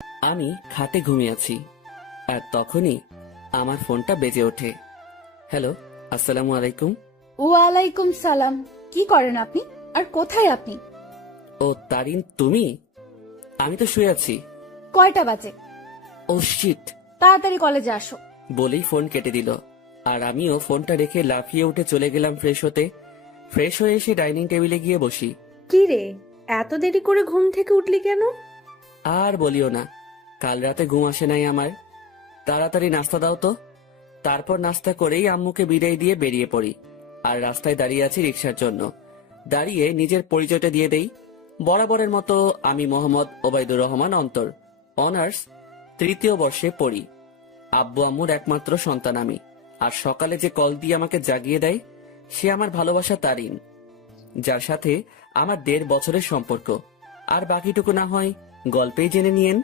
আমি খাটে ঘুমিয়ে আছি, আর তখনই আমার ফোনটা বেজে ওঠে। হ্যালো, আসসালামু আলাইকুম। ওয়ালাইকুম সালাম। কি করেন আপনি, আর কোথায় আপনি? ও তারিন, তুমি? আমি তো শুয়ে আছি। কয়টা বাজে? ও শিট! তাড়াতাড়ি কলেজে আসো। বলেই ফোন কেটে দিল। আর আমিও ফোনটা রেখে লাফিয়ে উঠে চলে গেলাম ফ্রেশ হতে। ফ্রেশ হয়ে এসে ডাইনিং টেবিলে গিয়ে বসি। কি রে, এত দেরি করে ঘুম থেকে উঠলি কেন? আর বলিও না, কাল রাতে ঘুম আসে নাই আমার। তাড়াতাড়ি নাস্তা দাও তো। তারপর নাস্তা করেই আম্মুকে বিদায় দিয়ে বেরিয়ে পড়ি। আর রাস্তায় দাঁড়িয়ে আছি রিক্সার জন্য। দাঁড়িয়ে নিজের পরিচয়টা দিয়ে দেই। বরাবরের মতো আমি মোহাম্মদ ওবায়দুর রহমান অন্তর, অনার্স 3য় বর্ষে পড়ি। আব্বু আম্মুর একমাত্র সন্তান আমি। আর সকালে যে কল দিয়ে আমাকে জাগিয়ে দেয় সে আমার ভালোবাসা তারিন, যার সাথে আমার 1.5 বছরের সম্পর্ক। আর বাকিটুকু না হয় গল্পেই জেনে নিয়েন।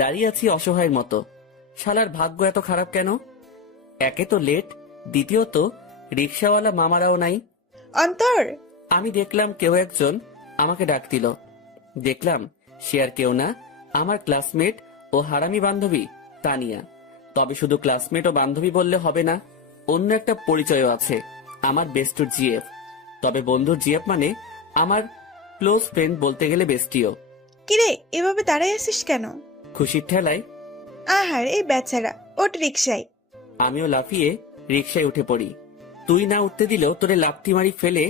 দাঁড়িয়ে আছি অসহায়ের মতো। শালার ভাগ্য এত খারাপ কেন? একে তো লেট, দ্বিতীয়ত রিক্সাওয়ালা মামারাও নাই। অন্তর, আমি দেখলাম কেউ একজন আমাকে ডাক দিল। দেখলাম সে আর কেউ না, আমার ক্লাসমেট ও হারামি বান্ধবী তানিয়া। তবে শুধু ক্লাসমেট ও বান্ধবী বললে হবে না, অন্য একটা পরিচয়ও আছে, আমার বেস্টুর জিএফ। তবে বন্ধুর জিএফ মানে আমার ক্লোজ ফ্রেন্ড, বলতে গেলে বেস্টিও। কিরে এভাবে দাঁড়ায় আছিস কেন? খুশির ঠেলায় আহার এই বেচারা, ওঠ রিক্সায়। আমিও লাফিয়ে রিক্সায় উঠে পড়ি। তুই না উঠতে দিলেও তোরে লাফতি মারি ফেলে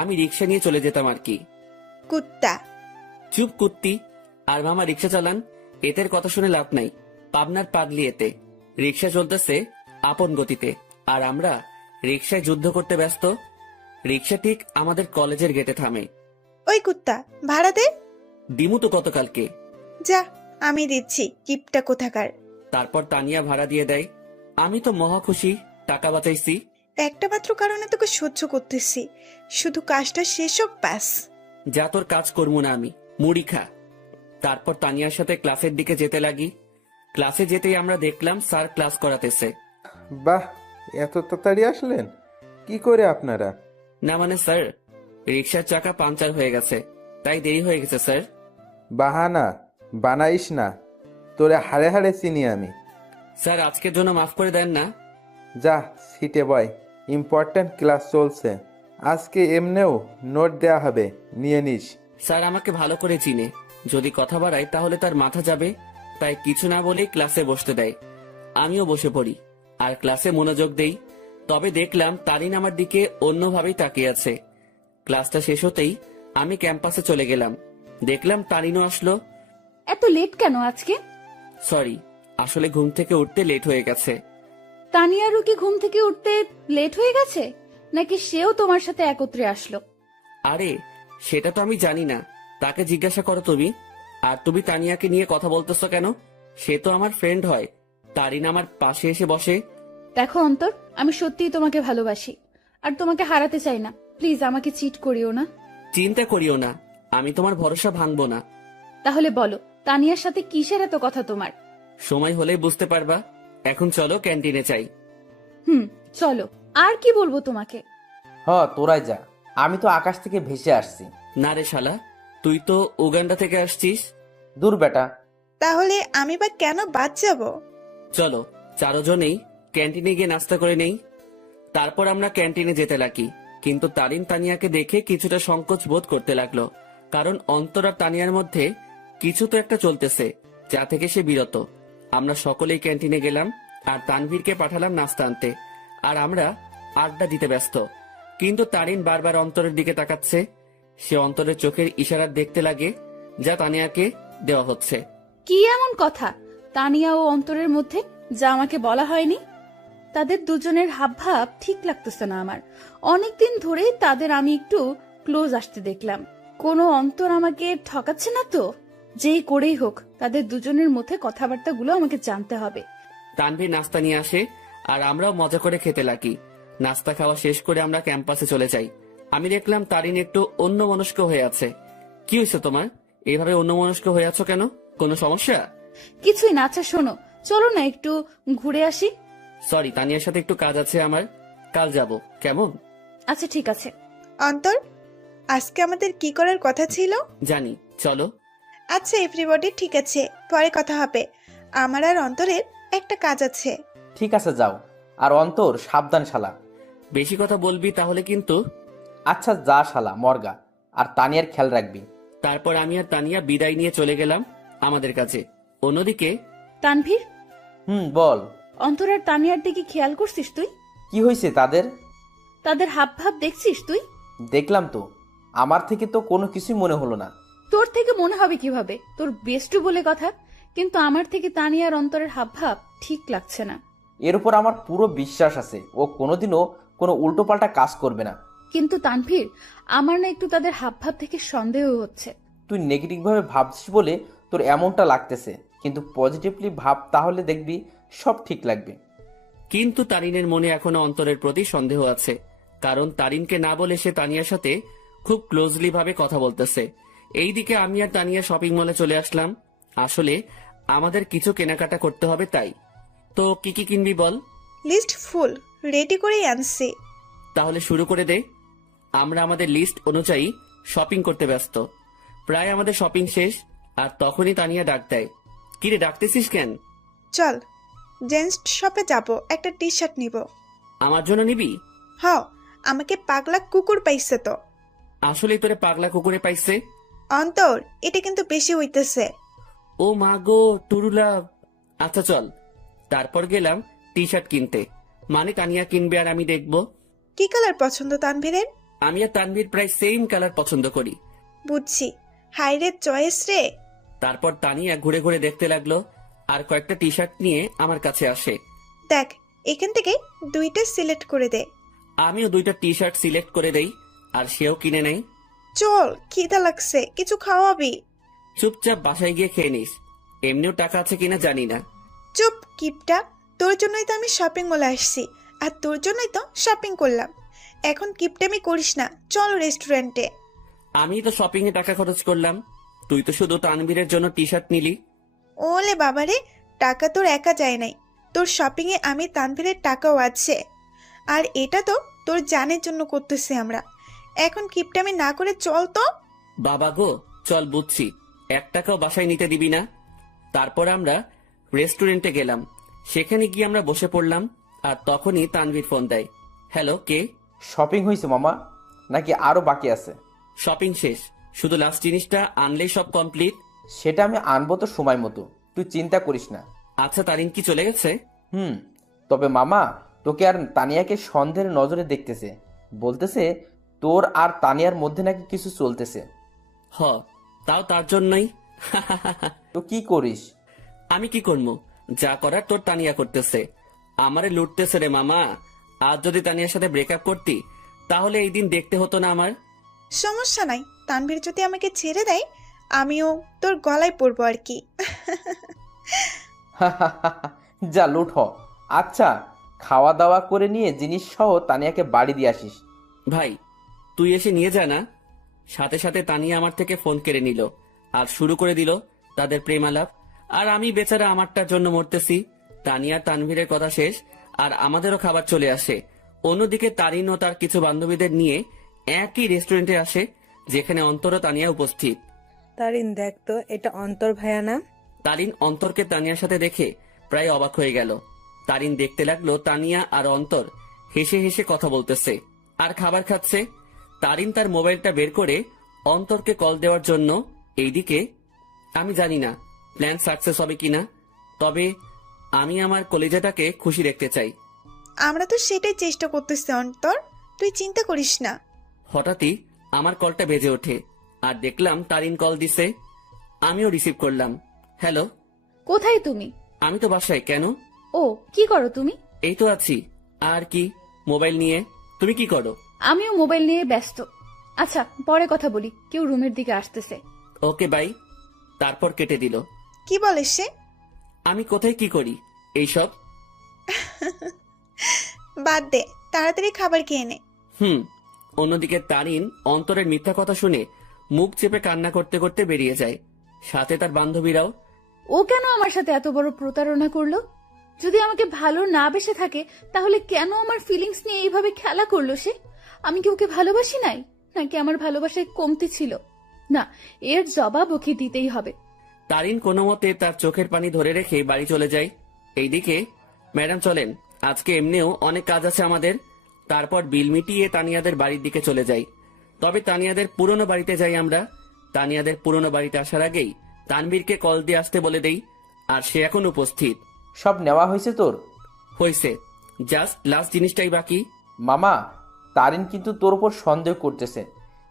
আমি রিক্সা নিয়ে চলে যেতাম আর কি। কুত্তা। চুপ কুত্তি। আর মামা রিক্সা চালান, এতের কথা শুনে লাভ নাই। পাবনার পাগলি এতে। রিক্সা চলতেছে আপন গতিতে, আর আমরা রিক্সায় যুদ্ধ করতে ব্যস্ত। রিক্সা ঠিক আমাদের কলেজের গেটে থামে। ওই কুত্তা, ভাড়া দে। দিমু তো গতকালকে। যা, আমি দিচ্ছি, কিপটা কোথাকার। তারপর তানিয়া ভাড়া দিয়ে দেয়। আমি তো মহা খুশি, টাকা বাঁচাইছি। একটা মাত্র কারণে তোকে সহ্য করতেছি, শুধু কাজটা শেষ হোক ব্যাস। যা তোর কাজ করবো না আমি, মুড়ি খা। তারপর তানিয়ার সাথে ক্লাসের দিকে যেতে লাগি। ক্লাসে যেতেই আমরা দেখলাম স্যার ক্লাস করাতেছে। বাহ, এত তাড়াতাড়ি আসলেন? কি করে আপনারা? না মানে স্যার, রিক্সার চাকা পাংচার হয়ে গেছে, তাই দেরি হয়ে গেছে স্যার। বাহানা বানাইস না, তোরে হাড়ে হাড়ে চিনি আমি। স্যার আজকের জন্য মাফ করে দেন না। যা সিটে বয়, ইম্পর্ট্যান্ট ক্লাস চলছে। আজকে এমনেও নোট দেয়া হবে, নিয়ে নিস। স্যার আমাকে ভালো করে চিনে, যদি কথা বাড়াই তাহলে তার মাথা যাবে, তাই কিছু না বলেই ক্লাসে বসতে দেয়। আমিও বসে পড়ি আর ক্লাসে মনোযোগ দেই। তবে দেখলাম তারিন আমার দিকে অন্যভাবেই তাকিয়ে আছে। ক্লাসটা শেষ হতেই আমি ক্যাম্পাসে চলে গেলাম। দেখলাম তারিনও আসলো। এত লেট কেন আজকে? সরি, আসলে ঘুম থেকে উঠতে লেট হয়ে গেছে। তানিয়ারও কি ঘুম থেকে উঠতে লেট হয়ে গেছে, নাকি সেও তোমার সাথে একত্রে আসলো? আরে সেটা তো আমি জানি না, তাকে জিজ্ঞাসা করো তুমি। আর তুমি তানিয়াকে নিয়ে কথা বলতেছো কেন? সে তো আমার ফ্রেন্ড হয়। তারিন আমার পাশে এসে বসে। দেখো অন্তর, আমি সত্যিই তোমাকে ভালোবাসি, আর তোমাকে হারাতে চাই না। প্লিজ আমাকে চিট করিও না। চিন্তা করিও না, আমি তোমার ভরসা ভাঙবো না। তাহলে বলো, তানিয়ার সাথে কিসের এত কথা তোমার? সময় হলেই বুঝতে পারবা। এখন চলো ক্যান্টিনে চাই। চলো। আর কি বলবো তোমাকে? তোরাই যা, আমি তো আকাশ থেকে ভেসে আসছি। না রে শালা, তুই তো উগান্ডা থেকে আসছিস। দূর বেটা। তাহলে আমি বা কেন বাদ যাব? চলো চারজনেই ক্যান্টিনে গিয়ে নাস্তা করে নেই। তারপর আমরা ক্যান্টিনে যেতে লাগি। কিন্তু তারিন তানিয়াকে দেখে কিছুটা সংকোচ বোধ করতে লাগলো, কারণ অন্তর আর তানিয়ার মধ্যে কিছু তো একটা চলতেছে, যা থেকে সে বিরত। আমরা সকলেই ক্যান্টিনে গেলাম আর তানভীরকে পাঠালাম নাস্তা আনতে। আর আমরা আড্ডা দিতে ব্যস্ত। কিন্তু তারিন বারবার অন্তরের দিকে তাকাচ্ছে। সে অন্তরের চোখের ইশারা দেখতে লাগে, যা তানিয়াকে দেওয়া হচ্ছে। কি এমন কথা তানিয়া ও অন্তরের মধ্যে, যা আমাকে বলা হয়নি? তাদের দুজনের হাবভাব ঠিক লাগতেছে না আমার। অনেকদিন ধরেই তাদের আমি একটু ক্লোজ আসতে দেখলাম। কোনো অন্তর আমাকে ঠকাচ্ছে না তো? যেই করেই হোক, তাদের দুজনের মধ্যে কথাবার্তাগুলো আমাকে জানতে হবে। তানভীর নাস্তা নিয়ে আসে আর আমরাও মজা করে খেতে লাগি। নাস্তা খাওয়া শেষ করে আমরা ক্যাম্পাসে চলে যাই। আমি দেখলাম তারিন একটু অন্যমনস্ক হয়ে আছে। কি হয়েছে তোমার, এইভাবে অন্যমনস্ক হয়ে আছো কেন? কোনো সমস্যা? কিছুই না। আচ্ছা শোনো, চলো না একটু ঘুরে আসি। সরি, তানিয়ার সাথে একটু কাজ আছে আমার, কাল যাব কেমন? আচ্ছা ঠিক আছে। অন্তর, আজকে আমাদের কি করার কথা ছিল? জানি, চলো। আচ্ছা এভরিবডি, ঠিক আছে, পরে কথা হবে। আমার আর অন্তরের একটা কাজ আছে। ঠিক আছে যাও। আর অন্তর সাবধান শালা। বেশি কথা বলবি তাহলে কিন্তু। আচ্ছা যা শালা মর্গা। আর তানিয়ার খেয়াল রাখবি। তারপর আমি আর তানিয়া বিদায় নিয়ে চলে গেলাম আমাদের কাছে। অন্যদিকে তানভীর, বল। অন্তর আর তানিয়ার দিকে খেয়াল করছিস তুই? কি হয়েছে তাদের? তাদের হাব ভাব দেখছিস তুই? দেখলাম তো। আমার থেকে তো কোনো কিছুই মনে হলো না। তোর থেকে মনে হবে কিভাবে? তোর বেস্টু বলে কথা। কিন্তু আমার থেকে তানিয়ার অন্তরের হাব ভাব ঠিক লাগছে না। এর উপর আমার পুরো বিশ্বাস আছে ও কোনোদিনও কোনো উল্টোপাল্টা কাজ করবে না। কিন্তু তানভীর, আমার না একটু তাদের হাব ভাব থেকে সন্দেহ হচ্ছে। তুই নেগেটিভভাবে ভাবছিস বলে তোর এমনটা লাগতেছে, কিন্তু পজিটিভলি ভাব, তাহলে দেখবি সব ঠিক লাগবে। কিন্তু তারিনের মনে এখনো অন্তরের প্রতি সন্দেহ আছে, কারণ তারিনকে না বলে সে তানিয়ার সাথে খুব ক্লোজলি ভাবে কথা বলতেছে। এইদিকে আমি আর তানিয়া শপিং মলে চলে আসলাম। আসলে আমাদের কিছু কেনাকাটা করতে হবে, তাই। তো কি কি কিনবি বল? লিস্ট ফুল রেডি করেই আনছি। তাহলে শুরু করে দে। আমরা আমাদের লিস্ট অনুযায়ী শপিং করতে ব্যস্ত। প্রায় আমাদের শপিং শেষ, আর তখনই তানিয়া ডাক দেয়। কিরে, ডাকতেছিস কেন? চল জেন্টস শপে যাব, একটা টি শার্ট নিব। আমার জন্য নিবি? হ, আমাকে পাগলা কুকুর পাইছে তো। আসলে তোরে পাগলা কুকুরে পাইছে? অন্তর, এটা কিন্তু বেশি হইতেছে। ও মা গো, টুরুলা। আচ্ছা চল। তারপর গেলাম টি শার্ট কিনতে। মানে তানিয়া কিনবে আর আমি দেখবো। কি কালার পছন্দ তানভীরের? আমি আর তানভীর প্রায় সেম কালার পছন্দ করি। বুঝছি, হাইরে চয়েস রে। তারপর তানিয়া ঘুরে ঘুরে দেখতে লাগলো আর কয়েকটা টি শার্ট নিয়ে আমার কাছে আসে। দেখ, এখান থেকে দুইটা সিলেক্ট করে দে। আমিও দুইটা টি শার্ট সিলেক্ট করে দেই, আর সেও কিনে নেই। চল, খিদা লাগছে, কিছু খাওয়াবি? চুপচাপ বাসায় গিয়ে খেয়ে নিস। এমনিও টাকা আছে কিনা জানি না। চুপ কিপটা, তোর জন্যই তো আমি শপিং মলে আসছি, আর তোর জন্যই তো শপিং করলাম। এখন কিপটামি করিস না, চল রেস্টুরেন্টে। আমি তো শপিং এ টাকা খরচ করলাম, তুই তো শুধু তানভীরের জন্য টি শার্ট নিলি। ওলে বাবারে, টাকা তোর একা যায় নাই, তোর শপিং এ আমি তানভীরের টাকাও আছে। আর এটা তো তোর জানের জন্য করতেছি আমরা। এখন কিপটামি না করে চল তো। বাবা গো, চল বুঝছি, 1 টাকাও বাসায় নিতে দিবি না। তারপর আমরা রেস্টুরেন্টে গেলাম। সেখানে গিয়ে আমরা বসে পড়লাম, আর তখনই তানভীর ফোন দেয়। হ্যালো, কে? শপিং হয়েছে মামা, নাকি আরো বাকি আছে? শপিং শেষ, শুধু লাস্ট জিনিসটা আনলেই সব কমপ্লিট। সেটা আমি আনবো তো সময় মতো, তুই চিন্তা করিস না। আচ্ছা, তারিন কি চলে গেছে? তবে মামা, তোকে আর তানিয়াকে সন্দেহের নজরে দেখতেছে। বলতেছে তোর আর তানিয়ার মধ্যে নাকি কিছু চলতেছে। হ, তাও তার জন্যই। তো কি করিস? আমি কি করবো? যা করার তোর তানিয়া করতেছে। আমারে লুটতেছে রে মামা। আজ যদি তানিয়ার সাথে ব্রেকআপ করতি, তাহলে এই দিন দেখতে হতো না আমার। সমস্যা নাই, তানভীর যদি আমাকে ছেড়ে দেয়, আমিও তোর গলায় পড়বো আর কি। যা লুট হ। আচ্ছা, খাওয়া দাওয়া করে নিয়ে জিনিস সহ তানিয়াকে বাড়ি দিয়ে আসিস। ভাই, তুই এসে নিয়ে যা না। সাথে সাথে তানিয়া আমার থেকে ফোন কেড়ে নিল আর শুরু করে দিল তাদের প্রেম আলাপ। আর আমি বেচারা আমারটার জন্য মরতেছি। তানিয়া তানভীরের কথা শেষ, আর আমাদেরও খাবার চলে আসে। অন্যদিকে তারিন ও তার কিছু বান্ধবীদের নিয়ে একই রেস্টুরেন্টে আসে, যেখানে অন্তর ও তানিয়া উপস্থিত। তারিন, দেখ তো, এটা অন্তর ভাইয়া না? তারিন অন্তরকে তানিয়ার সাথে দেখে প্রায় অবাক হয়ে গেল। তারিন দেখতে লাগলো তানিয়া আর অন্তর হেসে হেসে কথা বলতেছে আর খাবার খাচ্ছে। তারিন তার মোবাইলটা বের করে অন্তরকে কল দেওয়ার জন্য। এইদিকে আমি জানি না প্ল্যান সাকসেস হবে কিনা, তবে আমি আমার কলেজাটাকে খুশি রাখতে চাই। আমরা তো সেটাই চেষ্টা করতেছি অন্তর, তুই চিন্তা করিস না। হঠাৎই আমার কলটা বেজে ওঠে, আর দেখলাম তারিন কল দিছে। আমিও রিসিভ করলাম। হ্যালো। কোথায় তুমি? আমি তো বাসায়। কেন? ও, কি করো তুমি? এই তো আছি। আর কি, মোবাইল নিয়ে। তুমি কি করো? আমিও মোবাইল নিয়ে ব্যস্ত। আচ্ছা, পরে কথা বলি, কেউ রুমের দিকে আসতেছে। Okay bye. তারপর কেটে দিল। কি বলে সে? আমি কোথায় কি করি এইসব? বাদ দে, তাড়াতাড়ি খাবার খেয়ে নে। অন্যদিকে তারিন অন্তরের মিথ্যা কথা শুনে মুখ চেপে কান্না করতে করতে বেরিয়ে যায়, সাথে তার বান্ধবীরাও। ও কেন আমার সাথে এত বড় প্রতারণা করলো? যদি আমাকে ভালো না বেসে থাকে, তাহলে কেন আমার ফিলিংস নিয়ে এইভাবে খেলা করলো সে? আমি কি ওকে ভালোবাসি নাই, নাকি আমার ভালোবাসায় কমতি ছিল? না, এর জবাব ওকে দিতেই হবে। তারিন কোনো মতে তার চোখের পানি ধরে রেখে বাড়ি চলে যায়। এইদিকে, ম্যাডাম চলেন, আজকে এমনিও অনেক কাজ আছে আমাদের। তারপর বিল মিটিয়ে তানিয়াদের বাড়ির দিকে চলে যাই। তবে তানিয়াদের পুরনো বাড়িতে যাই আমরা। তানিয়াদের পুরনো বাড়িতে আসার আগেই তানবীরকে কল দিয়ে আসতে বলে দেই, আর সে এখন উপস্থিত। সব নেওয়া হয়েছে তোর? হয়েছে, জাস্ট লাস্ট জিনিসটাই বাকি। মামা, তারিন কিন্তু তোর উপর সন্দেহ করতেছে।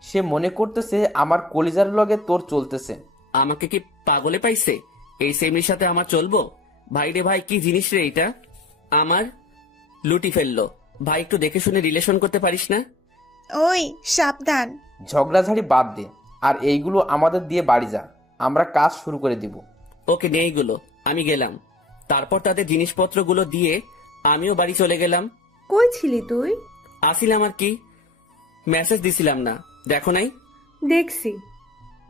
সে মনে করতেছে আমার কলিজার লগে তোর চলতেছে। আমাকে কি পাগলে পাইছে? এই সেমির সাথে আমার চলবো? ভাই রে ভাই, কি জিনিস রে এটা? আমার লুটি ফেললো। ভাই, একটু দেখে শুনে রিলেশন করতে পারিস না? ওই সাবধান। ঝগড়াঝাড়ি বাদ দে, আর এইগুলো আমাদের দিয়ে বাড়ি যা, আমরা কাজ শুরু করে দিব। ওকে, নেই গুলো, আমি গেলাম। তারপর তাদের জিনিসপত্রগুলো দিয়ে আমিও বাড়ি চলে গেলাম। কই ছিলি তুই? আসিলাম আর কি, মেসেজ দিছিলাম না, দেখো নাই? দেখছি।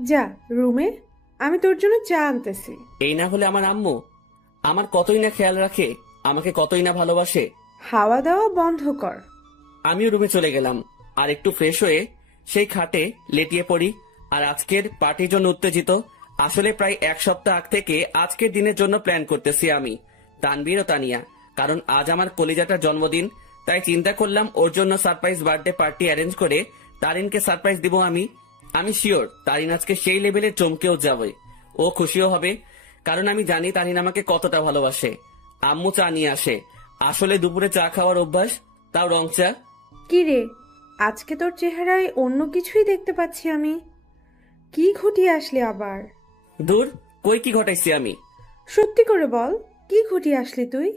যা রুমে, আমি তোর জন্য চা আনতেছি। এই না হলে আমার আম্মু আমার কতই না খেয়াল রাখে, আমাকে কতই না ভালোবাসে। হাওয়া দাওয়া বন্ধ কর। আমিও রুমে চলে গেলাম আর একটু ফ্রেশ হয়ে সেই খাটে লেটিয়ে পড়ি। আর আজকের পার্টির জন্য উত্তেজিত। আসলে প্রায় এক সপ্তাহ আগ থেকে আজকের দিনের জন্য প্ল্যান করতেছি আমি, তানবীর ও তানিয়া। কারণ আজ আমার কলিজাটার জন্মদিন, তাই চিন্তা করলাম ওর জন্য সারপ্রাইজ বার্থডে পার্টি অ্যারেঞ্জ করে তারিনকে সারপ্রাইজ দিব আমি। আমি শিওর তারিন আজকে সেই লেভেলে চমকেও যাবে, ও খুশিও হবে। কারণ আমি জানি তারিন আমাকে কতটা ভালোবাসে। আম্মু চা নিয়ে আসে। আসলে দুপুরে চা খাওয়ার অভ্যাস, তাও রং চা। কি রে, আজকে তোর চেহারায় অন্য কিছুই দেখতে পাচ্ছি আমি। কি ঘটিয়ে আসলি আবার? দূর, কই কি ঘটাইছি আমি? সত্যি করে বল, কি ঘটিয়ে আসলি তুই?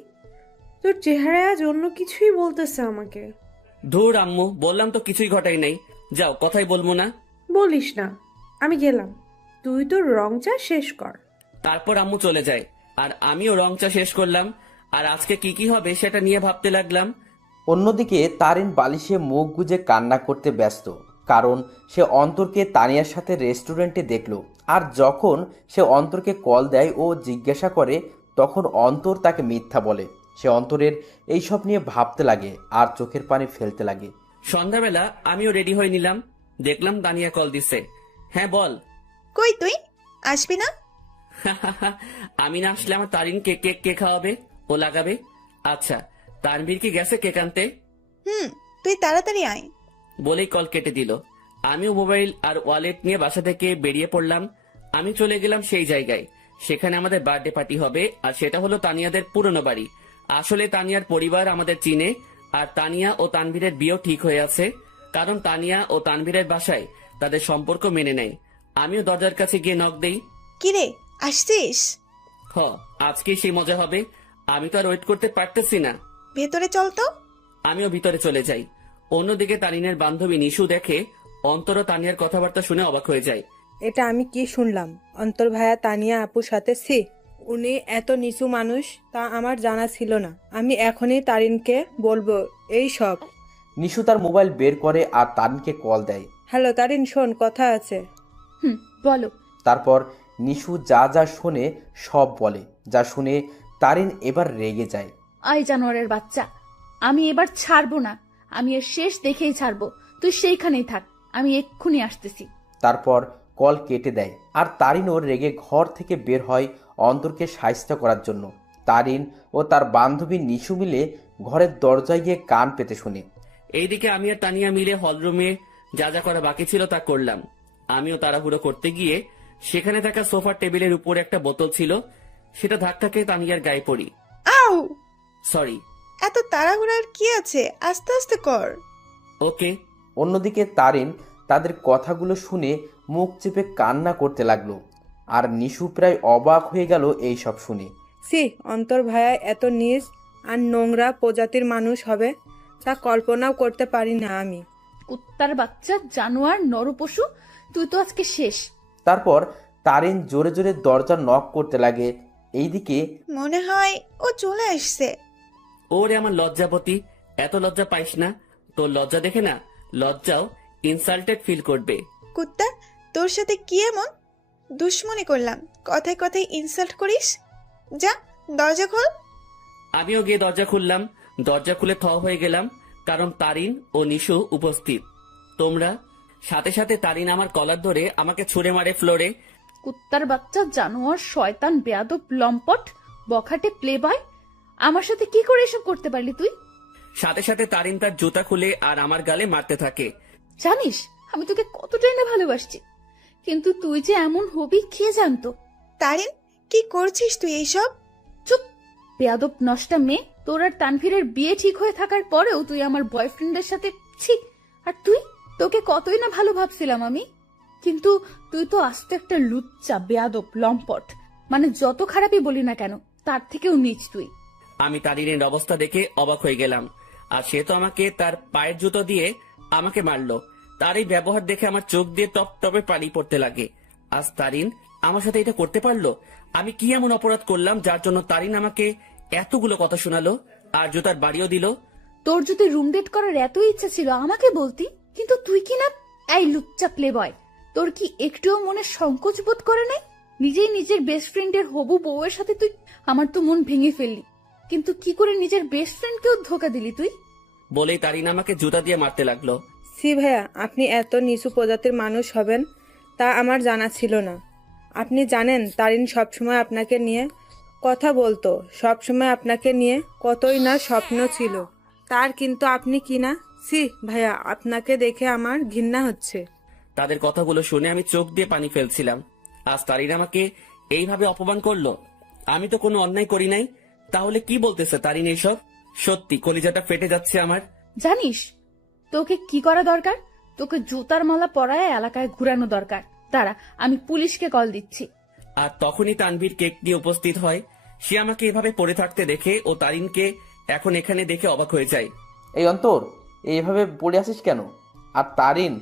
তোর চেহারায় আজ অন্য কিছুই বলতেছে আমাকে। ধুর আম্মু, বললাম তো কিছুই ঘটাই নাই। যাও, কথাই বলবো না। বলিস না, আমি গেলাম। তুই তোর রং চা শেষ কর। তারপর আম্মু চলে যায় আর আমিও রং চা শেষ করলাম। আর আজকে কি কি হবে সেটা নিয়ে ভাবতে লাগলাম। অন্যদিকে তারিন বালিশে মুখ গুজে কান্না করতে ব্যস্ত, কারণ সে অন্তরকে তানিয়ার সাথে রেস্টুরেন্টে দেখল। আর যখন সে অন্তরকে কল দেয় ও জিজ্ঞাসা করে, তখন অন্তর তাকে মিথ্যা বলে। সে অন্তরের এইসব নিয়ে ভাবতে লাগে আর চোখের পানি ফেলতে লাগে। সন্ধ্যাবেলা আমিও রেডি হয়ে নিলাম, দেখলাম তানিয়া কল দিছে। হ্যাঁ বল। কই তুই আসবি না? আমি না আসলে আমার তারিনকে কেক কে খাওয়াবে, ও লাগাবে? আচ্ছা, তানভীর কি গেছে কেক আনতে? তুই তাড়াতাড়ি আয়। বলেই কল কেটে দিল। আমিও মোবাইল আর ওয়ালেট নিয়ে বাসা থেকে বেরিয়ে পড়লাম। আমি চলে গেলাম সেই জায়গায়, সেখানে আমাদের বার্থডে পার্টি হবে। আর সেটা হলো তানিয়াদের পুরনো বাড়ি। আসলে তানিয়ার পরিবার আমাদের চিনে, আর তানিয়া ও তানভীরের বিয়েও ঠিক হয়ে আছে। কারণ তানিয়া ও তানভীরের বাসায় তাদের সম্পর্ক মেনে নেয়। আমিও দরজার কাছে গিয়ে নক দেই। কিরে, আসছিস? হ, আজকে সেই মজা হবে। আমি তো আর ওয়েট করতে পারতেছি না। ভেতরে চল তো। আমিও ভিতরে চলে যাই। অন্যদিকে তানিনের বান্ধবী নিশু দেখে অন্তর ও তানিয়ার কথাবার্তা শুনে অবাক হয়ে যায়। এটা আমি কি শুনলাম? অন্তর ভাইয়া তানিয়া আপুর সাথে উনি এত নিচু মানুষ তা আমার জানা ছিল না। আমি এখনই তারিনকে বলবো এই সব। নিশু তার মোবাইল বের করে আর তারিনকে কল দেয়। হ্যালো তারিন, শোন, কথা আছে। বলো। তারপর নিশু যা যা শোনে সব বলে। যা শুনে তারিন এবার রেগে যায়। আই জানোয়ারের বাচ্চা, আমি এবার ছাড়বো না। আমি এর শেষ দেখেই ছাড়বো। তুই সেইখানেই থাক, আমি এক্ষুনি আসতেছি। তারপর কল কেটে দেয় আর তারিনও রেগে ঘর থেকে বের হয় অন্তরকে সাহায্য করার জন্য। তারিন ও তার বান্ধবী নিশু মিলে ঘরের দরজায় গিয়ে কান পেতে শুনে। এইদিকে আমি আর তানিয়া মিলে হলরুমে যা যা করা বাকি ছিল তা করলাম। আমিও তাড়াহুড়ো করতে গিয়ে সেখানে থাকা সোফার টেবিলের উপরে একটা বোতল ছিল, সেটা ধাক্কা খেয়ে তানিয়ার গায়ে পড়ি। আউ! সরি। এত তাড়াহুড়ার কি আছে, আস্তে আস্তে কর। ওকে। অন্যদিকে তারিন তাদের কথাগুলো শুনে মুখ চেপে কান্না করতে লাগলো। আর নিশু প্রায় অবাক হয়ে গেল এই সব শুনে। অন্তর ভাইয়া এত নিজ আর নোংরা প্রজাতির মানুষ হবে তা কল্পনাও করতে পারি না আমি। কুত্তার বাচ্চা, জানোয়ার, নরপশু, তুই তো আজকে শেষ। তারপর তারিন জোরে জোরে দরজা নক করতে লাগে। এইদিকে মনে হয় ও চলে আসছে। ওরে আমার লজ্জাপতি, এত লজ্জা পাইস না। তোর লজ্জা দেখে না লজ্জাও ইনসাল্টেড ফিল করবে। কুত্তা, তোর সাথে কি এমন দুশ্মনী করলাম, কথায় কথায় ইনসাল্ট করিস? যা দরজা খোল। আমিও গিয়ে দরজা খুললাম। দরজা খুলে থ হয়ে গেলাম, কারণ তারিন ও নিশু উপস্থিত। তোমরা সাথে সাথে তারিন আমার কলার ধরে আমাকে ছুঁড়ে মারে ফ্লোরে। কুত্তার বাচ্চা, জানোয়ার, শয়তান, বেয়াদব, লম্পট, বখাটে, প্লে বয়। আমার সাথে কি করে এসব করতে পারলি তুই? সাথে সাথে তারিন তার জুতা খুলে আর আমার গালে মারতে থাকে। জানিস আমি তোকে কতটাই না ভালোবাসছি, কিন্তু তুই যে এমন হবি কে জানতো? তারিন, কি করছিস তুই এইসব? চুপ, বেয়াদব নষ্টা মেয়ে। তোর আর তানভীরের বিয়ে ঠিক হয়ে থাকার পরেও তুই আমার বয়ফ্রেন্ডের সাথে ছি। আর তুই, তোকে কতই না ভালো ভাবছিলাম আমি, কিন্তু তুই তো আস্ত একটা লুচ্চা, বেয়াদব, লম্পট। মানে যত খারাপই বলি না কেন, তার থেকেও নিচ তুই। আমি তারিনের অবস্থা দেখে অবাক হয়ে গেলাম। আর সে তো আমাকে তার পায়ের জুতো দিয়ে আমাকে মারলো। তার এই ব্যবহার দেখে আমার চোখ দিয়ে টপ টপে পানি পড়তে লাগে। আজ তারিন আমার সাথে এটা করতে পারলো? আমি কি এমন অপরাধ করলাম যার জন্য তারিন আমাকে এতগুলো কথা শোনালো আর জুতার বাড়িও দিল? তোর যদি রুম ডেট করার এত ইচ্ছা ছিল আমাকে বলতি, কিন্তু তুই কি না। এই লুচ্চা প্লে বয়, তোর কি একটুও মনে সংকোচ বোধ করে নাই? নিজেই নিজের বেস্ট ফ্রেন্ডের হবু বউয়ের সাথে তুই। আমার তো মন ভেঙে ফেললি, কিন্তু কি করে নিজের বেস্ট ফ্রেন্ডকেও ধোকা দিলি তুই? বলেই তারিন আমাকে জুতা দিয়ে মারতে লাগলো। সি ভাইয়া, আপনি এত নিচু প্রজাতির মানুষ হবেন তা আমার জানা ছিল না। আপনি জানেন তারিন সবসময় আপনাকে নিয়ে কথা বলতো, সবসময় আপনাকে নিয়ে কতই না স্বপ্ন ছিল তার, কিন্তু আপনি কি না। সি ভাইয়া, আপনাকে দেখে আমার ঘৃণা হচ্ছে। তাদের কথাগুলো শুনে আমি চোখ দিয়ে পানি ফেলছিলাম। আজ তারিন আমাকে এইভাবে অপমান করলো। আমি তো কোনো অন্যায় করি নাই, তাহলে কি বলতেছে তারিন এইসব? সত্যি কলিজাটা ফেটে যাচ্ছে আমার। জানিস তোকে কি করা দরকার? তোকে জুতার মালা পরায় এলাকায় ঘুরানো দরকার। দাঁড়া, আমি পুলিশকে কল দিচ্ছি। আর তখনই তানভীর কেক নিয়ে উপস্থিত হয়। সে আমাকে এভাবে পড়ে থাকতে দেখে ও তারিনকে এখন এখানে দেখে অবাক হয়ে যায়। এই অন্তর, এইভাবে পড়ে আসিস কেন? আর তারিন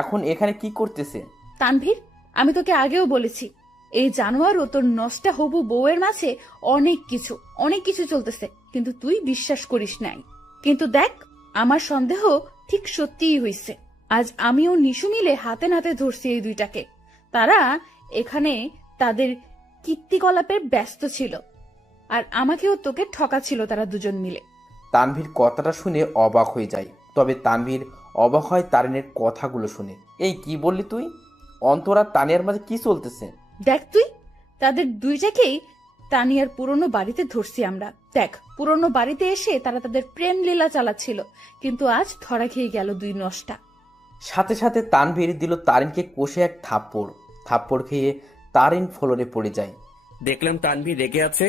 এখন এখানে কি করতেছে? তানভীর, আমি তোকে আগেও বলেছি, এই জানোয়ার ও তোর নষ্টা হবু বউয়ের মাঝে অনেক কিছু চলতেছে, কিন্তু তুই বিশ্বাস করিস নাই। কিন্তু দেখ, আমার সন্দেহ ঠিক সত্যিই হইছে। আজ আমিও নিশু মিলে হাতে নাতে ধরছি এই দুইটাকে। তারা এখানে তাদের কীর্তিকলাপে ব্যস্ত ছিল, আর আমাকেও তোকে ঠকাচ্ছিল তারা দুজন মিলে। তানভীর কথাটা শুনে অবাক হয়ে যায়, তবে তানভীর অবাক হয় তারিনের কথাগুলো শুনে। এই কি বললি তুই? অন্তর আর তানিয়ার মাঝে কি চলতেছে? দেখ তুই, তাদের দুইটাকেই তানিয়ার পুরনো বাড়িতে ধরছি আমরা। দেখ, পুরনো বাড়িতে এসে তারা তাদের প্রেম লীলা চালাচ্ছিল, কিন্তু আজ ধরা খেয়ে গেল দুই নষ্টা। সাথে সাথে তানভীর দিল তারিনকে কষে এক থাপ্পড় খেয়ে তারিন ফ্লোরে পড়ে যায়। দেখলাম তানভীর রেগে আছে।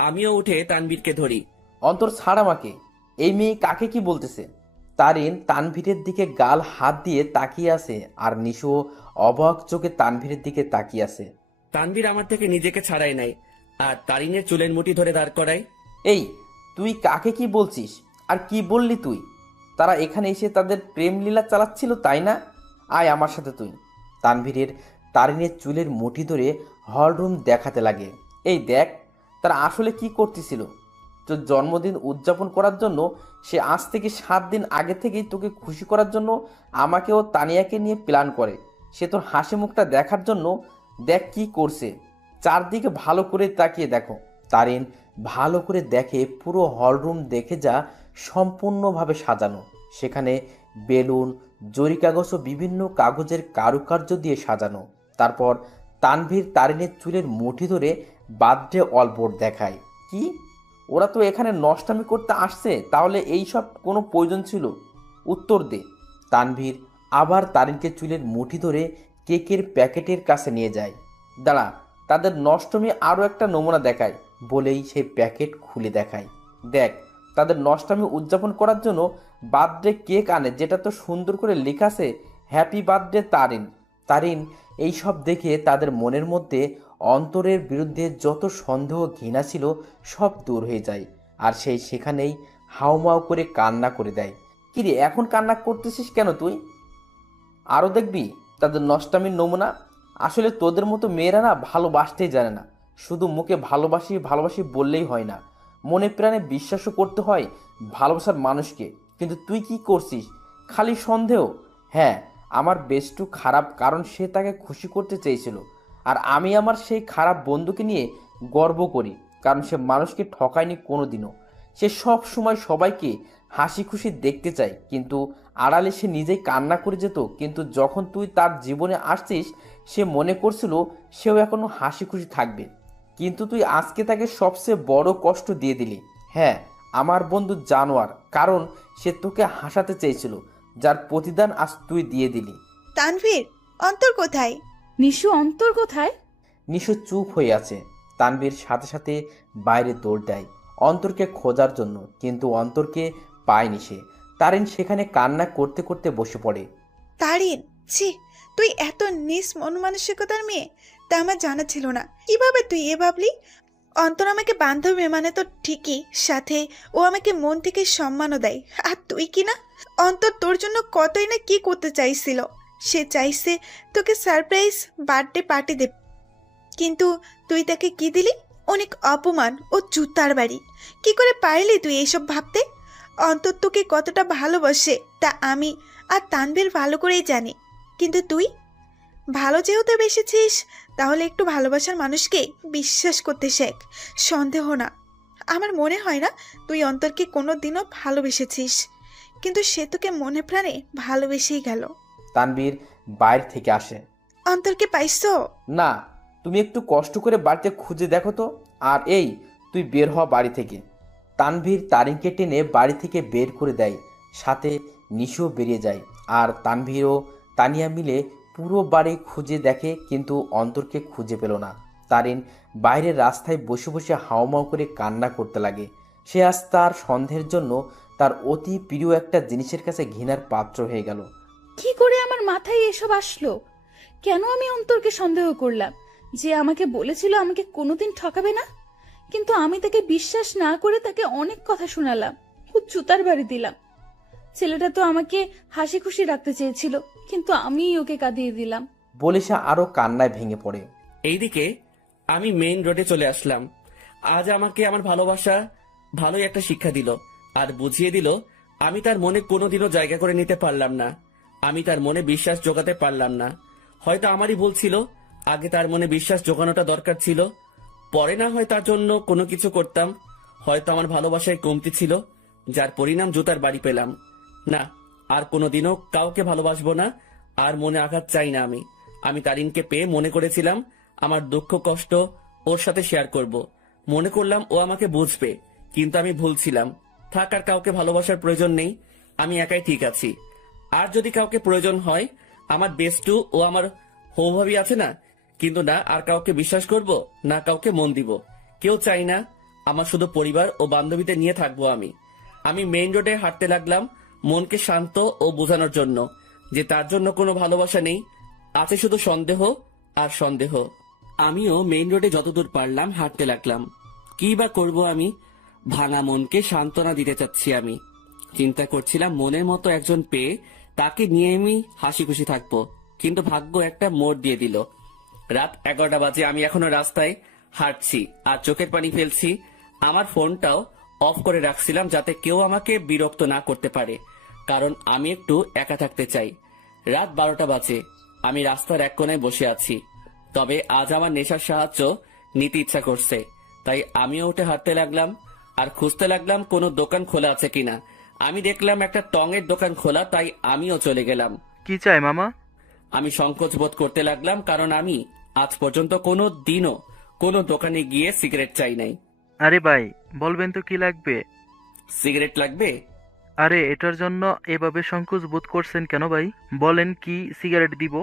আমিও উঠে তানভীরকে ধরি। অন্তর, ছাড় আমাকে। এই মেয়ে কাকে কি বলতেছে? তারিন তানভীরের দিকে গাল হাত দিয়ে তাকিয়ে আছে, আর নিশো অবাক চোখে তানভীরের দিকে তাকিয়ে আছে। তানভীর আমার থেকে নিজেকে ছাড়াই নাই আর তারিনের চুলের মুঠি ধরে দাঁড় করায়। এই, তুই কাকে কি বলছিস? আর কি বললি তুই? তারা এখানে এসে তাদের প্রেম লীলা চালাচ্ছিল, তাই না? আয় আমার সাথে তুই। তারিনের চুলের মুঠি ধরে হলরুম দেখাতে লাগে। এই দেখ, তারা আসলে কি করতেছিল। তোর জন্মদিন উদযাপন করার জন্য সে আজ থেকে 7 দিন আগে থেকেই তোকে খুশি করার জন্য আমাকে ও তানিয়াকে নিয়ে প্ল্যান করে। সে তোর হাসি মুখটা দেখার জন্য দেখ কি করছে। চারদিকে ভালো করে তাকিয়ে দেখো। তারিন ভালো করে দেখে পুরো হলরুম দেখে যা সম্পূর্ণভাবে সাজানো। সেখানে বেলুন, জরি কাগজ ও বিভিন্ন কাগজের কারুকার্য দিয়ে সাজানো। তারপর তানভীর তারিনের চুলের মুঠি ধরে বার্থডে অলবোর্ড দেখায়। কি, ওরা তো এখানে নষ্টামি করতে আসছে, তাহলে এই সব কোনো প্রয়োজন ছিল? উত্তর দে। তানভীর আবার তারিনকে চুলের মুঠি ধরে কেকের প্যাকেটের কাছে নিয়ে যায়। দাঁড়া, তাদের নষ্টমী আরও একটা নমুনা দেখায় বলেই সেই প্যাকেট খুলে দেখায়। দেখ, তাদের নষ্টামি উদযাপন করার জন্য বার্থডে কেক আনে, যেটা তো সুন্দর করে লেখা আছে হ্যাপি বার্থডে তারিন। তারিন এই সব দেখে তাদের মনের মধ্যে অন্তরের বিরুদ্ধে যত সন্দেহ ঘৃণা ছিল সব দূর হয়ে যায়, আর সেই সেখানেই হাউমাউ করে কান্না করে দেয়। কিরে, এখন কান্না করতেছিস কেন তুই? আরও দেখবি তাদের নষ্টামির নমুনা। আসলে তোদের মতো মেয়েরা না ভালোবাসতেই জানে না। শুধু মুখে ভালোবাসি ভালোবাসি বললেই হয় না, মনে প্রাণে বিশ্বাসও করতে হয় ভালোবাসার মানুষকে। কিন্তু তুই কি করছিস? খালি সন্দেহ। হ্যাঁ, আমার বেস্টু খারাপ, কারণ সে তাকে খুশি করতে চেয়েছিল, আর আমি আমার সেই খারাপ বন্ধুকে নিয়ে গর্ব করি, কারণ সে মানুষকে ঠকায়নি কোনো দিনও। সে সব সময় সবাইকে হাসি খুশি দেখতে চায়, কিন্তু আড়ালে সে নিজেই কান্না করে যেত। কিন্তু যখন তুই তার জীবনে আসছিস, সে মনে করছিল সেও এখনো হাসি খুশি থাকবে, কিন্তু তুই আজকে তাকে সবচেয়ে বড় কষ্ট দিয়ে দিলি। হ্যাঁ, আমার বন্ধু জানোয়ার, কারণ সে তোকে হাসাতে চেয়েছিল, যার প্রতিদান আজ তুই দিয়ে দিলি। তানভীর, অন্তর কোথায়? নিশু, অন্তর কোথায়? নিশু চুপ হয়ে আছে। তানভীর সাথে সাথে বাইরে দৌড় দেয় অন্তরকে খোঁজার জন্য, কিন্তু অন্তরকে পায়নি সে। তারিন সেখানে কান্না করতে করতে বসে পড়ে। তারিন, ছি, তুই এত নিস মন মানসিকতার মেয়ে, তা আমার জানা ছিল না। কিভাবে তুই এ ভাবলি? অন্তর আমাকে বান্ধবী মানে তো ঠিকই, সাথে ও আমাকে মন থেকে সম্মানও দেয়। আর তুই কি না, অন্তর তোর জন্য কতই না কি করতে চাইছিল। সে চাইছে তোকে সারপ্রাইজ বার্থডে পার্টি দেবে, কিন্তু তুই তাকে কি দিলি? অনেক অপমান ও জুতার বাড়ি। কি করে পারলি তুই এইসব ভাবতে? অন্তর তোকে কতটা ভালোবাসে তা আমি আর তানভীর ভালো করেই জানি, কিন্তু তুই ভালো যেহেতু বেসেছিস, তাহলে একটু ভালোবাসার মানুষকে বিশ্বাস করতে শেখ, সন্দেহ না। আমার মনে হয় না তুই অন্তরকে কোনো দিনও ভালোবেসেছিস, কিন্তু সে তোকে মনে প্রাণে ভালোবেসেই গেল। তানভীর বাইরে থেকে আসে। অন্তরকে পাইছো? না, তুমি একটু কষ্ট করে বাড়িতে খুঁজে দেখো তো। আর এই, তুই বের হ বাড়ি থেকে। তানভীর তারিনকে টেনে বাড়ি থেকে বের করে দেয়, সাথে নিশিও বেরিয়ে যায়। আর তানভীর ও তানিয়া মিলে পুরো বাড়ি খুঁজে দেখে, কিন্তু অন্তরকে খুঁজে পেল না। তারিন বাইরের রাস্তায় বসে বসে হাউমাউ করে কান্না করতে লাগে। সে আজ তার সন্দেহের জন্য তার অতি প্রিয় একটা জিনিসের কাছে ঘৃণার পাত্র হয়ে গেল। কি করে আমার মাথায় এসব আসলো? কেন আমি অন্তরকে সন্দেহ করলাম? যে আমাকে বলেছিল আমাকে কোনোদিন ঠকাবে না, কিন্তু আমি তাকে বিশ্বাস না করে তাকে অনেক কথা শোনালাম, খুব জুতার বাড়ি দিলাম। ছেলেটা তো আমাকে হাসি খুশি রাখতে চেয়েছিল, কিন্তু আমিই ওকে কাঁদিয়ে দিলাম। বলে সে আরো কান্নায় ভেঙে পড়ে। এইদিকে আমি মেইন রোডে চলে আসলাম। আজ আমাকে আমার ভালোবাসা ভালোই একটা শিক্ষা দিল, আর বুঝিয়ে দিল আমি তার মনে কোনোদিনও জায়গা করে নিতে পারলাম না। আমি তার মনে বিশ্বাস জোগাতে পারলাম না। হয়তো আমারই ভুল ছিল, আগে তার মনে বিশ্বাস জোগানোটা দরকার ছিল। পরে না হয় তার জন্য কোনো কিছু করতাম। হয়তো আমার ভালোবাসায় কমতি ছিল, যার পরিণাম জুতার বাড়ি পেলাম। না, আর কোনোদিনও কাউকে ভালোবাসবো না, আর মনে আঘাত চাই না। আমি তারিনকে পেয়ে মনে করেছিলাম আমার দুঃখ কষ্ট ওর সাথে শেয়ার করব। মনে করলাম ও আমাকে বুঝবে, কিন্তু আমি ভুল ছিলাম। থাক, আর কাউকে ভালোবাসার প্রয়োজন নেই, আমি একাই ঠিক আছি। আর যদি কাউকে প্রয়োজন হয়, আমার বেস্টু ও আমার হৌভাবি আছে না, কিন্তু না আর কাউকে বিশ্বাস করব, না কাউকে মন দিব। কেউ চাই না, আমার শুধু পরিবার ও বান্ধবীদের নিয়ে থাকবো আমি মেইন রোডে হাঁটতে লাগলাম, মনকে শান্ত ও বোঝানোর জন্য যে তার জন্য কোনো ভালোবাসা নেই, আছে শুধু সন্দেহ আর সন্দেহ। আমিও মেইন রোডে যতদূর পারলাম হাঁটতে লাগলাম। কি বা করব আমি? ভাঙা মনকে সান্ত্বনা দিতে চাচ্ছি আমি। চিন্তা করছিলাম মনের মতো একজন পেয়ে তাকে নিয়ে আমি হাসি খুশি থাকবো, কিন্তু ভাগ্য একটা মোড় দিয়ে দিল। রাত 11টা বাজে, আমি এখনো রাস্তায় হাঁটছি আর চোখের পানি ফেলছি। আমার ফোনটাও অফ করে রাখছিলাম যাতে কেউ আমাকে বিরক্ত না করতে পারে, কারণ আমি একটু একা থাকতে চাই। রাত 12টা বাজে, আমি রাস্তার এক কোণায় বসে আছি। তবে আজ আমার নেশার সাহায্য নিতে ইচ্ছা করছে, তাই আমিও উঠে হাঁটতে লাগলাম আর খুঁজতে লাগলাম কোনো দোকান খোলা আছে কিনা। আমি দেখলাম একটা টঙের দোকান খোলা, তাই আমিও চলে গেলাম। কি চাই মামা? আমি সংকোচ বোধ করতে লাগলাম, কারণ আমি আজ পর্যন্ত কোনো দিনও কোনো দোকানে গিয়ে সিগারেট চাই নাই। আরে ভাই, বলবেন তো কি লাগবে? সিগারেট লাগবে? আরে এটার জন্য এভাবে সংকোচ বোধ করছেন কেন ভাই? বলেন কি সিগারেট দিব?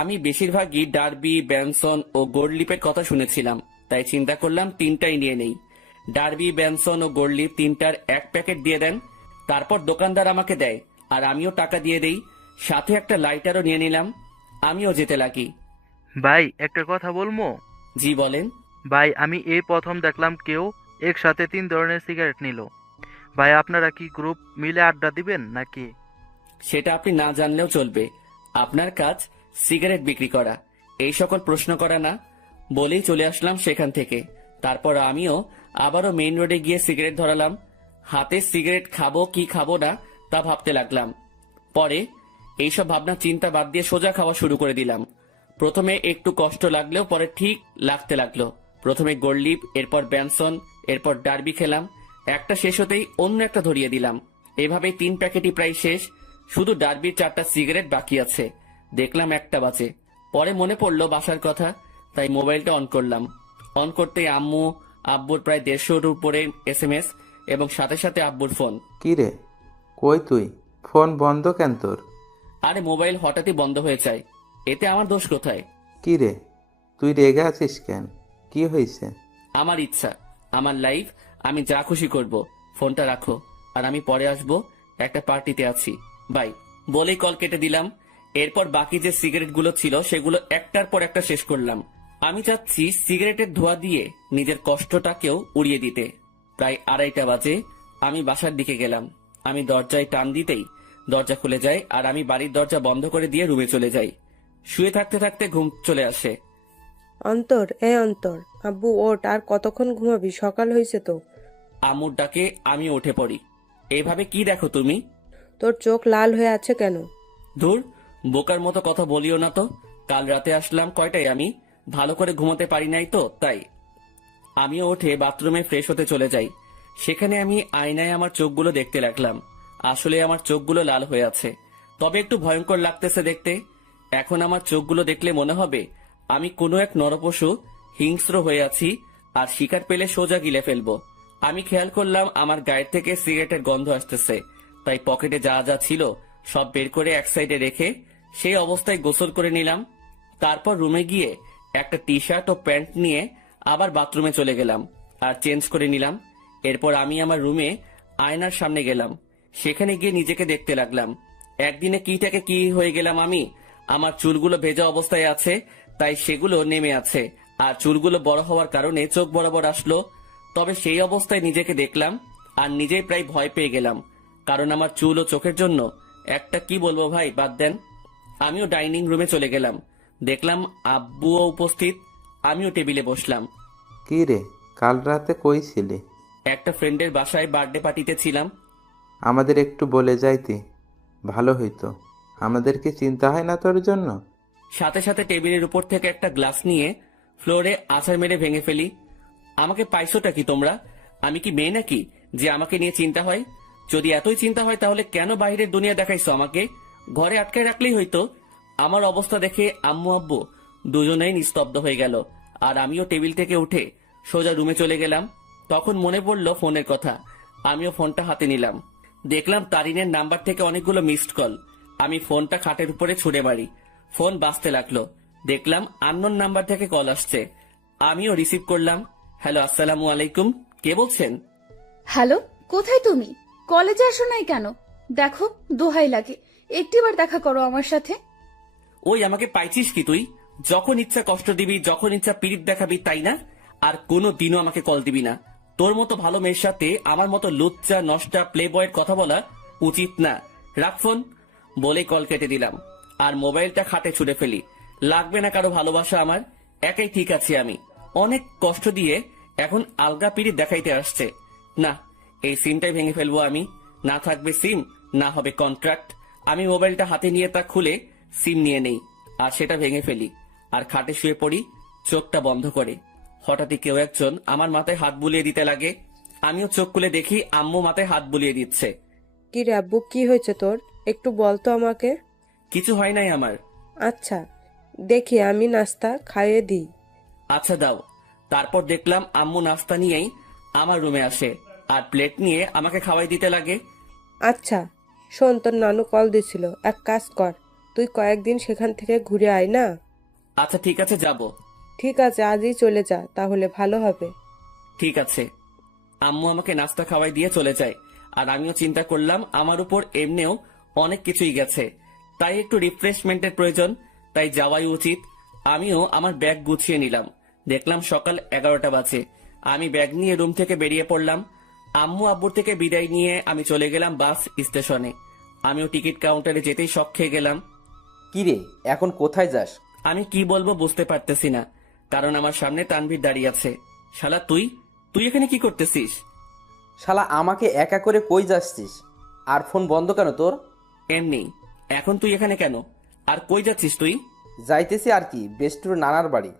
আমি বেশিরভাগই ডার্বি, ব্যানসন ও গোল্ডলিপের কথা শুনেছিলাম, তাই চিন্তা করলাম তিনটাই নিয়ে নেই। ডার্বি, ব্যানসন ও গোল্ডলিপ তিনটার এক প্যাকেট দিয়ে দেন। তারপর দোকানদার আমাকে দেয় আর আমিও টাকা দিয়ে দেই, সাথে একটা লাইটারও নিয়ে নিলাম। আমিও যেতে লাগি। ভাই একটা কথা বলবো? জি বলেন। ভাই আমি এই প্রথম দেখলাম কেউ একসাথে 3 ধরনের সিগারেট নিল। ভাই আপনারা কি গ্রুপ মিলে আড্ডা দিবেন নাকি? সেটা আপনি না জানলেও চলবে, আপনার কাজ সিগারেট বিক্রি করা, এই সকল প্রশ্ন করা না। বলেই চলে আসলাম সেখান থেকে। তারপর আমিও আবারও মেইন রোডে গিয়ে সিগারেট ধরালাম। হাতে সিগারেট খাবো কি খাবো না তা ভাবতে লাগলাম। পরে এইসব ভাবনা চিন্তা বাদ দিয়ে সোজা খাওয়া শুরু করে দিলাম। প্রথমে একটু কষ্ট লাগলেও পরে ঠিক লাগতে লাগলো। প্রথমে গোল্ডলিপ, এরপর ব্যানসন, এরপর ডার্বি খেলাম। একটা শেষ হতেই অন্য একটা ধরিয়ে দিলাম। এভাবে 3 প্যাকেটই প্রায় শেষ, শুধু ডার্বির 4টা সিগারেট বাকি আছে। দেখলাম 1টা বাজে। পরে মনে পড়লো বাসার কথা, তাই মোবাইলটা অন করলাম। অন করতেই আম্মু আব্বুর প্রায় 150-র উপরে SMS এবং সাথে সাথে আব্বুর ফোন। কি রে, কই তুই? ফোন বন্ধ কেন তোর? আরে মোবাইল হঠাৎই বন্ধ হয়ে যায়, এতে আমার দোষ কোথায়? কি রে, তুই রেগে আছিস কেন? কি হয়েছে? আমার ইচ্ছা, আমার লাইফ, আমি যা খুশি করব। ফোনটা রাখো, আর আমি পরে আসবো, একটা পার্টিতে আছি, বাই। বলেই কল কেটে দিলাম। এরপর বাকি যে সিগারেটগুলো ছিল সেগুলো একটার পর একটা শেষ করলাম। আমি চাচ্ছি সিগারেটের ধোঁয়া দিয়ে নিজের কষ্টটাকেও উড়িয়ে দিতে। প্রায় 2:30 বাজে আমি বাসার দিকে গেলাম। আমি দরজায় টান দিতেই দরজা খুলে যায়, আর আমি বাড়ির দরজা বন্ধ করে দিয়ে রুমে চলে যাই। শুয়ে থাকতে থাকতে ঘুম চলে আসে। অন্তর, অন্তর, আব্বু ওঠ, আর কতক্ষণ ঘুমাবি? সকাল হয়েছে তো। আম্মুর ডাকে আমি উঠে পড়ি। এইভাবে কি দেখো তুমি? তোর চোখ লাল হয়ে আছে কেন? ধুর, বোকার মতো কথা বলিও না তো। কাল রাতে আসলাম কয়টায়, আমি ভালো করে ঘুমাতে পারি নাই তো, তাই। আমিও উঠে বাথরুমে ফ্রেশ হতে চলে যাই। সেখানে আমি আয়নায় আমার চোখগুলো দেখতে লাগলাম। আসলে আমার চোখগুলো লাল হয়ে আছে, তবে একটু ভয়ঙ্কর লাগতেছে দেখতে। এখন আমার চোখগুলো দেখলে মনে হবে আমি কোনো এক নরপশু হিংস্র হয়ে আছি, আর শিকার পেলে সোজা গিলে ফেলবো। আমি খেয়াল করলাম আমার গায়ের থেকে সিগারেটের গন্ধ আসতেছে, তাই পকেটে যা যা ছিল সব বের করে এক সাইডে রেখে সেই অবস্থায় গোসল করে নিলাম। তারপর রুমে গিয়ে একটা টি শার্ট ও প্যান্ট নিয়ে আবার বাথরুমে চলে গেলাম আর চেঞ্জ করে নিলাম। এরপর আমি আমার রুমে আয়নার সামনে গেলাম। সেখানে গিয়ে নিজেকে দেখতে লাগলাম। একদিনে কি থেকে কি হয়ে গেলাম আমি। আমার চুলগুলো ভেজা অবস্থায় আছে, তাই সেগুলো নেমে আছে, আর চুলগুলো বড় হওয়ার কারণে চোখ বরাবর আসলো। তবে সেই অবস্থায় নিজেকে দেখলাম আর নিজেই প্রায় ভয় পেয়ে গেলাম, কারণ আমার চুল ও চোখের জন্য একটা কি বলবো ভাই, বাদ দেন। আমিও ডাইনিং রুমে চলে গেলাম। দেখলাম আব্বুও উপস্থিত। আমিও টেবিলে বসলাম। কি রে, কাল রাতে কই ছিলি? একটা ফ্রেন্ডের বাসায় বার্থডে পার্টিতে ছিলাম। আমাদের একটু বলে যাইতি, ভালো হইতো। আমাদের কি চিন্তা হয় না তোর জন্য? সাথে সাথে টেবিলের উপর থেকে একটা গ্লাস নিয়ে ফ্লোরে আছাড় মেরে ভেঙে ফেলি। আমাকে পাইছোটা কি তোমরা? আমি কি মেয়ে নাকি যে আমাকে নিয়ে চিন্তা হয়? যদি এতই চিন্তা হয় তাহলে কেন বাইরের দুনিয়া দেখাইছো আমাকে? ঘরে আটকায় রাখলেই হইতো। আমার অবস্থা দেখে আম্মু আব্বু দুজনেই নিস্তব্ধ হয়ে গেল, আর আমিও টেবিল থেকে উঠে সোজা রুমে চলে গেলাম। তখন মনে পড়লো ফোনের কথা। আমিও ফোনটা হাতে নিলাম। দেখলাম তারিনের নাম্বার থেকে অনেকগুলো মিসড কল। আমি ফোনটা খাটের উপরে ছুঁড়ে মারি। ফোন বাজতে লাগলো। দেখলাম আননোন নাম্বার থেকে কল আসছে। আমিও রিসিভ করলাম। হ্যালো, আসসালামু আলাইকুম, কে বলছেন? হ্যালো, কোথায় তুমি? কলেজে আসো নাই কেন? দেখো, দোহাই লাগে, একটিবার দেখা করো আমার সাথে। ওই আমাকে পাইছিস কি তুই? যখন ইচ্ছা কষ্ট দিবি, যখন ইচ্ছা পিরিত দেখাবি, তাই না? আর কোনো দিনও আমাকে কল দিবি না। তোর মতো ভালো মেয়ের সাথে আমার মতো লুচ্চা নষ্টা প্লে বয়ের কথা বলা উচিত না। রাখ ফোন। বলে কল কেটে দিলাম আর মোবাইলটা খাটে ছুঁড়ে ফেলি। লাগবে না কারো ভালোবাসা আমার, একাই ঠিক আছি আমি। অনেক কষ্ট দিয়ে এখন আলগা পিরিত দেখাইতে আসছে। না, এই সিমটাই ভেঙে ফেলবো আমি। না থাকবে সিম, না হবে কন্ট্রাক্ট। আমি মোবাইলটা হাতে নিয়ে তা খুলে সিম নিয়ে নেই আর সেটা ভেঙে ফেলি, আর খাটে শুয়ে পড়ি চোখটা বন্ধ করে। হঠাৎই কেউ একজন আমার মাথায় হাত বুলিয়ে দিতে লাগে। আমিও চোখ খুলে দেখি আম্মু মাথায় হাত বুলিয়ে দিচ্ছে। কি রে আব্বু, কি হয়েছে তোর? একটু বলতো আমাকে। কিছু হয় নাই আমার। আচ্ছা, দেখি আমি নাস্তা খাইয়ে দিই। আচ্ছা দাও। তারপর দেখলাম আম্মু নাস্তা নিয়েই আমার রুমে আসে আর প্লেট নিয়ে আমাকে খাওয়াই দিতে লাগে। আচ্ছা শোন, তোর নানু কল দিছিল, এক কাজ কর, তুই কয়েকদিন সেখান থেকে ঘুরে আয় না। আচ্ছা ঠিক আছে, যাব। ঠিক আছে, আজই চলে যা, তাহলে ভালো হবে। ঠিক আছে। আম্মু আমাকে নাস্তা খাওয়াই দিয়ে চলে যায়, আর আমিও চিন্তা করলাম আমার উপর এমনিও অনেক কিছুই গেছে, তাই একটু রিফ্রেশমেন্টের প্রয়োজন, তাই যাওয়াই উচিত। আমিও আমার ব্যাগ গুছিয়ে নিলাম। দেখলাম সকাল 11টা বাজে। আমি ব্যাগ নিয়ে রুম থেকে বেরিয়ে পড়লাম। আম্মু আব্বুর থেকে বিদায় নিয়ে আমি চলে গেলাম বাস স্টেশনে। আমিও টিকিট কাউন্টারে যেতেই শক খেয়ে গেলাম। কি রে, এখন কোথায় যাস? আমি কি বলবো বুঝতে পারতেছি না, কারণ আমার সামনে তানভীর দাঁড়িয়ে আছে। শালা তুই তুই এখানে কি করতেছিস? শালা আমাকে একা করে কই যাচ্ছিস? আর ফোন বন্ধ কেন তোর? এমনি। এখন তুই এখানে কেন? আর কই যাচ্ছিস তুই? যাইতেছি আর কি, বেস্টুর নানার বাড়ি।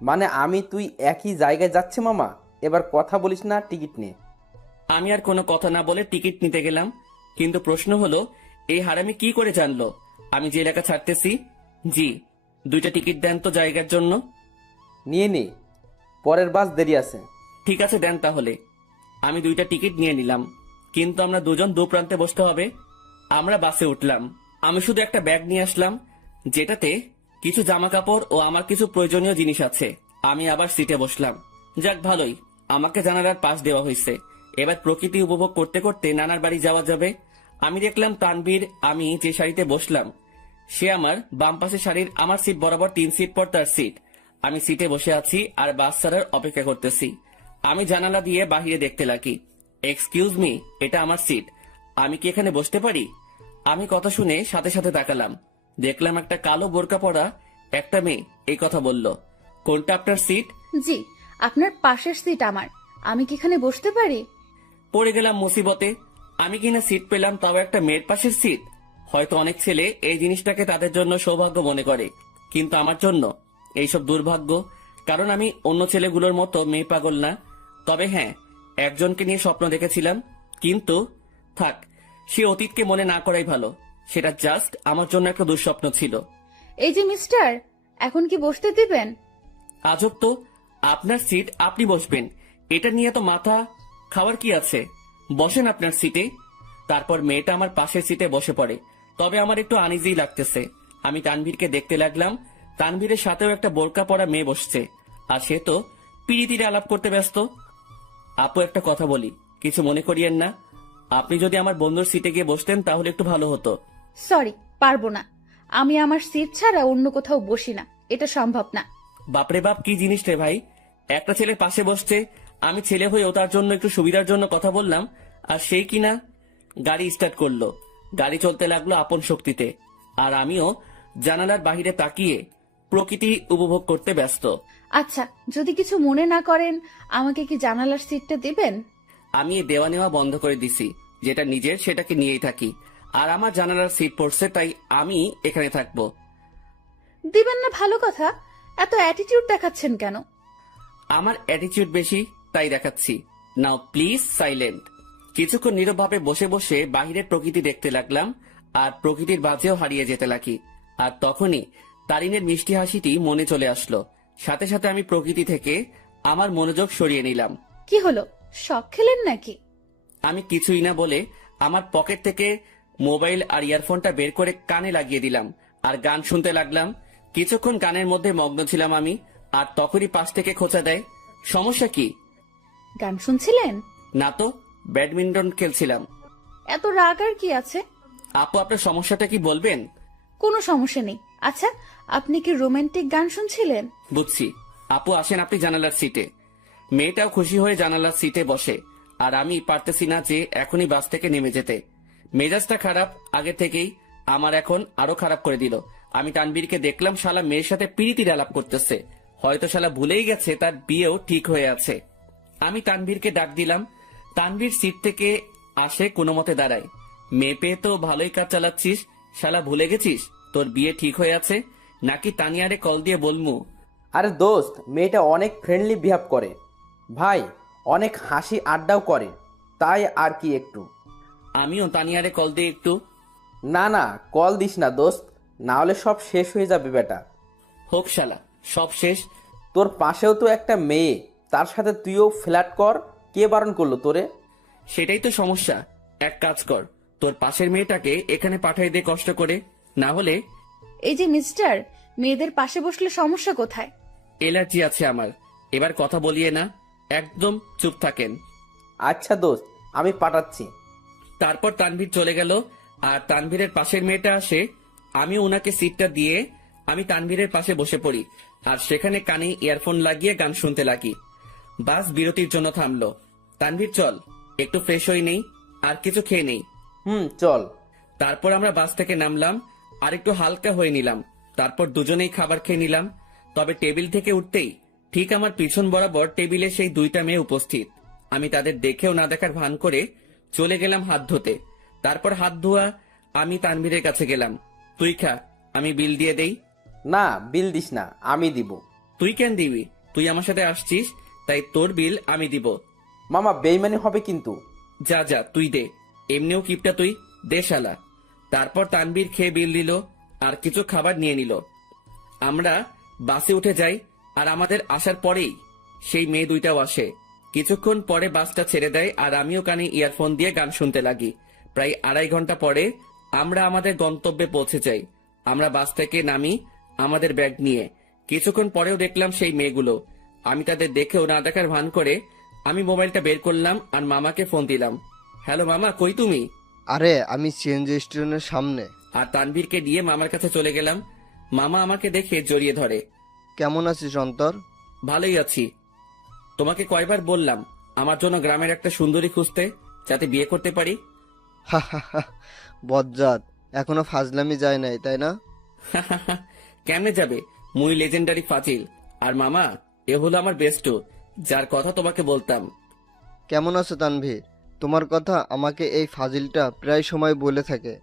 মানে আমি তুই একই জায়গায় যাচ্ছে মামা। এবার কথা বলিস না, টিকিট নে। আমি আর কোনো কথা না বলে টিকিট নিতে গেলাম, কিন্তু প্রশ্ন হলো এই হারামি কি করে জানলো আমি যে এলাকা ছাড়তেছি? জি, 2টা টিকিট দেন তো জায়গার জন্য। নিয়ে নি, পরের বাস দেরি আছে। ঠিক আছে, দেন তাহলে। আমি 2টা টিকিট নিয়ে নিলাম, কিন্তু আমরা দুজন দু প্রান্তে বসতে হবে। আমরা বাসে উঠলাম। আমি শুধু একটা ব্যাগ নিয়ে আসলাম, যেটাতে কিছু জামা কাপড় ও আমার কিছু প্রয়োজনীয় জিনিস আছে। আমি আবার সিটে বসলাম। যাক ভালোই, আমাকে জানালার পাশ দেওয়া হয়েছে। এবার প্রকৃতি উপভোগ করতে করতে নানার বাড়ি যাওয়া যাবে। আমি দেখলাম তানভীর, আমি যে শাড়িতে বসলাম সে আমার বাম পাশের শাড়ির আমার সিট বরাবর 3 সিট পর তার সিট। আমি সিটে বসে আছি আর বাস ছাড়ার অপেক্ষা করতেছি। আমি জানালা দিয়ে বাহিরে দেখতে লাগি। এক্সকিউজ মি, এটা আমার সিট, আমি কি এখানে বসতে পারি? আমি কথা শুনে সাথে সাথে তাকালাম। দেখলাম একটা কালো বোরকা পরা একটা মেয়ে এই কথা বলল। কোনটা আপনার সিট? জি, আপনার পাশের সিট আমার। আমি কি এখানে বসতে পারি? পড়ে গেলাম মুসিবতে। আমি কিনা সিট পেলাম, তাও একটা মেয়ের পাশের সিট। হয়তো অনেক ছেলে এই জিনিসটাকে তাদের জন্য সৌভাগ্য মনে করে, কিন্তু আমার জন্য এইসব দুর্ভাগ্য। কারণ আমি অন্য ছেলেগুলোর মতো মেয়ে পাগল না। তবে হ্যাঁ, একজনকে নিয়ে স্বপ্ন দেখেছিলাম, কিন্তু থাক, সে অতীতকে মনে না করাই ভালো। সেটা জাস্ট আমার জন্য একটা দুঃস্বপ্ন ছিল। এই যে মিস্টার, এখন কি বসতে দিবেন? আজব তো, আপনার সিট, আপনি বসবেন, এটা নিয়ে তো মাথা খাওয়ার কি আছে? বসেন আপনার সিটে। তারপর মেয়েটা আমার পাশের সিটে বসে পড়ে। তবে আমার একটু আনইজি লাগতেছে। আমি তানভীরকে দেখতে লাগলাম। তানভীরের সাথেও একটা বোরকা পরা মেয়ে বসছে, আর সে তো পিড়িতিরে আলাপ করতে ব্যস্ত। আপু, একটা কথা বলি, কিছু মনে করিয়েন না। আপনি যদি আমার বন্ধুর সিটে গিয়ে বসতেন তাহলে একটু ভালো হতো। সরি, পারবো না। আমি আমার সিট ছাড়া অন্য কোথাও বসি না, এটা সম্ভব না। বাপরে বাপ, কি জিনিস রে ভাই! একটা ছেলের পাশে বসছে, আমি ছেলে হয়েও তার জন্য একটু সুবিধার জন্য কথা বললাম, আর সেই কিনা গাড়ি স্টার্ট করলো। গাড়ি চলতে লাগলো আপন শক্তিতে, আর আমিও জানালার বাহিরে তাকিয়ে প্রকৃতি উপভোগ করতে ব্যস্ত। আচ্ছা, যদি কিছু মনে না করেন, আমাকে কি জানালার সিটটা দিবেন? আমি এই দেওয়া নেওয়া বন্ধ করে দিছি। যেটা নিজের সেটাকে নিয়েই থাকি, আর আমার জানালার সিট পড়ছে, তাই আমি এখানে থাকবো। দিবেন না ভালো কথা, এত অ্যাটিটিউড দেখাচ্ছেন কেন? আমার অ্যাটিটিউড বেশি, তাই দেখাচ্ছি। নাও প্লিজ সাইলেন্ট। কিছুক্ষণ নীরবভাবে বসে বসে বাহিরের প্রকৃতি দেখতে লাগলাম, আর প্রকৃতির বাজেও হারিয়ে যেতে লাগি। আর তখনই তারিনের মিষ্টি হাসিটি মনে চলে আসলো। সাথে সাথে আমি প্রকৃতি থেকে আমার মনোযোগ সরিয়ে নিলাম। কি হলো, শখ খেলেন নাকি? আমি কিছুই না বলে আমার পকেট থেকে মোবাইল আর ইয়ারফোনটা বের করে কানে লাগিয়ে দিলাম, আর গান শুনতে লাগলাম। কিছুক্ষণ গানের মধ্যে মগ্ন ছিলাম আমি, আর তখনই পাশ থেকে খোঁচা দেয়। সমস্যা কি? গান শুনছিলেন? না তো, ব্যাডমিন্টন খেলছিলাম। এত রাগ আর কি আছে? আপু, আপনার সমস্যাটা কি বলবেন? কোনো সমস্যা নেই। আচ্ছা, আপনি কি রোমান্টিক গান শুনছিলেন? বুঝছি। আপু আসেন আপনি জানালার সিটে। মেয়েটাও খুশি হয়ে জানালার সিটে বসে, আর আমি পারতেছি না যে এখনই বাস থেকে নেমে যেতে। মেজাজটা খারাপ আগে থেকেই, আমার এখন আরো খারাপ করে দিল। আমি তানবীরকে দেখলাম শালা মেয়ের সাথে পিরিতির আলাপ করতেছে। হয়তো শালা ভুলেই গেছে তার বিয়েও ঠিক হয়ে আছে। আমি তানভীরকে ডাক দিলাম। তানভীর সিট থেকে আসে, কোনো মতে দাঁড়ায়। মেয়ে পেয়ে তো ভালোই কাজ চালাচ্ছিস, শালা ভুলে গেছিস তোর বিয়ে ঠিক হয়ে আছে? নাকি তানিয়ারে কল দিয়ে বলমু? আরে দোস্ত, মেয়েটা অনেক ফ্রেন্ডলি বিহেভ করে ভাই, অনেক হাসি আড্ডাও করে, তাই আর কি একটু। আমিও তানিয়ারে কল দিয়ে একটু। না না, কল দিস না দোস্ত, না হলে সব শেষ হয়ে যাবে বেটা। হোক শালা, সব শেষ। তোর পাশেও তো একটা মেয়ে, তার সাথে তুইও ফ্ল্যাট কর, কে বারণ করলো তোরে? সেটাই তো সমস্যা। এক কাজ কর, তোর পাশের মেয়েটাকে এখানে পাঠাই দে কষ্ট করে, না হলে। এই যে মিস্টার, মেয়েদের পাশে বসলে সমস্যা কোথায়? এলার্জি আছে আমার। এবার কথা বলিয়ে না, একদম চুপ থাকেন। আচ্ছা দোস্ত, আমি পাঠাচ্ছি। তারপর তানভীর চলে গেল, আর তানভীরের পাশের মেয়েটা আসে। আমি ওনাকে সিটটা দিয়ে আমি তানভীরের পাশে বসে পড়ি, আর সেখানে কানে ইয়ারফোন লাগিয়ে গান শুনতে লাগি। বাস বিরতির জন্য থামলো। তানভীর চল, একটু ফ্রেশ হয়ে নেই, আর কিছু খেয়ে নেই। চল। তারপর আমরা বাস থেকে নামলাম, আর একটু হালকা হয়ে নিলাম। তারপর দুজনেই খাবার খেয়ে নিলাম। তবে টেবিল থেকে উঠতেই ঠিক আমার পিছন বরাবর টেবিলে সেই 2টা মেয়ে উপস্থিত। আমি তাদের দেখেও না দেখার ভান করে চলে গেলাম হাত ধুতে। তারপর হাত ধোয়া আমি তানভীরের কাছে গেলাম। তুই খা, আমি বিল দিয়ে দেই। না, বিল দিস না, আমি দিব। তুই কেন দিবি? তুই আমার সাথে আসছিস, তাই তোর বিল আমি দিব। মামা, বেইমানি হবে কিন্তু। যা যা, তুই দে, এমনিও কিপটা তুই, দে শালা। তারপর তানভীর খেয়ে বিল দিল। আর কিছু খাবার নিয়ে নিল। আমরা বাসে উঠে যাই আর আমাদের আসার পরেই সেই মেয়ে দুইটাও আসে। কিছুক্ষণ পরে বাসটা ছেড়ে দেয় আর আমিও কানে ইয়ারফোন দিয়ে গান শুনতে লাগি। প্রায় 2.5 ঘন্টা পরে আমরা আমাদের গন্তব্যে পৌঁছে যাই। আমরা বাস থেকে নামি আমাদের ব্যাগ নিয়ে। কিছুক্ষণ পরেও দেখলাম সেই মেয়েগুলো। আমি তাদের দেখেও না দেখার ভান করে আমি মোবাইলটা বের করলাম আর মামাকে ফোন দিলাম। হ্যালো মামা, কই তুমি? আরে আমি সিএনজি স্টেশনের সামনে। আর তানভীরকে দিয়ে মামার কাছে চলে গেলাম। মামা আমাকে দেখে জড়িয়ে ধরে। কেমন আছিস অন্তর? ভালোই আছি। তোমাকে কয়বার বললাম আমার জন্য গ্রামের একটা সুন্দরী খুঁজতে, যাতে বিয়ে করতে পারি? হা হা হা, বজ্জাত, এখনো ফাজলামি যায় নাই তাই না? কেমনে যাবে? মুই লেজেন্ডারি ফাজিল। আর মামা, এ হলো আমার বেস্টু, যার কথা তোমাকে বলতাম। কেমন আছো তানভীর? তোমার কথা আমাকে এই ফাজিলটা প্রায় সময় বলে থাকে।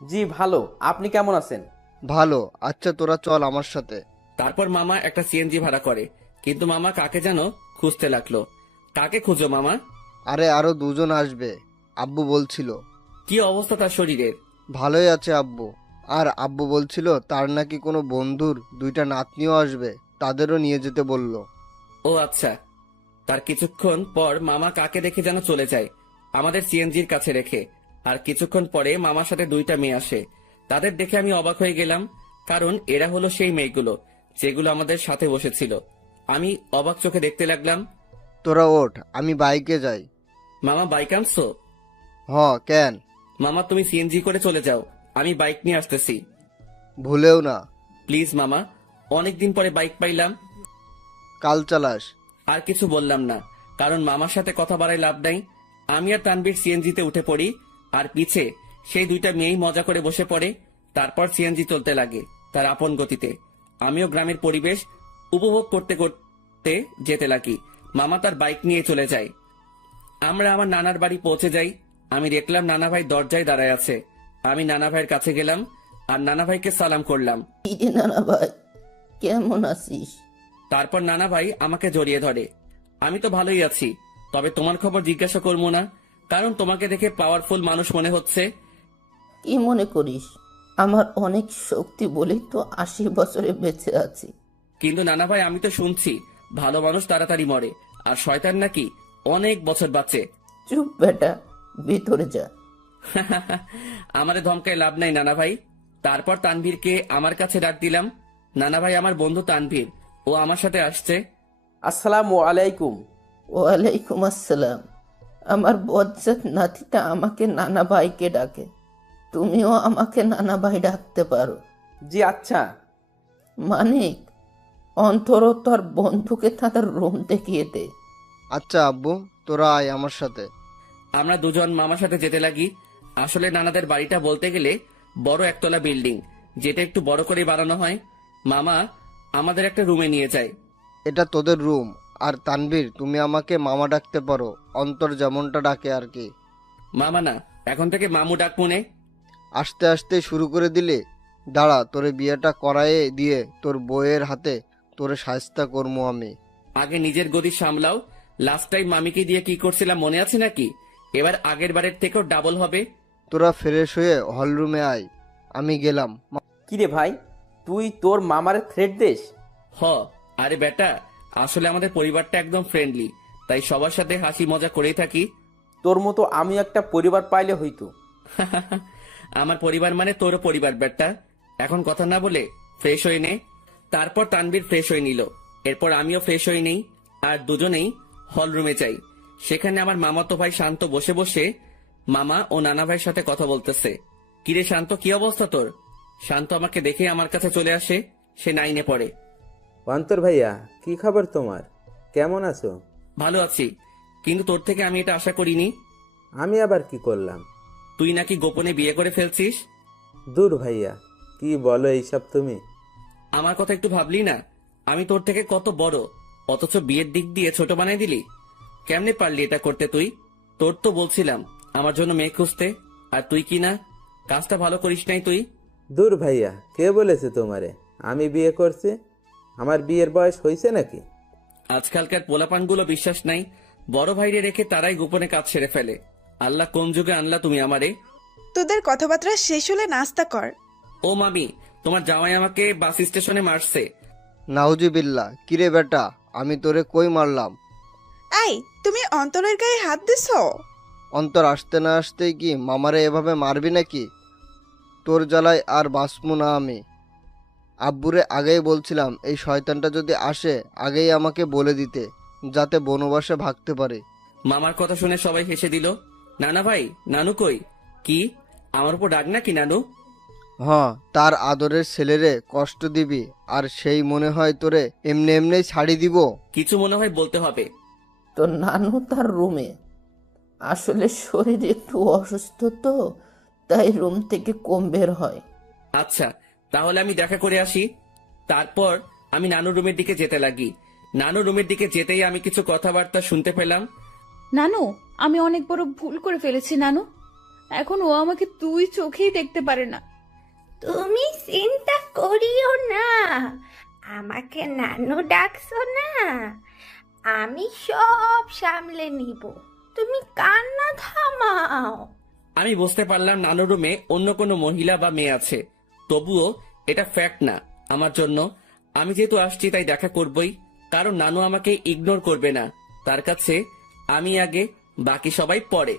জি ভালো, আপনি কেমন আছেন? ভালো। আচ্ছা তোরা চল আমার সাথে। তারপর মামা একটা সিএনজি ভাড়া করে, কিন্তু মামা কাকে যেন খুঁজতে লাগলো। কাকে খুঁজো মামা? আরে আরো 2 জন আসবে, আব্বু বলছিল। কি অবস্থা তার শরীরের? ভালোই আছে আব্বু। আর আব্বু বলছিল তার নাকি কোনো বন্ধুর 2টা নাতনিও আসবে, তাদেরও নিয়ে যেতে বলল। ও আচ্ছা। তার কিছুক্ষণ পর মামা কাকে দেখে যেন চলে যায় আমাদের সিএনজির কাছে রেখে। আর কিছুক্ষণ পরে মামার সাথে 2টা মেয়ে আসে। তাদের দেখে আমি অবাক হয়ে গেলাম, কারণ এরা হলো সেই মেয়েগুলো যেগুলো আমাদের সাথে বসেছিল। আমি অবাক চোখে দেখতে লাগলাম। তোরা ওঠ, আমি বাইকে যাই। মামা বাইক আনছো? কেন? মামা তুমি সিএনজি করে চলে যাও, আমি বাইক নিয়ে আসতেছি। ভুলেও না। প্লিজ মামা, অনেকদিন পরে বাইক পাইলাম। কাল চালাস। আর কিছু বললাম না, কারণ মামার সাথে কথা বাড়াই লাভ নাই। আমি আর তানবীর সিএনজিতে উঠে পড়ি, আর পিছে সেই 2টা মেয়েই মজা করে বসে পড়ে। তারপর সিএনজি চলতে লাগে তার আপন গতিতে। আমিও গ্রামের পরিবেশ উপভোগ করতে করতে যেতে লাগি। মামা তার বাইক নিয়ে চলে যায়। আমরা আমার নানার বাড়ি পৌঁছে যাই। আমি দেখলাম নানা ভাই দরজায় দাঁড়ায় আছে। আমি নানা ভাইয়ের কাছে গেলাম আর নানা ভাইকে সালাম করলাম। নানা ভাই, কেমন আছিস? তারপর নানা ভাই আমাকে জড়িয়ে ধরে। আমি তো ভালোই আছি, তবে তোমার খবর জিজ্ঞাসা করবো না, কারণ তোমাকে দেখে পাওয়ারফুল মানুষ মনে হচ্ছে। কি মনে করিস? আমার অনেক শক্তি বলেই তো 80 বছরে বেঁচে আছি। কিন্তু নানা ভাই, আমি তো শুনছি ভালো মানুষ তাড়াতাড়ি মরে, আর শয়তান নাকি অনেক বছর বাঁচে। চুপ বেটা, ভিতরে যা। আমাদের ধমকায় লাভ নাই নানা ভাই। তারপর তানভীরকে আমার কাছে ডাক দিলাম। নানা ভাই, আমার বন্ধু তানভীর, ও আমার সাথে আসছে। আসসালামু আলাইকুম। ওয়ালাইকুম আসসালাম। আমার বজ্জাত নাতিটা আমাকে নানা ভাইকে ডাকে, তুমিও আমাকে নানা ভাই ডাকতে পারো। জি আচ্ছা। মানিক, অন্তর তোর বন্ধুকে তাদের রুম দেখিয়ে দে। আচ্ছা আব্বু, তোরা আয় আমার সাথে। আমরা 2 জন মামার সাথে যেতে লাগি। আসলে নানাদের বাড়িটা বলতে গেলে বড় একতলা বিল্ডিং, যেটা একটু বড় করে বানানো হয়। মামা আমাদের একটা রুমে নিয়ে যায়। এটা তোদের রুম। আর তানভীর, তুমি আমাকে মামা ডাকতে পারো, অন্তর যেমনটা ডাকে আর কি। মামা না, এখন থেকে মামু ডাক মনে। আস্তে আস্তে শুরু করে দিলে। দাঁড়া, তোরে বিয়েটা করায়ে দিয়ে তোর বউয়ের হাতে তোরে শায়েস্তা করবো আমি। আগে নিজের গদি সামলাও। লাস্ট টাইম মামিকে দিয়ে কি করছিলাম মনে আছে নাকি? এবার আগের বারের থেকেও ডাবল হবে। তোরা ফ্রেশ হয়ে হলরুমে আয়, আমি গেলাম। কিরে ভাই, তুই তোর মামারে থ্রেট দিস? আরে বেটা, আসলে আমাদের পরিবারটা একদম ফ্রেন্ডলি, তাই সবার সাথে হাসি মজা করেই থাকি। তোর মতো আমি একটা পরিবার পাইলে হইতো। আমার পরিবার মানে তোরও পরিবার বেটা। এখন কথা না বলে ফ্রেশ হয়ে নে। তারপর তানভীর ফ্রেশ হয়ে নিল। এরপর আমিও ফ্রেশ হয়ে নেই, আর দুজনেই হল রুমে যাই। সেখানে আমার মামাতো ভাই শান্ত বসে বসে মামা ও নানা ভাইয়ের সাথে কথা বলতেছে। কিরে শান্ত, কি অবস্থা তোর? শান্ত আমাকে দেখে আমার কাছে চলে আসে। সে 9-এ পড়ে। অন্তর ভাইয়া, কি খবর তোমার? কেমন আছো? ভালো আছি, কিন্তু তোর থেকে আমি এটা আশা করিনি। আমি আবার কি করলাম? তুই নাকি গোপনে বিয়ে করে ফেলছিস। দূর ভাইয়া, কি বলো এইসব তুমি? আমার কথা একটু ভাবলি না? আমি তোর থেকে কত বড়, অথচ বিয়ের দিক দিয়ে ছোট বানাই দিলি। কেমনে পারলি এটা করতে তুই? তোর তো বলছিলাম আমার জন্য মেয়ে খুঁজতে, আর তুই কি না, কাজটা ভালো করিস নাই তুই। দূর ভাইয়া, কে বলেছে তোমারে আমি বিয়ে করছি? আমার বিয়ের বয়স হয়েছে নাকি? আজকালকার পোলাপানগুলো বিশ্বাস নাই, বড় ভাইরে রেখে তারাই গোপনে কাজ সেরে ফেলে। আল্লাহ কোন যুগে আনলা তুমি আমারে? তোদের কথাবার্তা শেষ হলে নাস্তা কর। ও মামি, তোমার জামাই আমাকে বাস স্টেশনে মারছে। নাউজুবিল্লা, কিরে বেটা, আমি তোরে কই মারলাম? এই, তুমি অন্তরের গায়ে হাত দিছো? অন্তর আসতে না আসতেই কি মামারে এভাবে মারবি নাকি? তোর জ্বালায় আর বাঁচবো না আমি। আব্বুরে আগেই বলছিলাম এই শয়তানটা যদি আসে আগেই আমাকে বলে দিতে, যাতে বনবাসে ভাগতে পারে। মামার কথা শুনে সবাই হেসে দিল। নানা ভাই, নানু কই? কি আমার উপর রাগ নাকি নানু? হ্যাঁ, তার আদরের ছেলেরে কষ্ট দিবি আর সেই মনে হয় তোরে এমনি এমনি ছাড়ি দিব? কিছু মনে হয় বলতে হবে। তো নানু তার রুমে, আসলে শরীর একটু অসুস্থ তো, তাই রুম থেকে কম বের হয়। আচ্ছা, তাহলে আমি দেখা করে আসি। তারপর আমি নানুর রুমের দিকে যেতে লাগি। নানুর রুমের দিকে যেতেই আমি কিছু কথাবার্তা শুনতে পেলাম। নানু, আমি অনেক বড় ভুল করে ফেলেছি নানু। এখন ও আমাকে দুই চোখেই দেখতে পারে না। তুমি চিন্তা করিও না, আমাকে নানু ডাকছো না, আমি সব সামলে নিব, তুমি কান্না থামাও। আমি বুঝতে পারলাম নানুর রুমে অন্য কোনো মহিলা বা মেয়ে আছে, তবুও এটা ফ্যাক্ট না আমার জন্য। আমি যেহেতু আসছি তাই দেখা করবই, কারণ নানু আমাকে ইগনোর করবে না। তার কাছে আমি আগে, বাকি সবাই পরে।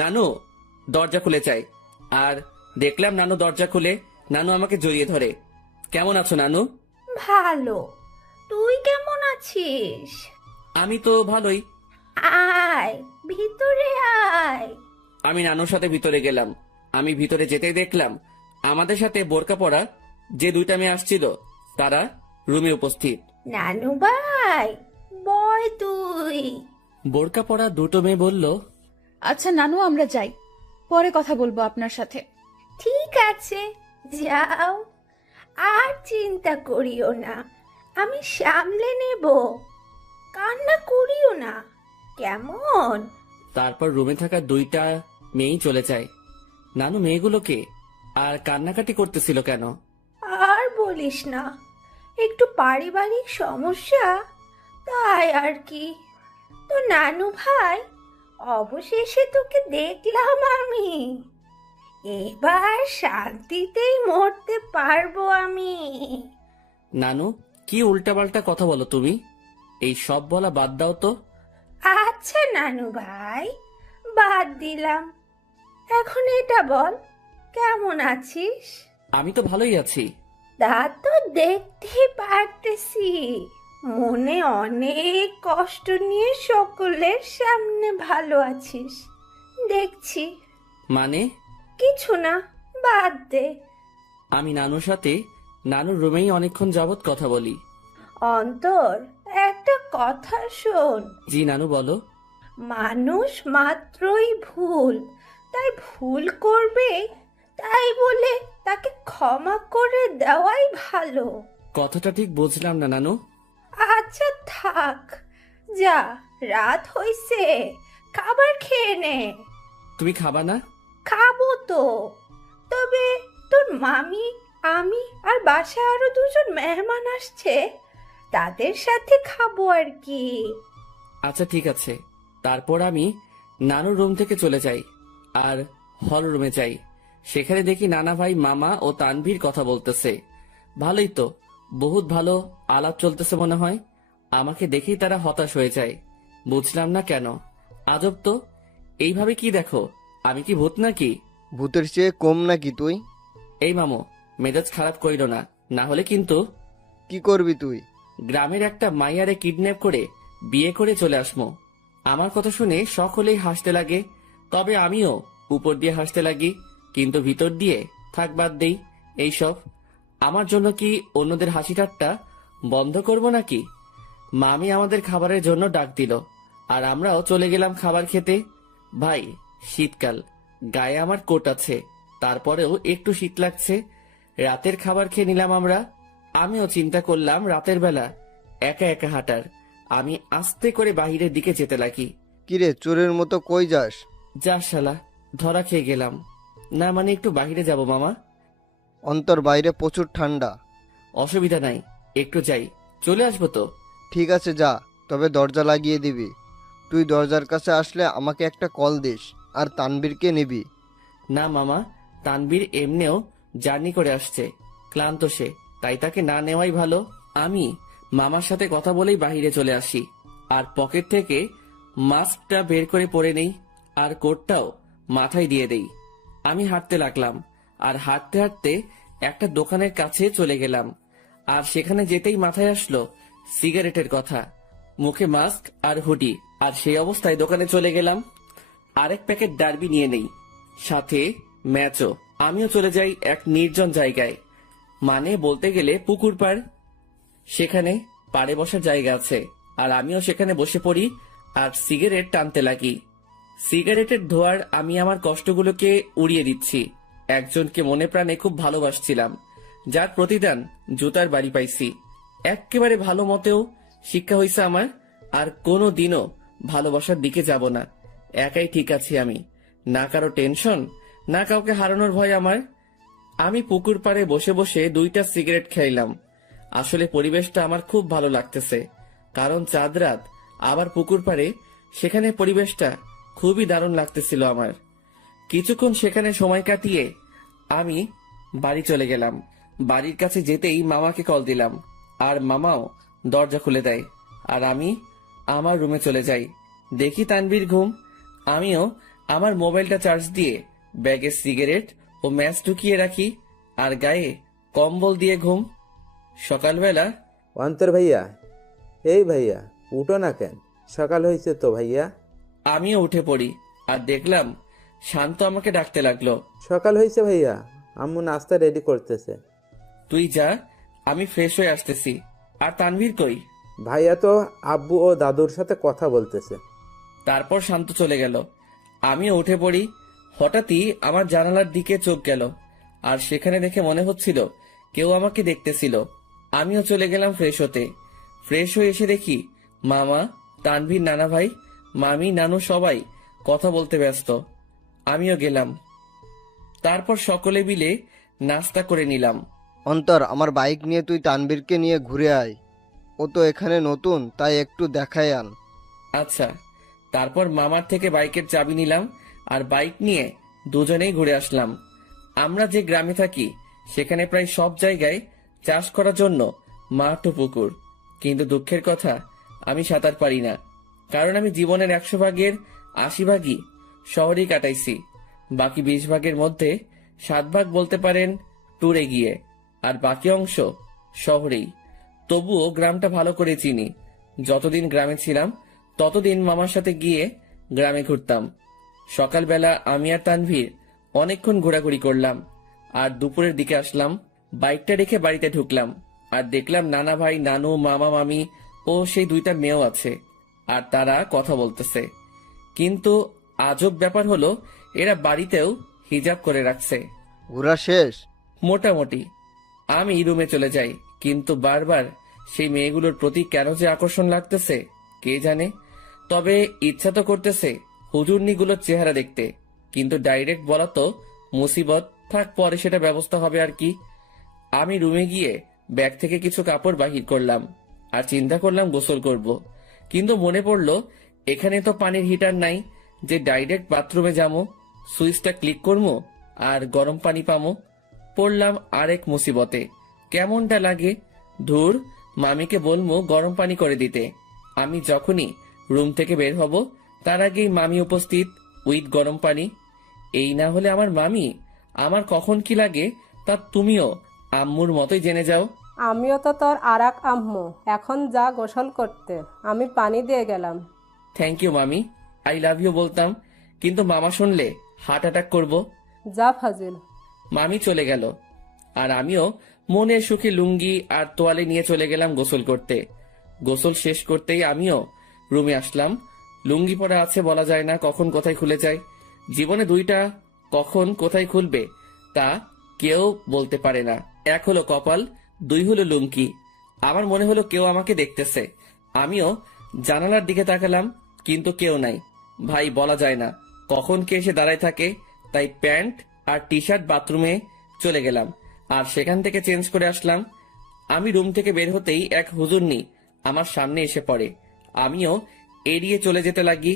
নানু, দরজা খুলে চাই। আর দেখলাম নানু দরজা খুলে নানু আমাকে জড়িয়ে ধরে। কেমন আছো নানু? ভালো, তুই কেমন আছিস? আমি তো ভালোই। আয় ভিতরে আয়। আমি নানুর সাথে ভিতরে গেলাম। আমি ভিতরে যেতেই দেখলাম আমাদের সাথে বোরকা পরা যে দুইটা মেয়ে আসছিল তারা রুমে উপস্থিত। নানু ভাই, বয় তুই। বোরকা পরা দুটো মেয়ে বলল, আচ্ছা নানু, আমরা যাই, পরে কথা বলবো আপনার সাথে। ঠিক আছে, যাও, আর চিন্তা করিও না, আমি সামলে নেব, কান্না করিও না, কেমন? তারপর রুমে থাকা দুইটা মেয়েই চলে যায়। নানু মেয়েগুলোকে আর কান্নাকাটি করতেছিল কেন? আর বলিস না, একটু পারিবারিক সমস্যা, তাই আর কি। তো নানু ভাই, অবশেষে তোকে দেখলাম আমি, এবার শান্তিতেই মরতে পারবো আমি। নানু, কি উল্টাপাল্টা কথা বলো তুমি? এই সব বলা বাদ দাও তো। আচ্ছা নানু ভাই, বাদ দিলাম, এখন এটা বল, কেমন আছিস? আমি তো ভালোই আছি। তা তো দেখতেই পারতেছি, মনে অনেক কষ্ট নিয়ে সকলের সামনে ভালো আছিস দেখছি। মানে? কিছু না, বাদ দে। আমি নানুর সাথে নানুর রুমেই অনেকক্ষণ যাবৎ কথা বলি। অন্তর, একটা কথা শোন। জি নানু, বলো। মানুষ মাত্রই ভুল, তাই ভুল করবে, তাই বলে তাকে ক্ষমা করে দেওয়াই ভালো। কথাটা ঠিক বুঝলাম না নানু। আচ্ছা থাক, যা, রাত হইছে, খাবার খেয়ে নে। তুমি খাবা না? খাবো তো, তবে তোর মামি, আমি আর বাসায় আরো দুজন মেহমান আসছে, তাদের সাথে খাবো আর কি। আচ্ছা ঠিক আছে। তারপর আমি নানুর রুম থেকে চলে যাই আর হল রুমে যাই। সেখানে দেখি নানা ভাই, মামা ও তানভীর কথা বলতেছে। ভালোই তো, বহুত ভালো আলাপ চলতেছে মনে হয়। আমাকে দেখেই তারা হতাশ হয়ে যায়। বুঝলাম না কেন। আজব তো, এইভাবে কি দেখো? আমি কি ভূত নাকি? ভূতের চেয়ে কম নাকি তুই? এই মামু, মেজাজ খারাপ কইরো না, না হলে কিন্তু। কি করবি তুই? গ্রামের একটা মাইয়ারে কিডন্যাপ করে বিয়ে করে চলে আসমো। আমার কথা শুনে সকলেই হাসতে লাগে, তবে আমিও উপর দিয়ে হাসতে লাগি, কিন্তু ভিতর দিয়ে থাক বাদ দেই এইসব। আমার জন্য কি অন্যদের হাসি ঠাট্টা বন্ধ করব নাকি? মামি আমাদের খাবারের জন্য ডাক দিল আর আমরাও চলে গেলাম খাবার খেতে। ভাই, শীতকাল, গায়ে আমার কোট আছে, তারপরেও একটু শীত লাগছে। রাতের খাবার খেয়ে নিলাম আমরা। আমিও চিন্তা করলাম রাতের বেলা একা একা হাঁটার। আমি আস্তে করে বাহিরের দিকে যেতে লাগি। কিরে, চোরের মতো কই যাস? যা শালা, ধরা খেয়ে গেলাম। না মানে একটু বাহিরে যাব মামা। অন্তর, বাইরে প্রচুর ঠান্ডা। অসুবিধা নাই, একটু যাই, চলে আসবো তো। ঠিক আছে যা, তবে দরজা লাগিয়ে দিবি। তুই দরজার কাছে আসলে আমাকে একটা কল দিস, আর তানবীরকে নিবি। না মামা, তানবীর এমনিও জার্নি করে আসছে, ক্লান্ত সে, তাই তাকে না নেওয়াই ভালো। আমি মামার সাথে কথা বলেই বাইরে চলে আসি আর পকেট থেকে মাস্কটা বের করে পরে নেই আর কোটটাও মাথায় দিয়ে দেই। আমি হাঁটতে লাগলাম আর হাঁটতে হাঁটতে একটা দোকানের কাছে চলে গেলাম। আর সেখানে যেতেই মাথায় আসলো সিগারেটের কথা। মুখে মাস্ক আর হুডি, আর সেই অবস্থায় দোকানে চলে গেলাম। আরেক প্যাকেট ডার্বি নিয়ে নেই, সাথে ম্যাচও। আমিও চলে যাই এক নির্জন জায়গায়, মানে বলতে গেলে পুকুর পাড়। সেখানে পাড়ে বসার জায়গা আছে আর আমিও সেখানে বসে পড়ি আর সিগারেট টানতে লাগি। সিগারেটের ধোঁয়ার আমি আমার কষ্টগুলোকে উড়িয়ে দিচ্ছি। একজনকে মনে প্রাণে খুব ভালোবাসছিলাম, যার প্রতিদান জুতার বাড়ি পাইছি। একেবারে ভালো মতেও শিক্ষা হয়েছে আমার, আর কোনো দিনও ভালোবাসার দিকে যাব না। একাই ঠিক আছি আমি, না কারো টেনশন, না কাউকে হারানোর ভয় আমার। আমি পুকুর পাড়ে বসে বসে 2টা সিগারেট খাইলাম। আসলে পরিবেশটা আমার খুব ভালো লাগতেছে, কারণ চাঁদ রাত, আবার পুকুর পাড়ে, সেখানে পরিবেশটা খুবই দারুণ লাগতেছিল আমার। কিছুক্ষণ সেখানে সময় কাটিয়ে আমি বাড়ি চলে গেলাম। বাড়ির কাছে যেতেই মামাকে কল দিলাম আর মামাও দরজা খুলে দেয় আর আমি আমার রুমে চলে যাই। দেখি তানভীর ঘুম। আমিও আমার মোবাইলটা চার্জ দিয়ে ব্যাগে সিগারেট ও ম্যাচ ঢুকিয়ে রাখি আর গায়ে কম্বল দিয়ে ঘুম। সকালবেলা অন্তর ভাইয়া, এই ভাইয়া উঠো না কেন? সকাল হয়েছে তো ভাইয়া। আমিও উঠে পড়ি আর দেখলাম শান্ত আমাকে ডাকতে লাগলো। সকাল হয়েছে ভাইয়া, আম্মু নাস্তা রেডি করতেছে। তুই যা, আমি ফ্রেশ হয়ে আসতেছি। আর তানভীর কই? ভাইয়া তো আব্বু ও দাদুর সাথে কথা বলতেছে। তারপর শান্ত চলে গেল। আমিও উঠে পড়ি। হঠাৎই আমার জানালার দিকে চোখ গেল আর সেখানে দেখে মনে হচ্ছিল কেউ আমাকে দেখতেছিল। আমিও চলে গেলাম ফ্রেশ হতে। ফ্রেশ হয়ে এসে দেখি মামা, তানভীর, নানা ভাই, মামি, নানু সবাই কথা বলতে ব্যস্ত। আমিও গেলাম। তারপর সকলে মিলে নাস্তা করে নিলাম। অন্তর, আমার বাইক নিয়ে তুই তানবীরকে নিয়ে ঘুরে আয়। ও তো এখানে নতুন, তাই একটু দেখায় আন। আচ্ছা। তারপর মামার থেকে বাইকের চাবি নিলাম আর বাইক নিয়ে দুজনেই ঘুরে আসলাম। আমরা যে গ্রামে থাকি সেখানে প্রায় সব জায়গায় চাষ করার জন্য মাঠ ও পুকুর, কিন্তু দুঃখের কথা আমি সাঁতার পারি না। কারণ আমি জীবনের 100 ভাগের 80 ভাগই শহরেই কাটাইছি। বাকি 20 ভাগের মধ্যে 7 ভাগ বলতে পারেন ট্যুরে গিয়ে, আর বাকি অংশ শহরেই। তবুও গ্রামটা ভালো করে চিনি। যতদিন গ্রামে ছিলাম ততদিন মামার সাথে গিয়ে গ্রামে ঘুরতাম। সকালবেলা আমি আর তানভীর অনেকক্ষণ ঘোরাঘুরি করলাম আর দুপুরের দিকে আসলাম। বাইকটা রেখে বাড়িতে ঢুকলাম আর দেখলাম নানা ভাই, নানু, মামা, মামি ও সেই 2টা মেয়েও আছে আর তারা কথা বলতেছে। কিন্তু আজব ব্যাপার হলো এরা বাড়িতেও হিজাব করে রাখছে। ঘোরা শেষ? মোটামুটি। আমি রুমে চলে যাই, কিন্তু বারবার সেই মেয়েগুলোর প্রতি কেন যে আকর্ষণ লাগতেছে কে জানে। তবে ইচ্ছা তো করতেছে হুজুরনিগুলোর চেহারা দেখতে, কিন্তু ডাইরেক্ট বলা তো মুসিবত। থাক, পরে সেটা ব্যবস্থা হবে আর কি। আমি রুমে গিয়ে ব্যাগ থেকে কিছু কাপড় বাহির করলাম আর চিন্তা করলাম গোসল করব, কিন্তু মনে পড়লো এখানে তো পানির হিটার নাই যে ডাইরেক্ট বাথরুমে যাবো, সুইচটা ক্লিক করবো আর গরম পানি পামো। পড়লাম আরেক মুসিবতে। কেমনটা লাগে। ধুর, মামিকে বলবো গরম পানি করে দিতে। আমি যখনই রুম থেকে বের হব তার আগেই মামি উপস্থিত উইথ গরম পানি। এই না হলে আমার মামি আমার কখন কি লাগে তা তুমিও আম্মুর মতোই জেনে যাও। আমিও তো তোর আরাক আম্মু, এখন যা গোসল করতে, আমি পানি দিয়ে গেলাম। থ্যাংক ইউ মামি, আই লাভ ইউ বলতাম, কিন্তু মামা শুনলে হার্ট অ্যাটাক করবো। যা ফাজিল। মামি চলে গেল আর আমিও মনের সুখে লুঙ্গি আর তোয়ালে নিয়ে চলে গেলাম গোসল করতে। গোসল শেষ করতেই আমিও রুমে আসলাম। লুঙ্গি পরা আছে, বলা যায় না কখন কোথায় খুলে যায়। জীবনে 2টা কখন কোথায় খুলবে তা কেউ বলতে পারে না। 1 হলো কপাল, 2 হলো লুঙ্গি। আমার মনে হলো কেউ আমাকে দেখতেছে। আমিও জানালার দিকে তাকালাম, কিন্তু কেউ নাই। ভাই, বলা যায় না কখন কে এসে দাঁড়ায় থাকে, তাই প্যান্ট আর টি শার্ট বাথরুমে চলে গেলাম আর সেখান থেকে চেঞ্জ করে আসলাম। আমি রুম থেকে বের হতেই এক হুজুরনি আমার সামনে এসে পড়ে। আমিও এড়িয়ে চলে যেতে লাগি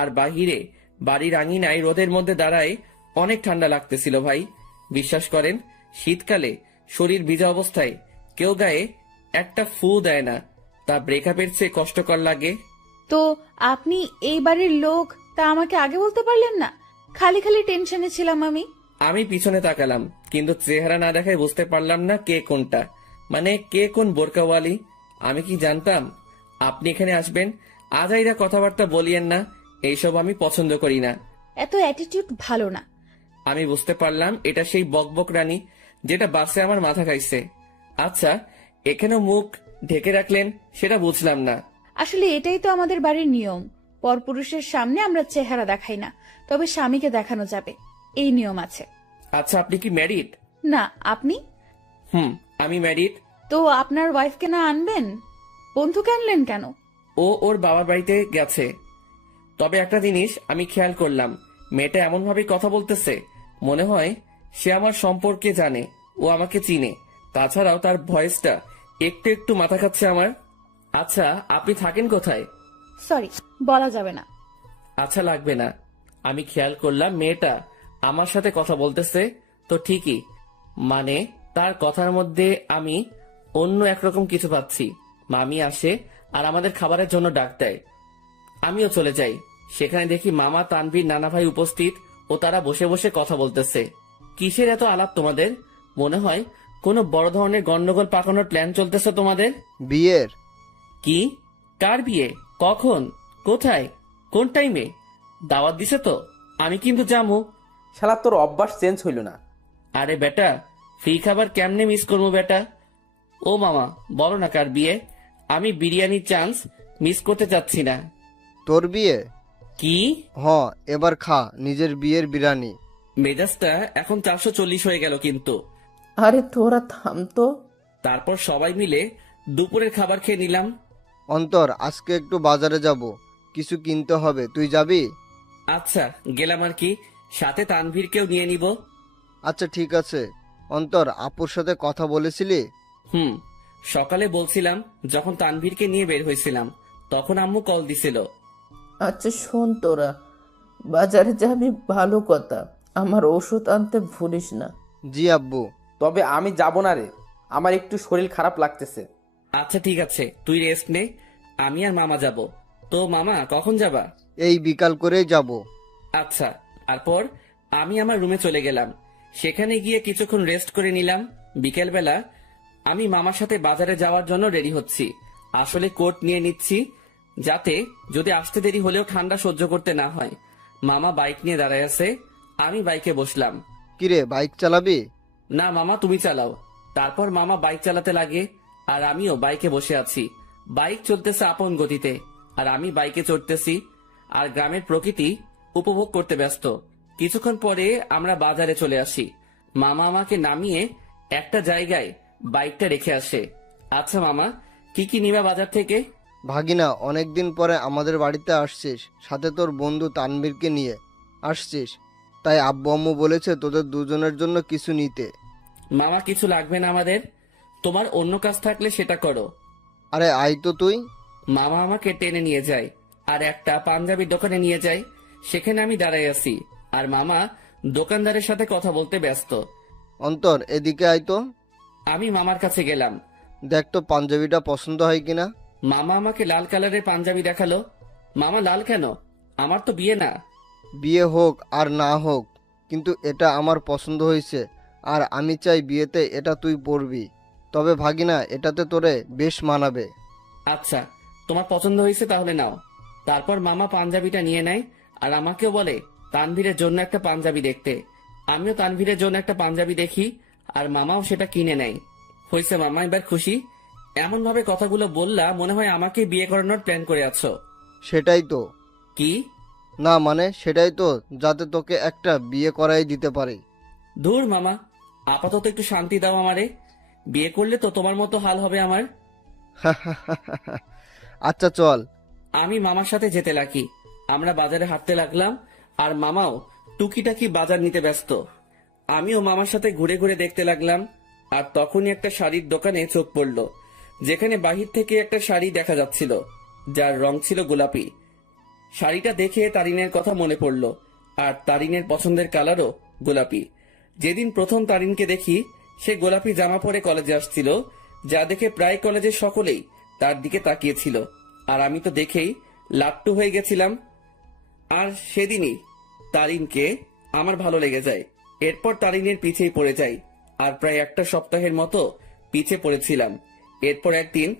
আর বাহিরে বাড়ির আঙিনায় রোদের মধ্যে দাঁড়ায় অনেক ঠান্ডা লাগতেছিল ভাই। বিশ্বাস করেন শীতকালে শরীর ভিজা অবস্থায় কেউ গায়ে একটা ফু দেয় না, তা ব্রেকআপের চেয়ে কষ্টকর লাগে। তো আপনি এই বাড়ির লোক, তা আমাকে আগে বলতে পারলেন না? খালি খালি টেনশনে ছিলাম আমি। আমি পিছনে তাকালাম, কিন্তু চেহারা না দেখায় বুঝতে পারলাম না কে কোনটা, মানে কে কোন বোরকাওয়ালি। আমি কি জানতাম আপনি এখানে আসবেন? আজাইরা কথাবার্তা বলিয়েন না, এইসব আমি পছন্দ করি না। এত অ্যাটিটিউড ভালো না। আমি বুঝতে পারলাম এটা সেই বকবক রানী যেটা বাসে আমার মাথা খাইছে। আচ্ছা, এখানেও মুখ ঢেকে রাখলেন সেটা বুঝলাম না। আসলে এটাই তো আমাদের বাড়ির নিয়ম। পরপুরুষের সামনে আমরা চেহারা দেখাই না, তবে স্বামীকে দেখানো যাবে, এই নিয়ম আছে। আচ্ছা, আপনি কি ম্যারিড? না, আপনি? আমি ম্যারিড। তো আপনার ওয়াইফকে না আনবেন? বন্ধুকে আনলেন কেন? ও ওর বাবার বাড়িতে গেছে। তবে একটা জিনিস আমি খেয়াল করলাম, মেয়েটা এমন ভাবে কথা বলতেছে মনে হয় সে আমার সম্পর্কে জানে, ও আমাকে চিনে। তাছাড়াও তার ভয়েসটা একটু একটু মাথা খাচ্ছে আমার। আচ্ছা, আপনি থাকেন কোথায়? সরি, বলা যাবে না। আচ্ছা, লাগবে না। আমি খেয়াল করলাম মেয়েটা আমার সাথে কথা বলতেছে তো ঠিকই, মানে তার কথার মধ্যে আমি অন্য একরকম কিছু পাচ্ছি। মামি আসে আর আমাদের খাবারের জন্য ডাক দেয়। আমিও চলে যাই। সেখানে দেখি মামা, তানভীর, নানা ভাই উপস্থিত ও তারা বসে বসে কথা বলতেছে। কিসের এত আলাপ তোমাদের? মনে হয় কোনো বড় ধরনের গন্ডগোল পাকানোর প্ল্যান চলতেছে তোমাদের। বিয়ের? কি? কার বিয়ে? কখন? কোথায়? কোন টাইমে? দাওয়াত দিছে তো? আমি কিন্তু যাবো। শালা তোর অভ্যাস চেঞ্জ হইল না। আরে বেটা, ফ্রি খাবার কেমনে মিস করবো বেটা? ও মামা, বলো না কার বিয়ে? আমি বিরিয়ানির চান্স মিস করতে চাচ্ছি না। তোর বিয়ে? কি? এবার খা নিজের বিয়ের বিরিয়ানি। মেজাজটা এখন 440 হয়ে গেল কিন্তু। আরে তোরা থাম তো। তারপর সবাই মিলে দুপুরের খাবার খেয়ে নিলাম। অন্তর, আজকে একটু বাজারে যাব, কিছু কিনতে হবে, তুই যাবি? আচ্ছা, গেলাম আর কি, সাথে তানভীরকেও নিয়ে নিব। আচ্ছা ঠিক আছে। অন্তর, আপুর সাথে কথা বলেছিলি? সকালে বলছিলাম, যখন তানভীরকে নিয়ে বের হয়েছিলাম তখন আম্মু কল দিছিল। আচ্ছা শোন, তোরা বাজারে যাবি ভালো কথা, আমার ওষুধ আনতে ভুলিস না। জি আব্বু। তবে আমি যাব না রে, আমার একটু শরীর খারাপ লাগতেছে। আচ্ছা ঠিক আছে, তুই রেস্ট নে, আমি আর মামা যাব। তো মামা, কখন যাবা? এই বিকাল করেই যাব। আচ্ছা। তারপর আমি আমার রুমে চলে গেলাম। সেখানে গিয়ে কিছুক্ষণ রেস্ট করে নিলাম। বিকেলবেলা আমি মামার সাথে বাজারে যাওয়ার জন্য রেডি হচ্ছি। আসলে কোট নিয়ে নিচ্ছি, যাতে যদি আসতে দেরি হলেও ঠান্ডা সহ্য করতে না হয়। মামা বাইক নিয়ে দাঁড়ায় আছে, আমি বাইকে বসলাম। কিরে, বাইক চালাবি? না মামা, তুমি চালাও। তারপর মামা বাইক চালাতে লাগে আর আমিও বাইকে বসে আছি। বাইক চলতেছে আপন গতিতে আর আমি বাইকে চড়তেছি আর গ্রামের প্রকৃতি উপভোগ করতে ব্যস্ত। কিছুক্ষণ পরে আমরা বাজারে চলে আসি। মামা আমাকে নামিয়ে একটা জায়গায় বাইকটা রেখে আসে। আচ্ছা মামা, কি কি নিবা বাজার থেকে? ভাগিনা, অনেকদিন পরে আমাদের বাড়িতে আসছিস, সাথে তোর বন্ধু তানভীরকে নিয়ে আসছিস, তাই আব্বু আম্মু বলেছে তোদের দুজনের জন্য কিছু নিতে। মামা, কিছু লাগবে না আমাদের, তোমার অন্য কাজ থাকলে সেটা করো। আরে আয় তো তুই। মামা আমাকে টেনে নিয়ে যায় আর একটা পাঞ্জাবির দোকানে নিয়ে যায়। সেখানে আমি দাঁড়াই আছি আর মামা দোকানদারের সাথে কথা বলতে ব্যস্ত। অন্তর, এদিকে আয় তো। আমি মামার কাছে গেলাম। দেখ তো পাঞ্জাবিটা পছন্দ হয় কিনা। মামা আমাকে লাল কালারের পাঞ্জাবি দেখালো। মামা, লাল কেন? আমার তো বিয়ে না। বিয়ে হোক আর না হোক, কিন্তু এটা আমার পছন্দ হয়েছে আর আমি চাই বিয়েতে এটা তুই পরবি। তবে ভাগিনা, এটাতে তোরে বেশ মানাবে। আচ্ছা, তোমার পছন্দ হয়েছে তাহলে নাও। তারপর মামা পাঞ্জাবিটা নিয়ে নেয় আর আমাকেও বলে তানভীরের জন্য একটা পাঞ্জাবি দেখতে। আমিও তানভীরের জন্য একটা পাঞ্জাবি দেখি আর মামাও সেটা কিনে নেয়। হয়েছে মামা, এবার খুশি? এমন ভাবে কথাগুলো বললা মনে হয় আমাকে বিয়ে করানোর প্ল্যান করে আছো। সেটাই তো। কি? না মানে সেটাই তো, যাতে তোকে একটা বিয়ে করাই দিতে পারি। ধুর মামা, আপাতত একটু শান্তি দাও আমারে। বিয়ে করলে তো তোমার মতো হাল হবে আমার। আচ্ছা চল। আমি মামার সাথে যেতে লাগি। আমরা বাজারে হাঁটতে লাগলাম আর মামাও টুকিটাকি বাজার নিতে ব্যস্ত। আমিও মামার সাথে ঘুরে ঘুরে দেখতে লাগলাম। আর তখনই একটা শাড়ির দোকানে চোখ পড়ল, যেখানে বাহির থেকে একটা শাড়ি দেখা যাচ্ছিল যার রং ছিল গোলাপি। শাড়িটা দেখে তারিনের কথা মনে পড়ল আর তারিনের পছন্দের কালারও গোলাপি। যেদিন প্রথম তারিনকে দেখি সে গোলাপি জামা পরে কলেজে আসছিল, যা দেখে প্রায় কলেজের সকলেই তার দিকে তাকিয়েছিল। আর আমি তো দেখেই লাট্টু হয়ে গেছিলাম। আর সেদিনই তারিনকে আমার ভালো লেগে যায়। এরপর তারিনের পিছেই পড়ে যাই, আর প্রায় একটা সপ্তাহের মতো পিছে পড়েছিলাম। এরপর একদিন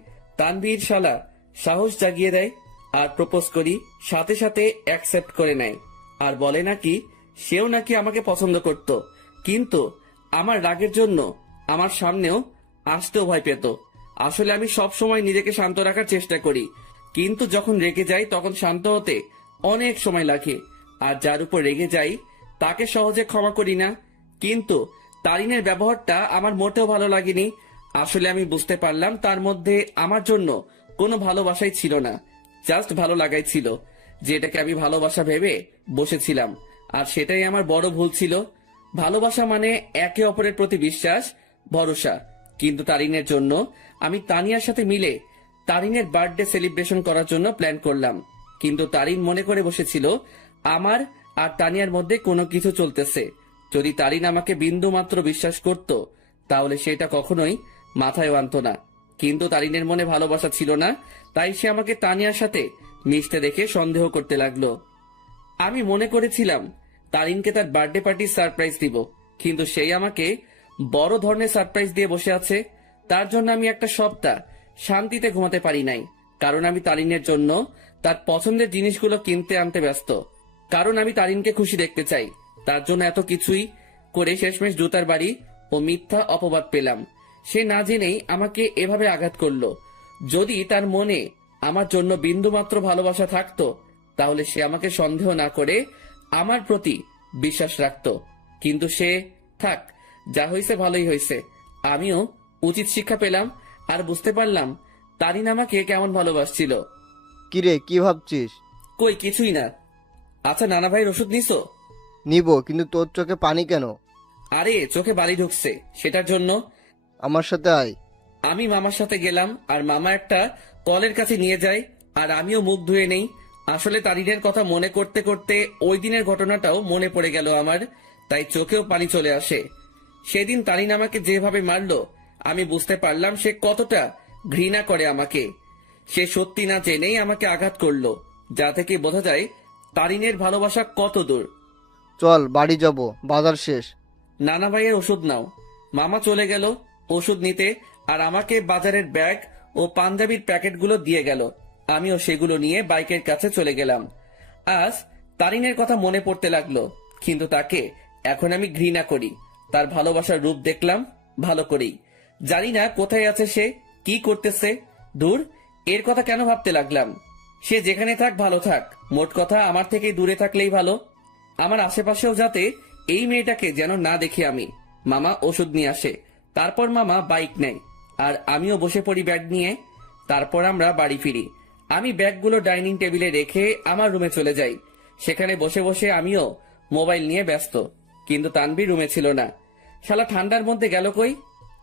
তানভীর শালা সাহস জাগিয়ে দেয় আর প্রপোজ করি, সাথে সাথে অ্যাকসেপ্ট করে নেয় আর বলে নাকি সেও নাকি আমাকে পছন্দ করত, কিন্তু আমার রাগের জন্য আমার সামনেও আসতেও ভয় পেত। আসলে আমি সব সময় নিজেকে শান্ত রাখার চেষ্টা করি, কিন্তু যখন রেগে যাই তখন শান্ত হতে অনেক সময় লাগে। আর যার উপর রেগে যাই তাকে সহজে ক্ষমা করি না। কিন্তু তারিনের ব্যবহারটা আমার মোটেও ভালো লাগেনি। আসলে আমি বুঝতে পারলাম তার মধ্যে আমার জন্য কোনো ভালোবাসাই ছিল না, জাস্ট ভালো লাগাই ছিল, যেটাকে আমি ভালোবাসা ভেবে বসেছিলাম। আর সেটাই আমার বড় ভুল ছিল। ভালোবাসা মানে একে অপরের প্রতি বিশ্বাস, ভরসা। কিন্তু তারিনের জন্য আমি তানিয়ার সাথে মিলে তারিনের বার্থডে সেলিব্রেশন করার জন্য প্ল্যান করলাম। কিন্তু তারিন মনে করে বসেছিল আমার আর তানিয়ার মধ্যে কোনো কিছু চলতেছে। যদি তারিন আমাকে বিন্দু মাত্র বিশ্বাস করত তাহলে সেটা কখনোই মাথায় আনতো না। কিন্তু তারিনের মনে ভালোবাসা ছিল না, তাই সে আমাকে তানিয়ার সাথে মিশতে দেখে সন্দেহ করতে লাগলো। আমি মনে করেছিলাম তারিনকে তার বার্থডে পার্টির সারপ্রাইজ দিব, কিন্তু সেই আমাকে বড় ধরনের সারপ্রাইজ দিয়ে বসে আছে। তার জন্য আমি একটা সপ্তাহ শান্তিতে ঘুমাতে পারি নাই, কারণ আমি তারিনের জন্য তার পছন্দের জিনিসগুলো কিনতে আনতে ব্যস্ত। কারণ আমি তারিনকে খুশি দেখতে চাই। তার জন্য এত কিছুই করে শেষমেশ জুতার বাড়ি ও মিথ্যা অপবাদ পেলাম। সে না জেনেই আমাকে এভাবে আঘাত করলো। যদি তার মনে আমার জন্য বিন্দুমাত্র ভালোবাসা থাকতো তাহলে সে আমাকে সন্দেহ না করে আমার প্রতি বিশ্বাস রাখতো। কিন্তু সে থাক, যা হয়েছে ভালোই হয়েছে। আমিও উচিত শিক্ষা পেলাম আর বুঝতে পারলাম তারিন আমাকে কেমন ভালোবাসছিল। কিরে, কি ভাবছিস? কই কিছুই না। আচ্ছা নানা ভাইয়ের ওষুধ নিছো? নিব, কিন্তু তোর চোখে পানি কেন? আরে চোখে বালি ঢুকছে, সেটার জন্য। আমার সাথে আয়। আমি মামার সাথে গেলাম আর মামা একটা কলের কাছে নিয়ে যায় আর আমিও মুখ ধুয়ে নেই। আসলে তারিনের কথা মনে করতে করতে ওই দিনের ঘটনাটাও মনে পড়ে গেল আমার, তাই চোখেও পানি চলে আসে। সেদিন তারিন আমাকে যেভাবে মারলো আমি বুঝতে পারলাম সে কতটা ঘৃণা করে আমাকে। সে সত্যি না জেনেই আমাকে আঘাত করলো, যা থেকে বোঝা যায় তারিনের ভালোবাসা কত দূর। চল বাড়ি যাব, বাজার শেষ। নানা ভাইয়ের ওষুধ নাও। মামা চলে গেল ওষুধ নিতে আর আমাকে বাজারের ব্যাগ ও পাঞ্জাবির প্যাকেটগুলো দিয়ে গেল। আমিও সেগুলো নিয়ে বাইকের কাছে চলে গেলাম। আজ তারিনের কথা মনে পড়তে লাগলো, কিন্তু তাকে এখন আমি ঘৃণা করি। তার ভালোবাসার রূপ দেখলাম ভালো করেই। জানি না কোথায় আছে সে, কি করতেছে। দূর, এর কথা কেন ভাবতে লাগলাম? সে যেখানে থাক ভালো থাক, মোট কথা আমার থেকে দূরে থাকলেই ভালো। আমার আশেপাশেও যাতে এই মেয়েটাকে যেন না দেখি আমি। মামা ওষুধ নিয়ে আসে, তারপর মামা বাইক নেয় আর আমিও বসে পড়ি ব্যাগ নিয়ে। তারপর আমরা বাড়ি ফিরি। আমি ব্যাগগুলো ডাইনিং টেবিলে রেখে আমার রুমে চলে যাই। সেখানে বসে বসে আমিও মোবাইল নিয়ে ব্যস্ত, কিন্তু তানভীর রুমে ছিল না। শালা ঠান্ডার মধ্যে গেল কই?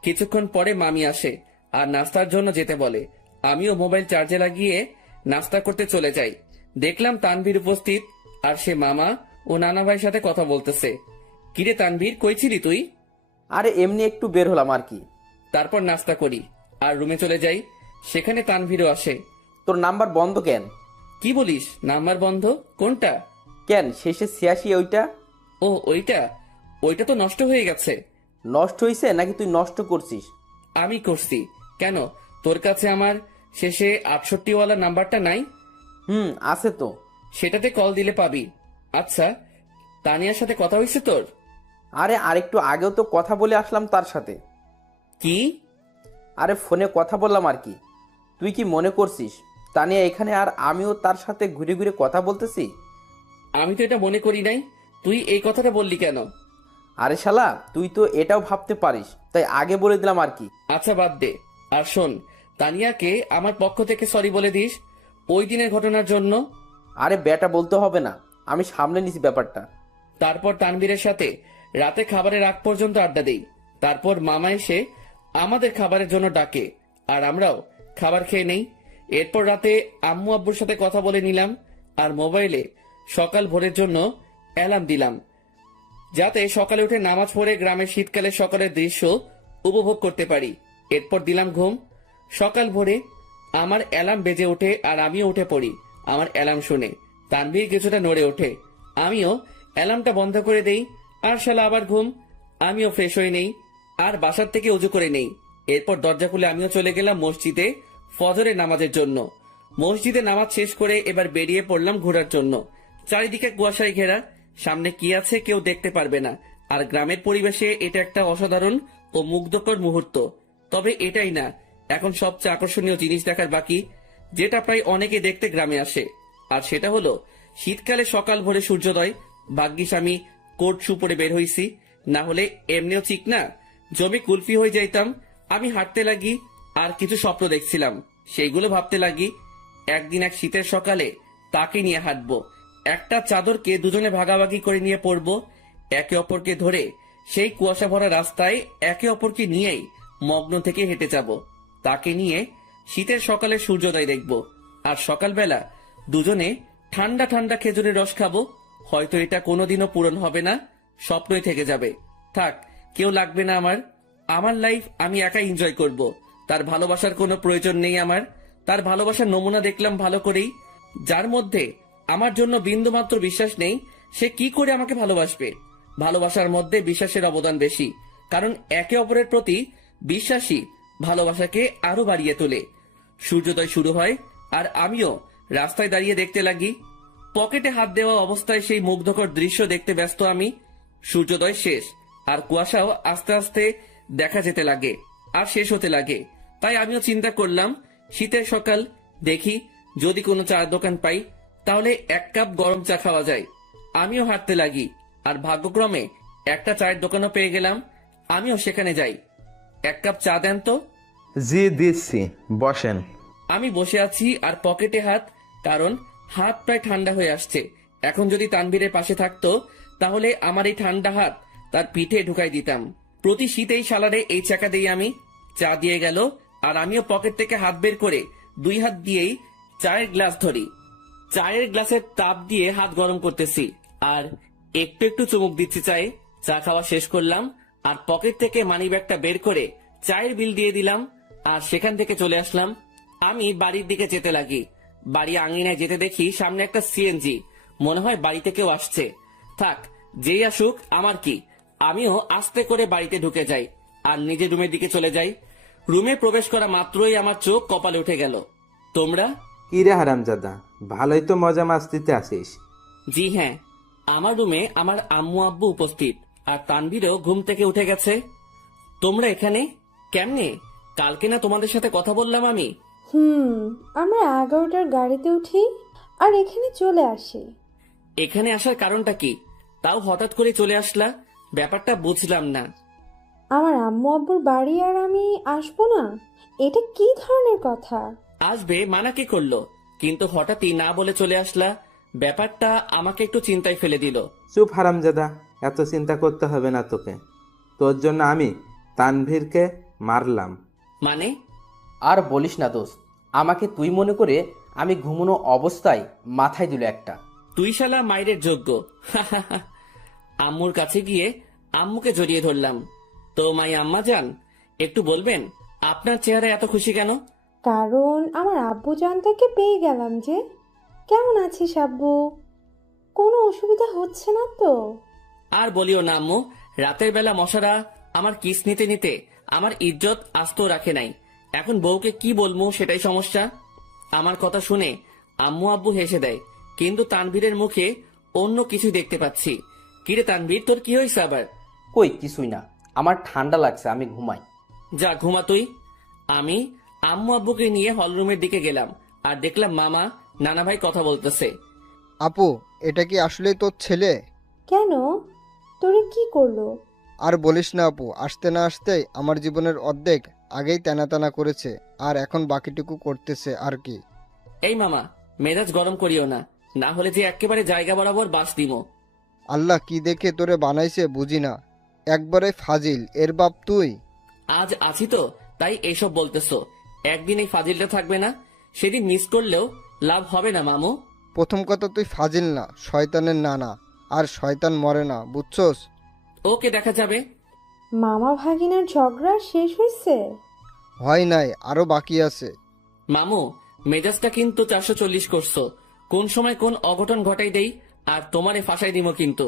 কিছুক্ষণ পরে মামি আসে আর নাস্তার জন্য যেতে বলে। আমিও মোবাইল চার্জে লাগিয়ে নাস্তা করতে চলে যাই। দেখলাম তানভীর উপস্থিত আর সে মামা ও নানা ভাইয়ের সাথে কথা বলতেছে। কিরে তানভীর, কই ছিলি তুই? আরে এমনি একটু বের হলাম আর কি। তারপর নাস্তা করি আর রুমে চলে যাই। সেখানে তানভীরও আসে। তোর নাম্বার বন্ধ কেন? কি বলিস? নাম্বার বন্ধ? কোনটা? কেন, শেষে 86 ওইটা? ও ওইটা? ওইটা তো নষ্ট হয়ে গেছে। নষ্ট হয়েছে নাকি তুই নষ্ট করছিস? আমি করছি। কেন, তোর কাছে আমার শেষে 68 ওয়ালা নাম্বারটা নাই? আছে তো। সেটাতে কল দিলে পাবি। আচ্ছা, তানিয়ার সাথে কথা হয়েছে তোর? আরে আরেকটু আগেও তো কথা বলে আসলাম তার সাথে। কি? আরে ফোনে কথা বললাম আর কি। তুই কি মনে করছিস তানিয়া এখানে আর আমিও তার সাথে ঘুরে ঘুরে কথা বলতেছি? আমি তো এটা মনে করি নাই। তুই এই কথাটা বললি কেন? আরে শালা, তুই তো এটাও ভাবতে পারিস, তাই আগে বলে দিলাম আর কি। আচ্ছা বাদ দে। আর শোন, তানিয়াকে আমার পক্ষ থেকে সরি বলে দিস ওই দিনের ঘটনার জন্য। আরে বেটা বলতে হবে না, আমি সামলে নিছি ব্যাপারটা। তারপর তানভীরের সাথে রাতে খাবারের আগ পর্যন্ত আড্ডা দেই। তারপর মামা এসে আমাদের খাবারের জন্য ডাকে আর আমরাও খাবার খেয়ে নেই। এরপর রাতে আম্মু আব্বুর সাথে কথা বলে নিলাম আর মোবাইলে সকাল ভোরের জন্য অ্যালার্ম দিলাম, যাতে সকালে উঠে নামাজ পড়ে গ্রামের শীতকালে সকালের দৃশ্য উপভোগ করতে পারি। এরপর দিলাম ঘুম। সকাল ভোরে আমার অ্যালার্ম বেজে ওঠে আর আমিও উঠে পড়ি আমার অ্যালার্ম শুনে। তানভীর কিছুটা নড়ে ওঠে, আমিও অ্যালার্মটা বন্ধ করে দেই। আর শালা আবার ঘুম। আমিও ফ্রেশ হয়ে নেই আর বাসার থেকে উজু করে নেই। এরপর দরজা খুলে আমিও চলে গেলাম মসজিদে ফজরের নামাজের জন্য। মসজিদে নামাজ শেষ করে এবার বেরিয়ে পড়লাম ঘোরার জন্য। চারিদিকে কুয়াশায় ঘেরা, সামনে কি আছে কেউ দেখতে পারবে না। আর গ্রামের পরিবেশে এটা একটা অসাধারণ ও মুগ্ধকর মুহূর্ত। তবে এটাই না, এখন সবচেয়ে আকর্ষণীয় জিনিস দেখার বাকি, যেটা প্রায় অনেকে দেখতে গ্রামে আসে। আর সেটা হলো শীতকালে সকাল ভোরে সূর্যোদয়। ভাগ্যিস আমি কোট শু পরে বের হইছি, না হলে এমনিও ঠিক না জমি কুলফি হয়ে যাইতাম। আমি হাঁটতে লাগি আর কিছু স্বপ্ন দেখছিলাম, সেইগুলো ভাবতে লাগি। একদিন এক শীতের সকালে তাকে নিয়ে হাঁটবো, একটা চাদরকে দুজনে ভাগাভাগি করে নিয়ে পড়বো, একে অপরকে ধরে সেই কুয়াশা ভরা রাস্তায় একে অপরকে নিয়েই মগ্ন থেকে হেঁটে যাব। তাকে নিয়ে শীতের সকালে সূর্যোদয় দেখব, আর সকালবেলা দুজনে ঠান্ডা ঠান্ডা খেজুরের রস খাবো। হয়তো এটা কোনোদিনও পূরণ হবে না, স্বপ্নই থেকে যাবে। থাক, কেউ লাগবে না আমার। আমার লাইফ আমি একাই এনজয় করব। তার ভালোবাসার কোনো প্রয়োজন নেই আমার। তার ভালোবাসার নমুনা দেখলাম ভালো করেই। যার মধ্যে আমার জন্য বিন্দুমাত্র বিশ্বাস নেই, সে কি করে আমাকে ভালোবাসবে? ভালোবাসার মধ্যে বিশ্বাসের অবদান বেশি, কারণ একে অপরের প্রতি বিশ্বাসী ভালোবাসাকে আরো বাড়িয়ে তোলে। সূর্যোদয় শুরু হয় আর আমিও রাস্তায় দাঁড়িয়ে দেখতে লাগি। পকেটে হাত দেওয়া অবস্থায় সেই মুগ্ধকর দৃশ্য দেখতে ব্যস্ত আমি। সূর্যোদয় শেষ আর কুয়াশাও আস্তে আস্তে দেখা যেতে লাগে আর শেষ হতে লাগে। তাই আমিও চিন্তা করলাম, শীতের সকাল, দেখি যদি কোনো চায়ের দোকান পাই তাহলে এক কাপ গরম চা খাওয়া যায়। আমিও হাঁটতে লাগি আর ভাগ্যক্রমে একটা চায়ের দোকানও পেয়ে গেলাম। আমিও সেখানে যাই। এক কাপ চা দেন তো। জি দিচ্ছি, বসেন। আমি বসে আছি আর পকেটে হাত, কারণ হাত প্রায় ঠান্ডা হয়ে আসছে। এখন যদি তানভীরের পাশে থাকতো তাহলে আমার এই ঠান্ডা হাত তার পিঠে ঢুকাই দিতাম। প্রতি শীতেই সালারে এই চাকা দিই আমি। চা দিয়ে গেল আর আমিও পকেট থেকে হাত বের করে দুই হাত দিয়েই চায়ের গ্লাস ধরি। চায়ের গ্লাসের তাপ দিয়ে হাত গরম করতেছি আর একটু একটু চুমুক দিচ্ছি চায়ে। চা খাওয়া শেষ করলাম আর পকেট থেকে মানি ব্যাগটা বের করে চায়ের বিল দিয়ে দিলাম আর সেখান থেকে চলে আসলাম। আমি বাড়ির দিকে যেতে লাগি। বাড়ি আঙিনায় যেতে দেখি সামনে একটা সিএনজি। মনে হয় বাড়িতে কেউ আসছে। থাক, যেই আসুক আমার কি। আমিও আস্তে করে বাড়িতে ঢুকে যাই আর নিজের রুমের দিকে চলে যাই। রুমে প্রবেশ করা মাত্রই আমার চোখ কপালে উঠে গেল। তোমরা? কি রে হারামজাদা, ভালোই তো মজা মাস্তিতে আসিস। জি হ্যাঁ, আমার রুমে আমার আম্মু আব্বু উপস্থিত আর তানভীরও ঘুম থেকে উঠে গেছে। তোমরা এখানে কেমনে? কালকে না তোমাদের সাথে কথা বললাম আমি? আমরা 11টার গাড়িতে উঠি আর এখানে চলে আসি। এখানে আসার কারণটা কি? তাও হঠাৎ করে চলে আসলা, ব্যাপারটা বুঝলাম না। আমার আম্মু আব্বুর বাড়ি আর আমি আসবো না, এটা কি ধরনের কথা? আসবে মানা কে করলো? কিন্তু হঠাৎই না বলে চলে আসলা, ব্যাপারটা আমাকে একটু চিন্তায় ফেলে দিল। চুপ হারামজাদা, এত চিন্তা করতে হবে না তোকে। তোর জন্য আমি তানভীরকে মারলাম। মানে? আর বলিস না দোস্ত, আমাকে তুই মনে করে আমি ঘুমানো অবস্থায় মাথায় দিল একটা। তুই শালা মাইরের যোগ্য। আম্মুর কাছে গিয়ে আম্মুকে জড়িয়ে ধরলাম। তো মাই আম্মা যান, একটু বলবেন আপনার চেহারা এত খুশি কেন? কারণ আমার আব্বু জানটাকে পেয়ে গেলাম যে। কেমন আছিস আব্বু? কোনো অসুবিধা হচ্ছে না তো? আর বলিও না আম্মু, রাতের বেলা মশারা আমার কিস নিতে নিতে আমার ইজ্জত আস্ত রাখে নাই। এখন বউকে কি বলবো সেটাই সমস্যা। আমার কথা শুনে আম্মু আব্বু হেসে দেয়, কিন্তু তানভীরের মুখে অন্য কিছু দেখতে পাচ্ছি। কিরে তানভীর, তোর কি হয়েছে আবার? কই কিছুই না, আমার ঠান্ডা লাগছে, আমি ঘুমাই। যা ঘুমা তুই। আমি আম্মু আব্বুকে নিয়ে হলরুমের দিকে গেলাম আর দেখলাম মামা নানা ভাই কথা বলতেছে। আপু, এটা কি আসলেই তোর ছেলে? কেন? তোরে কি করলো? আর বলিস না আপু, আসতে না আসতেই আমার জীবনের অর্ধেক আগেই টানা করেছে, আর এখন বাকিটুকু করতেছে আর কি। এই মামা, মেজাজ গরম করিও না, না হলে যে একেবারে জায়গা বরাবর বাস দিমো। আল্লাহ কি দেখে তোরে বানাইছে বুঝি না, একবারে ফাজিল এর বাপ তুই। আজ আছি তো তাই এসব বলতেছো, একদিন এই ফাজিলটা থাকবে না, সেদিন মিস করলেও লাভ হবে না মামু। প্রথম কথা, তুই ফাজিল না, শয়তানের নানা, আর শয়তান মরে না, বুঝছস? ওকে দেখা যাবে। মামা ভাগিনার ঝগড়া শেষ হয়েছে? হয় নাই, আরো বাকি আছে। মামু, মেজাজটা কিন্তু 440 করছো। কোন সময় কোন অঘটন ঘটাই দেই আর তোমারে ফাঁসাই দিমো কিন্তু।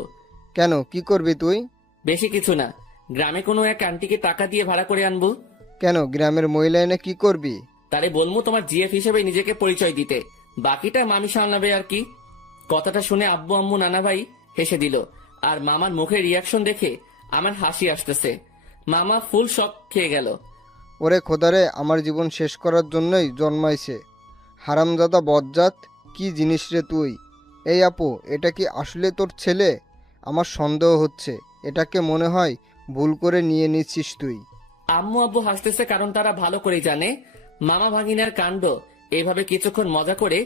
কেন, কি করবি তুই? বেশি কিছু না, গ্রামে কোনো এক আন্টিকে টাকা দিয়ে ভাড়া করে আনবো। কেন, গ্রামের মহিলা এনে কি করবি? তারে বলবো তোমার জিএফ হিসেবে নিজেকে পরিচয় দিতে, বাকিটা মামি সামলাবে আর কি। কথাটা শুনে আব্বু আম্মু নানা ভাই হেসে দিল, আর মামার মুখের রিয়াকশন দেখে আমার হাসি আসতেছে। মামা ফুল শক খেয়ে গেল। ওরে খোদারে, আমার জীবন শেষ করার জন্যই জন্মাইছে। হারামজাদা বজ্জাত, কি জিনিস রে তুই? এই আপু, এটা কি আসলে তোর ছেলে? আমার সন্দেহ হচ্ছে, এটাকে মনে হয় ভুল করে নিয়ে নিচ্ছিস তুই। আম্মু আব্বু হাসতেছে কারণ তারা ভালো করে জানে মামা ভাগিনার কাণ্ড। এইভাবে কিছুক্ষণ মজা করে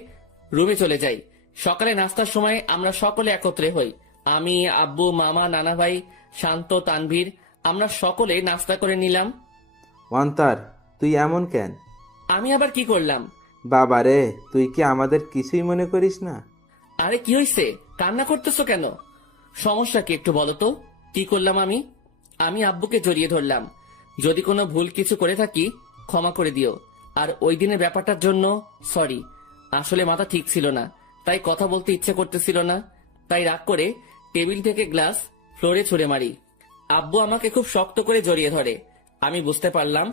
রুমে চলে যাই। সকালে নাস্তার সময় আমরা সকলে একত্রে হই। আমি, আব্বু, মামা, নানা ভাই, শান্ত, তানভীর, আমরা সকলে নাস্তা করে নিলাম। অন্তর, তুই এমন কেন? আমি আবার কি করলাম? বাবা রে, তুই কি আমাদের কিছুই মনে করিস না? আরে কি হইছে, কান্না করতেছো কেন? সমস্যা কি একটু বলো তো, কি করলাম আমি? আমি আব্বুকে জড়িয়ে ধরলাম। যদি কোনো ভুল কিছু করে থাকি ক্ষমা করে দিও। আর ওই দিনের ব্যাপারটার জন্য সরি। আসলে মাথা ঠিক ছিল না, তাই কথা বলতে ইচ্ছে করতেছিল না। তাই রাগ করে টেবিল থেকে গ্লাস ফ্লোরে ছুঁড়ে মারি। আব্বু আমাকে খুব শক্ত করে জড়িয়ে ধরে। আমি বুঝতে পারলাম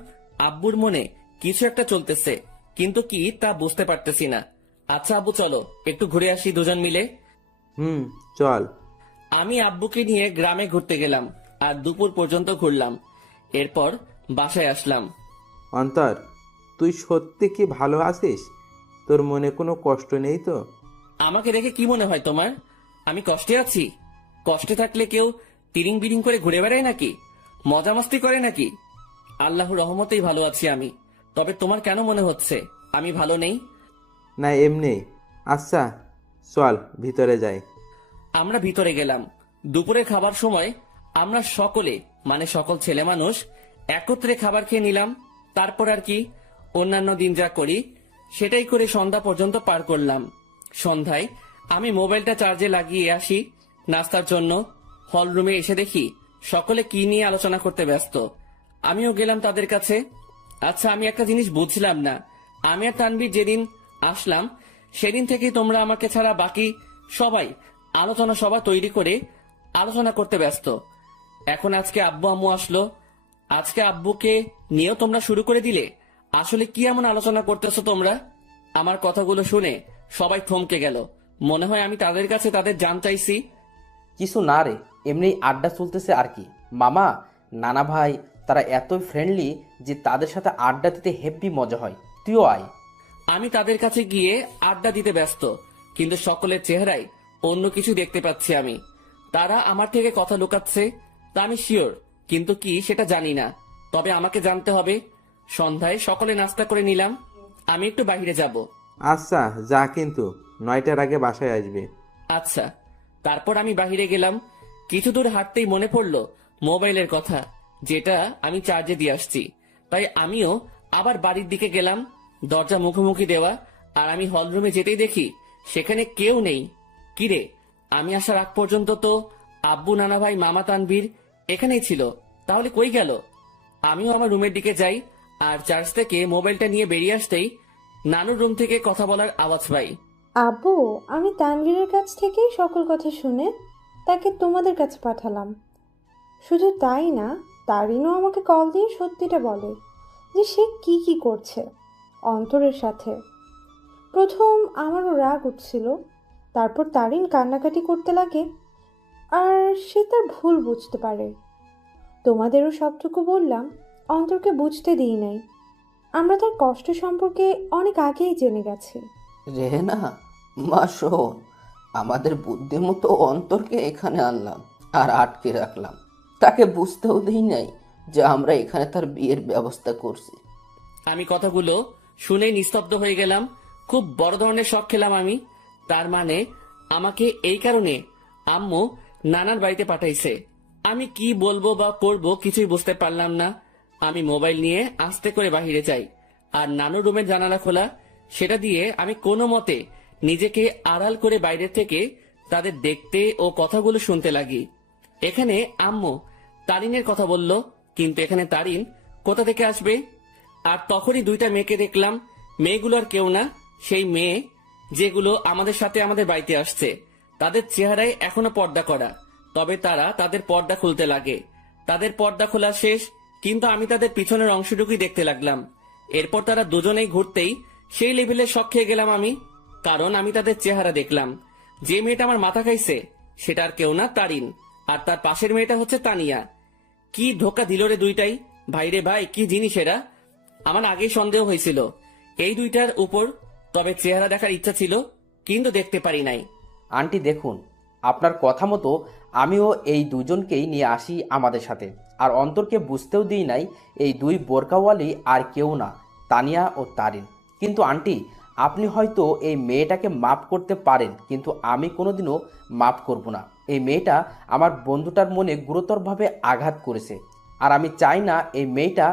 আব্বুর মনে কিছু একটা চলতেছে, কিন্তু কি তা বুঝতে পারতেছি না। আচ্ছা আব্বু, চলো একটু ঘুরে আসি দুজন মিলে। চল। আমি আব্বুকে নিয়ে গ্রামে ঘুরতে গেলাম আর দুপুর পর্যন্ত ঘুরলাম। এরপর বাসায় আসলাম। অন্তর, তুই সত্যি কি ভালো আছিস? তোর মনে কোনো কষ্ট নেই তো? আমাকে দেখে কি মনে হয় তোমার আমি কষ্টে আছি? কষ্টে থাকলে কেউ তিরিং বিরিং করে ঘুরে বেড়ায় নাকি? মজা মাস্তি করে নাকি? আল্লাহর রহমতেই ভালো আছি আমি। তবে তোমার কেন মনে হচ্ছে আমি ভালো নেই? না, এমনি। আচ্ছা চল ভিতরে যাই। আমরা ভিতরে গেলাম। দুপুরে খাবার সময় আমরা সকলে মানে সকল ছেলে মানুষ একত্রে খাবার খেয়ে নিলাম। তারপর আর কি, অন্যান্য দিন যা করি সেটাই করে সন্ধ্যা পর্যন্ত পার করলাম। সন্ধ্যায় আমি মোবাইলটা চার্জে লাগিয়ে আসি নাস্তার জন্য। হল রুমে এসে দেখি সকলে কি নিয়ে আলোচনা করতে ব্যস্ত। আমিও গেলাম তাদের কাছে। আচ্ছা, আমি একটা জিনিস বুঝলাম না। আমি আর তানভীর যেদিন আসলাম সেদিন থেকেই তোমরা আমাকে ছাড়া বাকি সবাই আলোচনা সভা তৈরি করে আলোচনা করতে ব্যস্ত। এখন আজকে আব্বু আম্মু আসলো, আজকে আব্বুকে নিয়েও তোমরা শুরু করে দিলে। আসলে কি এমন আলোচনা করতেছো তোমরা? আমার কথাগুলো শুনে সবাই থমকে গেল। মনে হয় আমি তাদের কাছে তাদের জান চাইছি। কিছু না রে, এমনি আড্ডা চলতেছে আর কি। মামা, নানা ভাই তারা এতই ফ্রেন্ডলি যে তাদের সাথে আড্ডা দিতে হেব্বি মজা হয়। তুইও আয়। আমি তাদের কাছে গিয়ে আড্ডা দিতে ব্যস্ত, কিন্তু সকলের চেহারায় অন্য কিছু দেখতে পাচ্ছি আমি। তারা আমার থেকে কথা লুকাচ্ছে তা আমি শিওর, কিন্তু কি সেটা জানি না। তবে আমাকে জানতে হবে। সন্ধ্যায় সকলে নাস্তা করে নিলাম। আমি একটু বাইরে যাব। আচ্ছা যা, কিন্তু 9টার আগে বাসায় আসবি। আচ্ছা। তারপর আমি বাহিরে গেলাম। কিছু দূর হাঁটতেই মনে পড়লো মোবাইলের কথা, যেটা আমি চার্জে দিয়ে আসছি। তাই আমিও আবার বাড়ির দিকে গেলাম। দরজা মুখোমুখি দেওয়া, আর আমি হলরুমে যেতেই দেখি সেখানে কেউ নেই। কিরে, আমি আসার আগ পর্যন্ত তো আব্বু, নানা ভাই, মামা, তানভীর এখানেই ছিল, তাহলে কই গেল? আমিও আমার রুমের দিকে যাই, আর চার্জ থেকে মোবাইলটা নিয়ে বেরিয়ে আসতেই নানুর রুম থেকে কথা বলার আওয়াজ পাই। আব্বু, আমি তানভীরের কাছ থেকেই সকল কথা শুনে তাকে তোমাদের কাছে পাঠালাম। শুধু তাই না, তারিনও আমাকে কল দিয়ে সত্যিটা বলে যে সে কি কি করছে অন্তরের সাথে। প্রথম আমারও রাগ উঠছিল, তারপর তারিন কান্নাকাটি করতে লাগে আর সে তার ভুল বুঝতে পারে। তোমাদেরও সবটুকু বললাম, অন্তরকে বুঝতে দিই নাই। আমরা তার কষ্ট সম্পর্কে অনেক আগেই জেনে গেছি। রেহেনা, মা শোন, আমাদের বুদ্ধিমতো অন্তরকে এখানে আনলাম আর আটকে রাখলাম। তাকে বুঝতেও দিই নাই যে আমরা এখানে তার বিয়ের ব্যবস্থা করছি। আমি কথাগুলো শুনে নিস্তব্ধ হয়ে গেলাম। খুব বড় ধরনের শখ খেলাম আমি। তার মানে আমাকে এই কারণে আম্মু নানার বাড়িতে পাঠাইছে। আমি কি বলবো বা করবো কিছুই বুঝতে পারলাম না। আমি মোবাইল নিয়ে আস্তে করে বাহিরে যাই, আর নানুর রুমের জানালা খোলা, সেটা দিয়ে আমি কোনো মতে নিজেকে আড়াল করে বাইরে থেকে তাদের দেখতে ও কথাগুলো শুনতে লাগি। এখানে আম্মু তারিনের কথা বলল, কিন্তু এখানে তারিন কোথা থেকে আসবে? আর তখনই দুইটা মেয়েকে দেখলাম। মেয়েগুলো আর কেউ না, সেই মেয়ে যেগুলো আমাদের সাথে আমাদের বাড়িতে আসছে। তাদের চেহারায় এখনো পর্দা করা, তবে তারা তাদের পর্দা খুলতে লাগে। তাদের পর্দা খোলা শেষ, কিন্তু আমি তাদের পিছনের অংশটুকুই দেখতে লাগলাম। এরপর তারা দুজনেই ঘুরতেই সেই লেভেলে শক খেয়ে গেলাম আমি, কারণ আমি তাদের চেহারা দেখলাম। যে মেয়েটা আমার মাথা খাইছে সেটা আর কেউ না, তারিন। আর তার পাশের মেয়েটা হচ্ছে তানিয়া। কি ধোকা দিল রে দুইটাই! ভাইরে ভাই, কি জিনিস এরা! আমার আগেই সন্দেহ হয়েছিল এই দুইটার উপর, তবে চেহারা দেখার ইচ্ছা ছিল, কিন্তু দেখতে পারি নাই। আন্টি দেখুন, আপনার কথা মতো আমিও এই দুজনকেই নিয়ে আসি আমাদের সাথে, আর অন্তরকে বুঝতেও দিই নাই এই দুই বোরকাওয়ালি আর কেউ না, তানিয়া ও তারিন। কিন্তু আন্টি, আপনি হয়তো এই মেয়েটাকে মাফ করতে পারেন, কিন্তু আমি কোনোদিনও মাফ করব না। এই মেয়েটা আমার বন্ধুটার মনে গুরুতরভাবে আঘাত করেছে, আর আমি চাই না এই মেয়েটা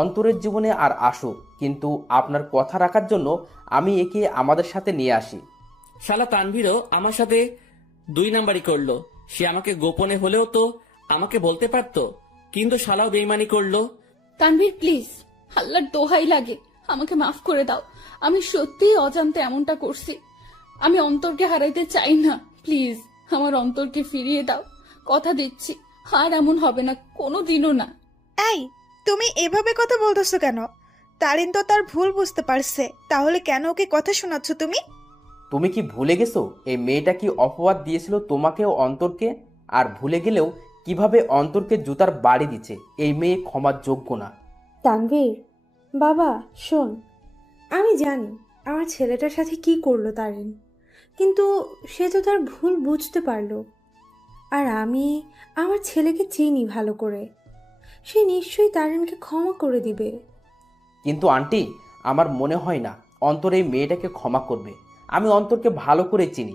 অন্তরের জীবনে আর আসুক। কিন্তু আপনার কথা রাখার জন্য আমি একে আমাদের সাথে নিয়ে আসি। শালা তানভীরও আমার সাথে 2 নাম্বারই করলো। সে আমাকে গোপনে হলেও তো আমাকে বলতে পারতো, কিন্তু শালাও বেইমানি করলো। তানভীর প্লিজ, আল্লাহর দোহাই লাগে, আমাকে মাফ করে দাও। আমি সত্যিই অজান্তে এমনটা করছি। আমি অন্তরকে হারাইতে চাই না। প্লিজ আমার অন্তরকে ফিরিয়ে দাও। কথা দিচ্ছি আর এমন হবে না, কোনোদিনও না। এই, তুমি এভাবে কথা বলতেছো কেন? তারিন তো তার ভুল বুঝতে পারছে, তাহলে কেন ওকে কথা শোনাচ্ছ তুমি? তুমি কি ভুলে গেছো এই মেয়েটা কি অপবাদ দিয়েছিল তোমাকে ও অন্তরকে? আর ভুলে গেলেও কিভাবে অন্তরকে জুতার বাড়ি দিচ্ছে? এই মেয়ে ক্ষমার যোগ্য না। তানভীর বাবা শোন, আমি জানি আমার ছেলেটার সাথে কি করলো তারিন, কিন্তু সে তো তার ভুল বুঝতে পারলো। আর আমি আমার ছেলেকে চিনি ভালো করে, সে নিশ্চয়ই তারিনকে ক্ষমা করে দিবে। কিন্তু আন্টি, আমার মনে হয় না অন্তর এই মেয়েটাকে ক্ষমা করবে। আমি অন্তরকে ভালো করে চিনি,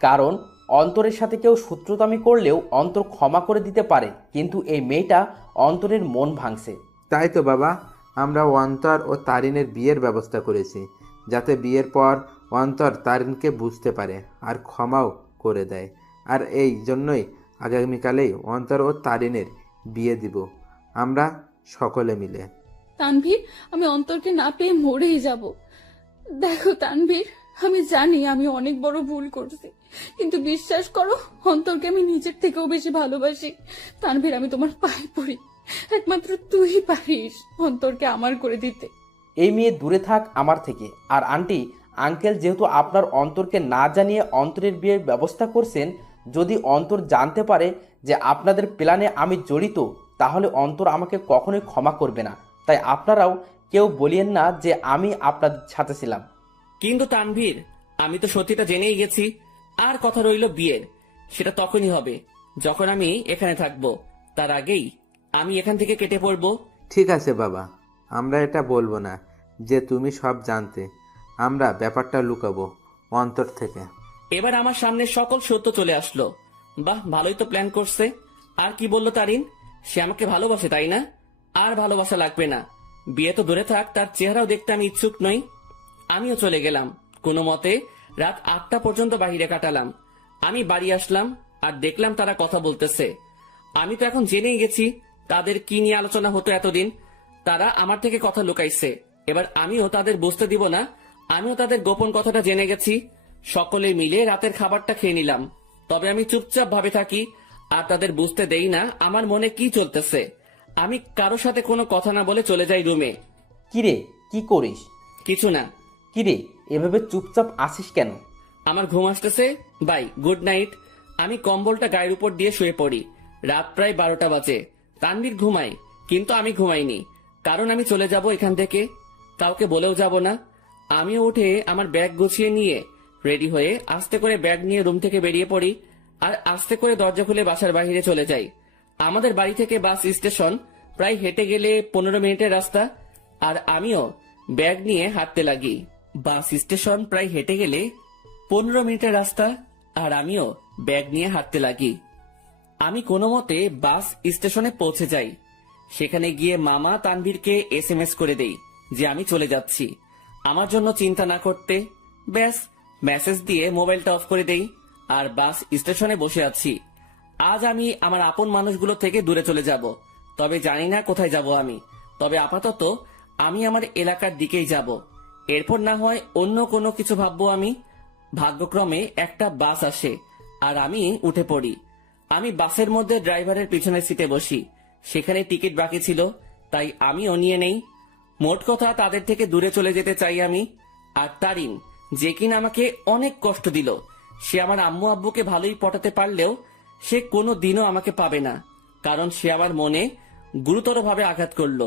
কারণ অন্তরের সাথে কেউ শত্রুতামি করলেও অন্তর ক্ষমা করে দিতে পারে, কিন্তু এই মেয়েটা অন্তরের মন ভাঙছে। তাই তো বাবা, আমরা অন্তর ও তারিনের বিয়ের ব্যবস্থা করেছি, যাতে বিয়ের পর অন্তর তারিনকে বুঝতে পারে আর ক্ষমাও করে দেয়। আর এই জন্যই আগামীকালেই অন্তর ও তারিনের বিয়ে দিব আমরা সকলে মিলে। তানভীর, আমি অন্তরকে না পেয়ে মরেই যাব। দেখো তানভীর, আমি জানি আমি অনেক বড় ভুল করছি, কিন্তু বিশ্বাস করো অন্তরকে আমি নিজের থেকেও বেশি ভালোবাসি। তানভীর, আমি তোমার পায়ে পড়ি, একমাত্র তুই পারিস অন্তরকে আমার করে দিতে। এই মেয়ে দূরে থাক আমার থেকে। আর আন্টি, আঙ্কেল যেহেতু আপনার অন্তরকে না জানিয়ে অন্তরের বিয়ের ব্যবস্থা করছেন, যদি অন্তর জানতে পারে যে আপনাদের প্ল্যানে আমি জড়িত, তাহলে অন্তর আমাকে কখনোই ক্ষমা করবে না। তাই আপনারাও কেউ বলিয়েন না যে আমি আপনাদের সাথে ছিলাম। কিন্তু তানভীর, আমি তো সত্যিটা জেনেই গেছি। আর কথা রইল বিয়ের, সেটা তখনই হবে যখন আমি এখানে থাকবো। তার আগেই আমি এখান থেকে কেটে পড়বো। ঠিক আছে বাবা, আমরা এটা বলবো না যে তুমি সব জানতে। আমরা ব্যাপারটা লুকাবো অন্তর থেকে। এবার আমার সামনে সকল সত্য চলে আসলো। বাহ, ভালোই তো প্ল্যান করছে। আর কি বললো তারিন? সে আমাকে ভালোবাসে, তাই না? আর ভালোবাসা লাগবে না, বিয়ে তো দূরে থাক, তার চেহারাও দেখতে আমি ইচ্ছুক নই। আমিও চলে গেলাম। কোনো মতে রাত 8টা পর্যন্ত বাইরে কাটালাম। আমি বাড়ি আসলাম আর দেখলাম তারা কথা বলতেছে। আমি তো এখন জেনেই গেছি তাদের কি নিয়ে আলোচনা হতো এতদিন। তারা আমার থেকে কথা লুকাইছে, এবার আমিও তাদের বুঝতে দিব না আমিও তাদের গোপন কথাটা জেনে গেছি। সকলে মিলে রাতের খাবারটা খেয়ে নিলাম, তবে আমি চুপচাপ ভাবে থাকি আর তাদের বুঝতে দেই না আমার মনে কি চলতেছে। আমি কারো সাথে কোনো কথা না বলে চলে যাই রুমে। কিরে, কি করিস? কিছু না। কিরে, এভাবে চুপচাপ আসিস কেন? আমার ঘুম আসতেছে। Bye, good night. আমি কম্বলটা গায়ের উপর দিয়ে শুয়ে পড়ি। রাত প্রায় 12টা বাজে। তানভীর ঘুমায়, কিন্তু আমি ঘুমাইনি, কারণ আমি চলে যাব এখান থেকে। কাউকে বলেও যাব না। আমিও উঠে আমার ব্যাগ গুছিয়ে নিয়ে রেডি হয়ে আস্তে করে ব্যাগ নিয়ে রুম থেকে বেরিয়ে পড়ি আর আস্তে করে দরজা খুলে বাসার বাইরে চলে যাই। আমাদের বাড়ি থেকে বাস স্টেশন প্রায় হেঁটে গেলে 15 মিনিটের রাস্তা, আর আমিও ব্যাগ নিয়ে হাঁটতে লাগি। বাস স্টেশন প্রায় হেঁটে গেলে 15 মিনিটের রাস্তা, আর আমিও ব্যাগ নিয়ে হাঁটতে লাগি। আমি কোনো মতে বাস স্টেশনে পৌঁছে যাই। সেখানে গিয়ে মামা তানভীরকে SMS করে দেই যে আমি চলে যাচ্ছি, আমার জন্য চিন্তা না করতে। ব্যাস, মেসেজ দিয়ে মোবাইলটা অফ করে দেই আর বাস স্টেশনে বসে আছি। আজ আমি আমার আপন মানুষগুলো থেকে দূরে চলে যাব, তবে জানি না কোথায় যাব আমি। তবে আপাতত আমি আমার এলাকার দিকেই যাব, এরপর না হয় অন্য কোনো কিছু ভাববো আমি। ভাগ্যক্রমে একটা বাস আসে আর আমি উঠে পড়ি। আমি বাসের মধ্যে ড্রাইভারের পিছনের সিটে বসি। সেখানে টিকিট বাকি ছিল, তাই আমিও নিয়ে নেই। মোট কথা তাদের থেকে দূরে চলে যেতে চাই আমি। আর তারিন, যে কিনা আমাকে অনেক কষ্ট দিল, সে আমার আম্মু আব্বুকে ভালোই পটাতে পারলেও সে কোনো দিনও আমাকে পাবে না, কারণ সে আমার মনে গুরুতরভাবে আঘাত করলো।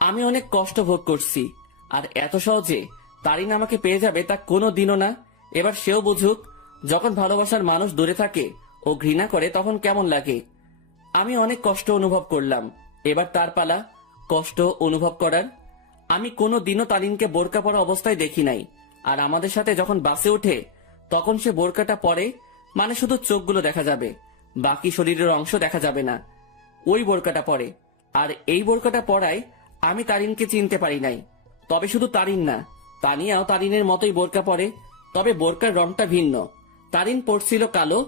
আমি অনেক কষ্ট ভোগ করছি, আর এত সহজে তারিন আমাকে পেয়ে যাবে তা কোনো দিনও না। এবার সেও বুঝুক, যখন ভালোবাসার মানুষ দূরে থাকে ও ঘৃণা করে তখন কেমন লাগে। আমি অনেক কষ্ট অনুভব করলাম, এবার তার পালা কষ্ট অনুভব করার। আমি কোনো দিনও তারিনকে বোরকা পরা অবস্থায় দেখি নাই, আর আমাদের সাথে যখন বাসে ওঠে তখন সে বোরকাটা পরে, মানে শুধু চোখগুলো দেখা যাবে, বাকি শরীরের অংশ দেখা যাবে না। ওই বোরকাটা পরে, আর এই বোরকাটা পরায় আমি তারিনকে চিনতে পারি নাই। তবে শুধু তারিন না, তানিয়াও তারিনের মতোই বোরকা পরে, তবে বোরকার রংটা ভিন্ন। তারিন পরছিল কালো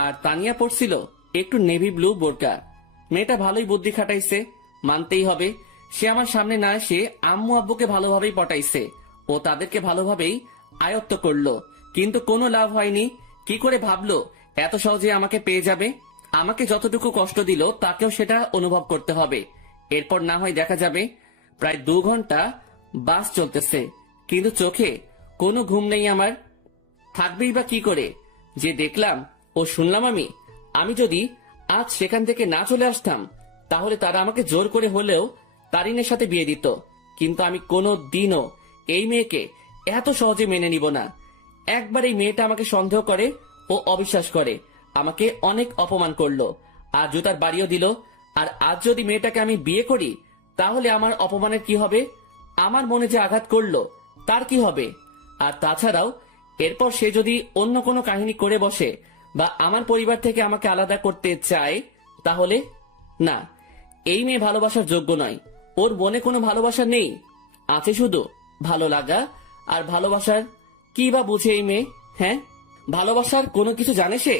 আর তানিয়া পরছিল একটু নেভি ব্লু বোরকা। মেয়েটা ভালোই বুদ্ধি খাটাইছে, মানতেই হবে। সে আমার সামনে না এসে আম্মু আব্বুকে ভালোভাবেই পটাইছে ও তাদেরকে ভালোভাবেই আয়ত্ত করলো, কিন্তু কোনো লাভ হয়নি। কি করে ভাবলো এত সহজে আমাকে পেয়ে যাবে? আমাকে যতটুকু কষ্ট দিল তাকেও সেটা অনুভব করতে হবে। এরপর না হয় দেখা যাবে। প্রায় 2 ঘন্টা বাস চলতেছে, কিন্তু চোখে কোনো ঘুম নেই আমার। থাকবেই বা কি করে? যে দেখলাম ও শুনলাম আমি যদি আজ সেখান থেকে না চলে আসতাম, তাহলে তারা আমাকে জোর করে হলেও তারিনের সাথে বিয়ে দিত। কিন্তু আমি কোনো দিনও এই মেয়েকে এত সহজে মেনে নিব না। একবার এই মেয়েটা আমাকে সন্দেহ করে ও অবিশ্বাস করে, আমাকে অনেক অপমান করলো আর জুতার বাড়িও দিল। আর আজ যদি মেয়েটাকে আমি বিয়ে করি, তাহলে আমার অপমানের কি হবে? আমার মনে যে আঘাত করলো তার কি হবে? আর তাছাড়াও এরপর সে যদি অন্য কোনো কাহিনী করে বসে বা আমার পরিবার থেকে আমাকে আলাদা করতে চায়, তাহলে না, এই মেয়ে ভালোবাসার যোগ্য নয়। ওর মনে কোনো ভালোবাসা নেই, আছে শুধু ভালো লাগা। আর ভালোবাসার কি বা বুঝে এই মেয়ে? হ্যাঁ, ভালোবাসার কোনো কিছু জানে সে?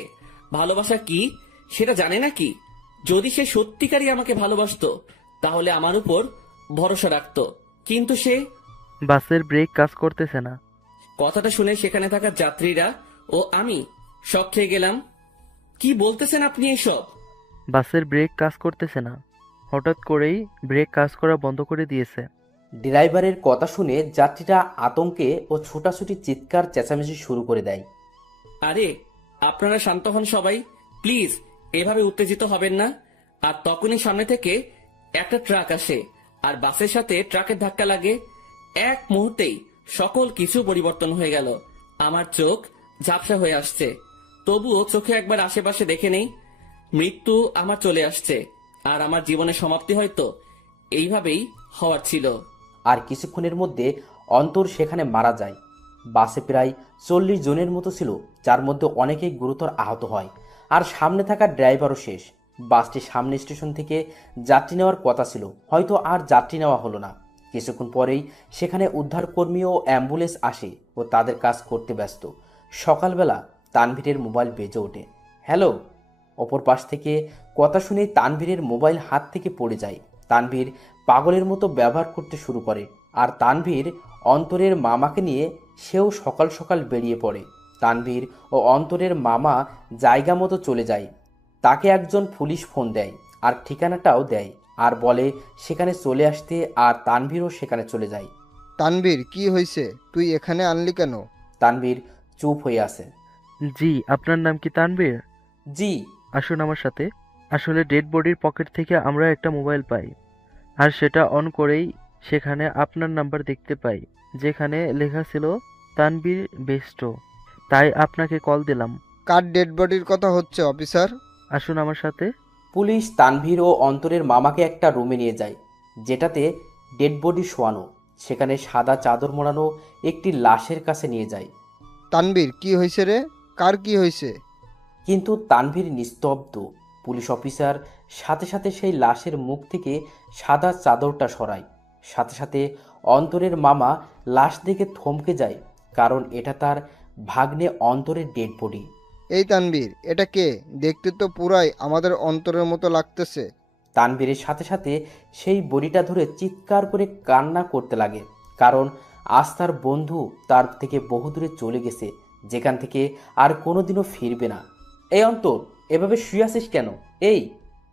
ভালোবাসা কি সেটা জানে নাকি? যদি সে সত্যিকারই আমাকে ভালোবাসতো তাহলে আমার উপর ভরসা রাখতো, কিন্তু সে। বাসের ব্রেক কাজ করতেছে না। কথাটা শুনে সেখানে থাকা যাত্রীরা ও আমি শক খেয়ে গেলাম। কি বলতেছেন আপনি এসব? বাসের ব্রেক কাজ করতেছে না, হঠাৎ করেই ব্রেক কাজ করা বন্ধ করে দিয়েছে। ড্রাইভারের কথা শুনে যাত্রীরা আতঙ্কে ও ছোটাছুটি চিৎকার চেঁচামেচি শুরু করে দেয়। আরে আপনারা শান্ত হন সবাই, প্লিজ এভাবে উত্তেজিত হবেন না। আর তখনই সামনে থেকে একটা ট্রাক আসে আর বাসের সাথে ট্রাকের ধাক্কা লাগে। এক মুহূর্তেই সকল কিছু পরিবর্তন হয়ে গেল। আমার চোখ ঝাপসা হয়ে আসছে, তবুও চোখে একবার আশেপাশে দেখে নেই। মৃত্যু আমার চলে আসছে, আর আমার জীবনের সমাপ্তি হয়তো এইভাবেই হওয়ার ছিল। আর কিছুক্ষণের মধ্যে অন্তর সেখানে মারা যায়। বাসে প্রায় 40 জনের মতো ছিল, যার মধ্যে অনেকেই গুরুতর আহত হয়। আর সামনে থাকা ড্রাইভারও শেষ। বাসটি সামনে স্টেশন থেকে যাত্রী নেওয়ার কথা ছিল, হয়তো আর যাত্রী নেওয়া হলো না। কিছুক্ষণ পরেই সেখানে উদ্ধারকর্মী ও অ্যাম্বুলেন্স আসে ও তাদের কাজ করতে ব্যস্ত। সকালবেলা তানভীরের মোবাইল বেজে ওঠে। হ্যালো। অপর পাশ থেকে কথা শুনে তানভীরের মোবাইল হাত থেকে পড়ে যায়। তানভীর পাগলের মতো ব্যবহার করতে শুরু করে, আর তানভীর অন্তরের মামাকে নিয়ে সেও সকাল সকাল বেরিয়ে পড়ে। তানভীর ও অন্তরের মামা জায়গা মতো চলে যায়। তাকে একজন পুলিশ ফোন দেয় আর ঠিকানাটাও দেয়, আর বলে সেখানে চলে আসতে, আর তানভীরও সেখানে চলে যায়। তানভীর, কি হয়েছে? তুই এখানে আনলি কেন? তানভীর চুপ হয়ে আছে। জি, আপনার নাম কি তানভীর? জি। আসুন আমার সাথে। আসলে ডেড বডির পকেট থেকে আমরা একটা মোবাইল পাই, আর সেটা অন করেই সেখানে আপনার নাম্বার দেখতে পাই, যেখানে লেখা ছিল তানভীর বেস্ট। তাই আপনাকে কল দিলাম। কার ডেড বডির কথা হচ্ছে অফিসার? আসুন আমার সাথে। পুলিশ তানভীর ও অন্তরের মামাকে একটা রুমে নিয়ে যায়, যেটাতে ডেড বডি শোয়ানো। সেখানে সাদা চাদর মোড়ানো একটি লাশের কাছে নিয়ে যায়। তানভীর, কি হয়েছে রে? কার কি হয়েছে? কিন্তু তানভীর নিস্তব্ধ। পুলিশ অফিসার সাথে সাথে সেই লাশের মুখ থেকে সাদা চাদরটা সরায়। সাথে সাথে অন্তরের মামা লাশ দেখে থমকে যায়, কারণ এটা তার ভাগ্নে অন্তরের ডেড বডি। এই তানবীর, এটা কে? দেখতে তো পুরাই আমাদের অন্তরের মতো লাগতেছে। তানবীরের সাথে সাথে সেই বড়িটা ধরে চিৎকার করে কান্না করতে লাগে, কারণ আজ তার বন্ধু তার থেকে বহুদূরে চলে গেছে, যেখান থেকে আর কোনোদিনও ফিরবে না। এই অন্তর, এভাবে শুয়ে আছিস কেন? এই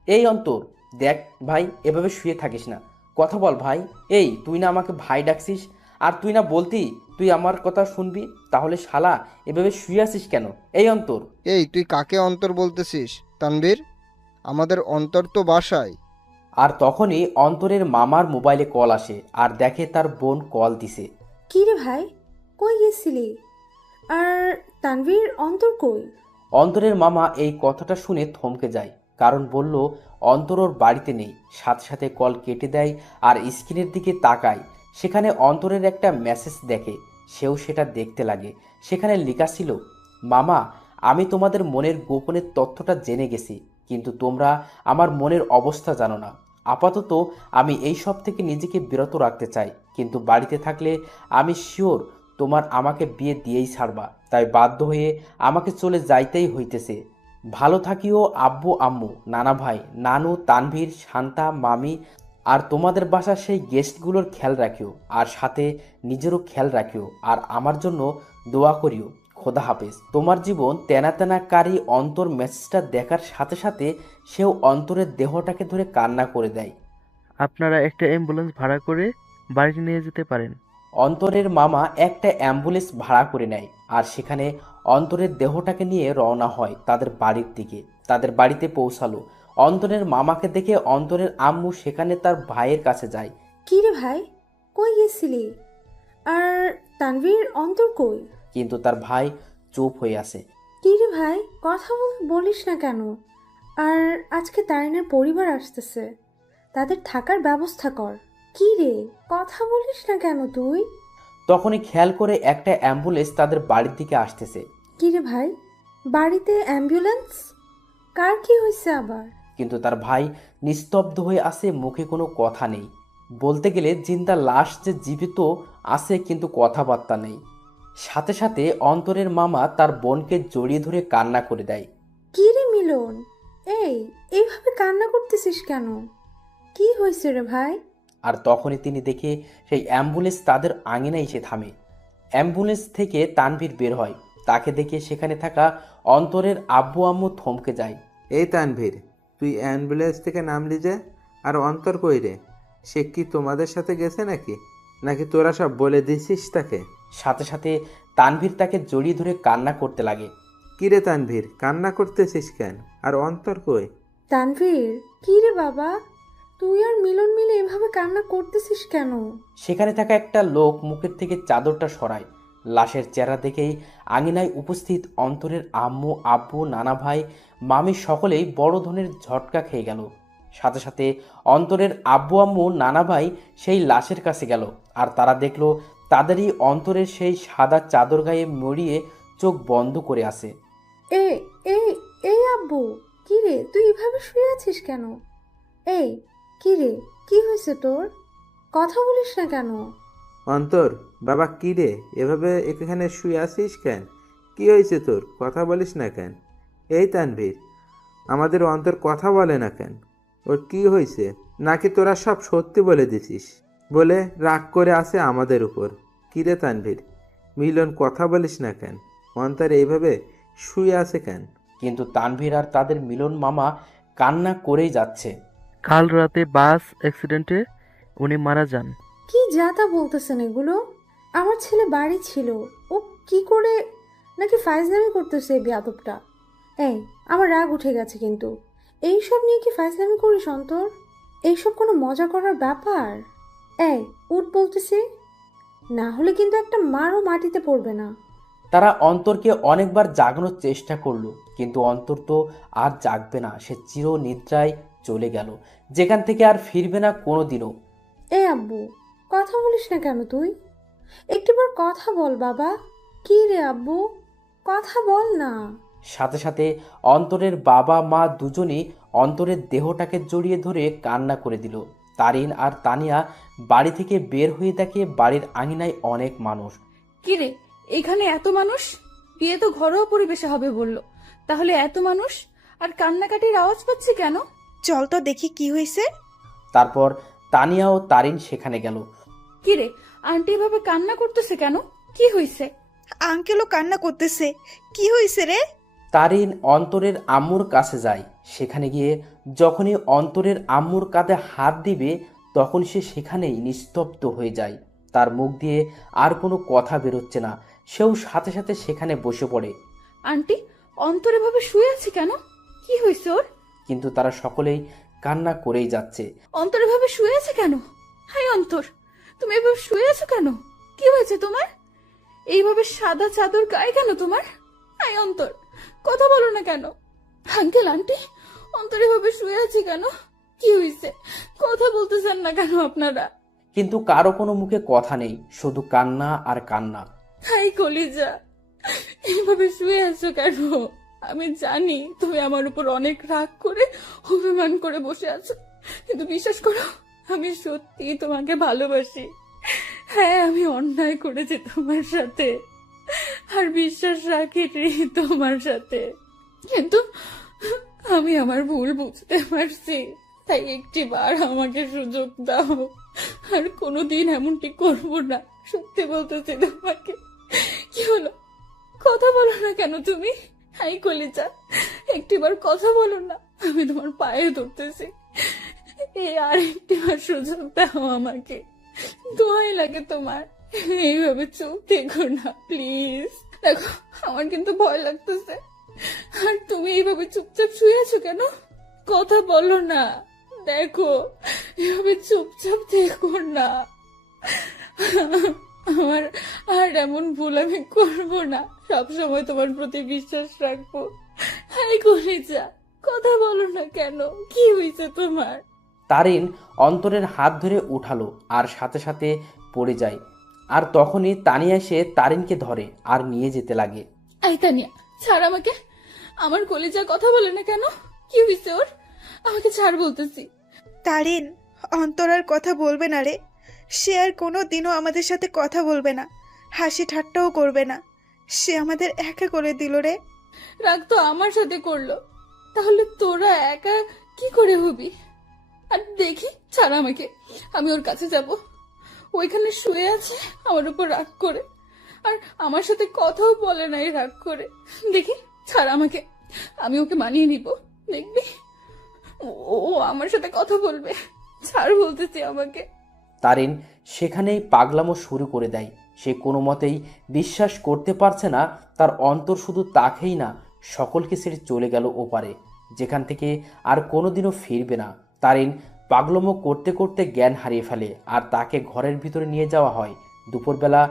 এই অন্তর, দেখ ভাই, এভাবে শুয়ে থাকিস না, কথা বল ভাই। এই তুই না আমাকে ভাই ডাকছিস, আর তুই না বলতি তুই আমার কথা শুনবি, তাহলে শালা এভাবে শুয়ে আছিস কেন? এই অন্তর। এই তুই কাকে অন্তর বলতেছিস তানবীর? আমাদের অন্তর তো বাসায়। আর তখনই অন্তরের মামার মোবাইলে কল আসে আর দেখে তার বোন কল দিছে। কি রে ভাই, কই গেছিলি? আর তানভীর, অন্তর কই? অন্তরের মামা এই কথাটা শুনে থমকে যায়, কারণ বলল অন্তর ওর বাড়িতে নেই। সাথে সাথে কল কেটে দেয় আর স্ক্রিনের দিকে তাকায়। সেখানে অন্তরের একটা মেসেজ দেখে, সেও সেটা দেখতে লাগে। সেখানে লেখা ছিল, মামা, আমি তোমাদের মনের গোপনের তথ্যটা জেনে গেছি, কিন্তু তোমরা আমার মনের অবস্থা জানো না। আপাতত আমি এই সব থেকে নিজেকে বিরত রাখতে চাই, কিন্তু বাড়িতে থাকলে আমি শিওর তোমার আমাকে বিয়ে দিয়েই ছাড়বা, তাই বাধ্য হয়ে আমাকে চলে যাইতেই হইতেছে। ভালো থাকিও আব্বু আম্মু, নানা ভাই, নানু, তানভীর, শান্তা, মামি, আর তোমাদের বাসার সেই গেস্টগুলোর খেয়াল রাখিও, আর সাথে নিজেরও খেয়াল রাখিও, আর আমার জন্য দোয়া করিও। খোদা হাফেজ। তোমার জীবন তেনা তেনা কারি। অন্তর মেসেজটা দেখার সাথে সাথে সেও অন্তরের দেহটাকে ধরে কান্না করে দেয়। আপনারা একটা অ্যাম্বুলেন্স ভাড়া করে বাড়িতে নিয়ে যেতে পারেন। অন্তরের মামা একটা অ্যাম্বুলেন্স ভাড়া করে নেয় আর সেখানে অন্তরের দেহটাকে নিয়ে রওনা হয় তাদের বাড়ির দিকে। তাদের বাড়িতে পৌঁছালো। অন্তরের মামাকে দেখে অন্তরের আম্মু সেখানে তার ভাইয়ের কাছে যায়। কি রে ভাই, কই গেছিলি? আর তানভীর, অন্তর কই? কিন্তু তার ভাই চুপ হয়ে আছে। কি রে ভাই, কথা বলিস না কেন? আর আজকে তারিনের পরিবার আসতেছে, তাদের থাকার ব্যবস্থা কর। কি রে, কথা বলিস না কেন তুই? তখনই খেয়াল করে একটা অ্যাম্বুলেন্স তাদের বাড়ির দিকে আসতেছে। কি রে ভাই, বাড়িতে অ্যাম্বুলেন্স? কার কি হয়েছে আবার? কিন্তু তার ভাই নিস্তব্ধ হয়ে আছে, মুখে কোনো কথা নেই। বলতে গেলে জিন্দা লাশ যে জীবিত আছে, কিন্তু কথাবার্তা নেই। সাথে সাথে অন্তরের মামা তার বোনকে জড়িয়ে ধরে কান্না করে দেয়। কি রে মিলন, এইভাবে কান্না করতেছিস কেন? কি হয়েছে রে ভাই? আর তখনই তিনি দেখে সেই অ্যাম্বুলেন্স তাদের আঙিনায় এসে থামে। অ্যাম্বুলেন্স থেকে তানভীর বের হয়। তাকে দেখে সেখানে থাকা অন্তরের আব্বু আম্মু থমকে যায়। এই তানভীর, তুই অ্যাম্বুলেন্স থেকে নামলি যে? আর অন্তর কই রে? সে কি তোমাদের সাথে গেছে নাকি? নাকি তোরা সব বলে দিছিস তাকে? সাথে সাথে তানভীর তাকে জড়িয়ে ধরে কান্না করতে লাগে। কি রে তানভীর, কান্না করতেছিস কেন? আর অন্তর কই? তানভীর, কি রে বাবা, তুই আর মিলন মিলে এভাবে কান্না করতেছিস কেন? সেখানে থাকা একটা লোক মুখের থেকে চাদরটা সরায়। লাশের চেহারা দেখেই আঙিনায় উপস্থিত অন্তরের আম্মু, আব্বু, নানা ভাই, মামি সকলেই বড় ধরনের ঝটকা খেয়ে গেল। সাথে সাথে অন্তরের আব্বু আম্মু, নানা ভাই সেই লাশের কাছে গেল, আর তারা দেখলো তাদেরই অন্তরের সেই সাদা চাদর গায়ে মরিয়ে চোখ বন্ধ করে আছে। এই এই আব্বু, কি রে, তুই এভাবে শুয়ে আছিস কেন? কি রে, কি হয়েছে তোর? কথা বলিস না কেন? অন্তর, বাবা, কি রে, এভাবে এখানে শুয়ে আসিস কেন? কি হয়েছে তোর? কথা বলিস না কেন? এই তানভীর, আমাদের অন্তর কথা বলে না কেন? ওর কি হয়েছে? নাকি তোরা সব সত্যি বলে দিছিস বলে রাগ করে আসে আমাদের উপর? কি রে তানভীর, মিলন, কথা বলিস না কেন? অন্তর এইভাবে শুয়ে আছে কেন? কিন্তু তানভীর আর তাদের মিলন মামা কান্না করেই যাচ্ছে। কাল রাতে বাস অ্যাক্সিডেন্টে উনি মারা যান। কি যাতা বলতেছেন এগুলো? আমার ছেলে বাড়ি ছিল, ও কি করে নাকি ফাইজলামি করতেছে এই বেয়াদবটা। আমার রাগ উঠে গেছে, কিন্তু এইসব নিয়ে কি ফাইজলামি করিস অন্তর? এইসব কোনো মজা করার ব্যাপার? উঠ বলতেছি, না হলে কিন্তু একটা মারও মাটিতে পড়বে না। তারা অন্তরকে অনেকবার জাগানোর চেষ্টা করলো, কিন্তু অন্তর তো আর জাগবে না। সে চির নিদ্রায় চলে গেল, যেখান থেকে আর ফিরবে না কোনোদিনও। আব্বু, কথা বলিস না কেন তুই? একটিবার কথা বল বাবা। কি রে আব্বু, কথা বল না। সাথে সাথে অন্তরের বাবা মা দুজনেই অন্তরের দেহটাকে জড়িয়ে ধরে কান্না করে দিল। তারিন আর তানিয়া বাড়ি থেকে বের হয়ে দেখে বাড়ির আঙিনায় অনেক মানুষ। কি রে, এখানে এত মানুষ? বিয়ে তো ঘরোয়া পরিবেশে হবে বললো, তাহলে এত মানুষ আর কান্নাকাটির আওয়াজ পাচ্ছি কেন? চল তো দেখি কি হয়েছে। তারপর তানিয়া ও তারিন সেখানে গেল। কিরে, আন্টি এভাবে কান্না করতেছে কেন? কি হয়েছে? আঙ্কেলও কান্না করতেছে। কি হয়েছে রে? তারিন অন্তরের আম্মুর কাছে যায়। সেখানে গিয়ে যখনই অন্তরের আম্মুর কাঁধে হাত দিবে তখন সে সেখানেই নিস্তব্ধ হয়ে যায়। তার মুখ দিয়ে আর কোনো কথা বেরোচ্ছে না। সেও সাথে সাথে সেখানে বসে পড়ে। আন্টি অন্তর এভাবে শুয়ে আছে কেন? কি হয়েছে ওর? কিন্তু তারা সকলেই কান্না করেই যাচ্ছে। অন্তর এভাবে শুয়ে আছে কেন? হাই অন্তর, তুমি এভাবে শুয়ে আছো কেন? কি হয়েছে তোমার? এইভাবে সাদা চাদর গায়ে কেন তোমার? হাই অন্তর, কথা বলো না কেন? আঙ্কেল আন্টি, অন্তর এভাবে শুয়ে আছে কেন? কি হয়েছে? কথা বলতেছেন না কেন আপনারা? কিন্তু কারো কোনো মুখে কথা নেই, শুধু কান্না আর কান্না। হাই কলিজা, এইভাবে শুয়ে আছো কেন? আমি জানি তুমি আমার উপর অনেক রাগ করে অভিমান করে বসে আছো, কিন্তু বিশ্বাস করো আমি সত্যি তোমাকে ভালোবাসি। হ্যাঁ, আমি অন্যায় করেছি তোমার সাথে আর বিশ্বাস রাখি তোমার সাথে, কিন্তু আমি আমার ভুল বুঝতে পারছি। তাই একটিবার আমাকে সুযোগ দাও, আর কোনোদিন এমনটি করব না। সত্যি বলতেছি তোমাকে। কি হলো, কথা বলো না কেন তুমি? হাই কলিজা, একটিবার কথা বলো না, আমি তোমার পায়ে ধরতেছি। এই আর একটিবার সুযোগ দাও আমাকে, দোয়াই লাগে তোমার। এইভাবে চুপ থেকো না প্লিজ। দেখো আমার কিন্তু ভয় লাগতেছে, আর তুমি এইভাবে চুপচাপ শুয়ে আছো কেন? কথা বলো না। দেখো এভাবে চুপচাপ থেকো না। আমার আর এমন ভুল আমি করবো না, সবসময় তোমার প্রতি বিশ্বাস রাখবো। হাই কলিজা, কথা বলো না কেন? কি হয়েছে তোমার? তারিন অন্তরের হাত ধরে উঠালো আর সাথে সাথে পড়ে যায়। আর তখনই তানিয়া এসে তারিনকে ধরে আর নিয়ে যেতে লাগে। আই তানিয়া, ছাড় আমাকে। আমার কলিজা কথা বলে না কেন? কি হয়েছে ওর? আমাকে ছাড় বলতেছি। তারিন, অন্তর আর কথা বলবে না রে। সে আর কোনো দিনও আমাদের সাথে কথা বলবে না, হাসি ঠাট্টাও করবে না। সে আমাদের একা করে দিল রে। রাগ তো আমার সাথে করলো, তাহলে তোরা একা কি করে হবি? আর দেখি, ছাড় আমাকে, আমি ওর কাছে যাব। ওইখানে শুয়ে আছে আমার উপর রাগ করে, আর আমার সাথে কথাও বলে নাই রাগ করে। দেখি, ছাড় আমাকে, আমি ওকে মানিয়ে নিব। দেখবি ও আমার সাথে কথা বলবে। ছাড় বলতেছি আমাকে। তারিন সেখানেই পাগলামো শুরু করে দেয়। সে কোনো মতেই বিশ্বাস করতে পারছে না তার অন্তর শুধু তাকেই না, সকলকে ছেড়ে চলে গেল ওপারে, যেখান থেকে আর কোনোদিনও ফিরবে না। তারিন পাগলামো করতে করতে জ্ঞান হারিয়ে ফেলে আর তাকে ঘরের ভিতরে নিয়ে যাওয়া হয়। দুপুরবেলা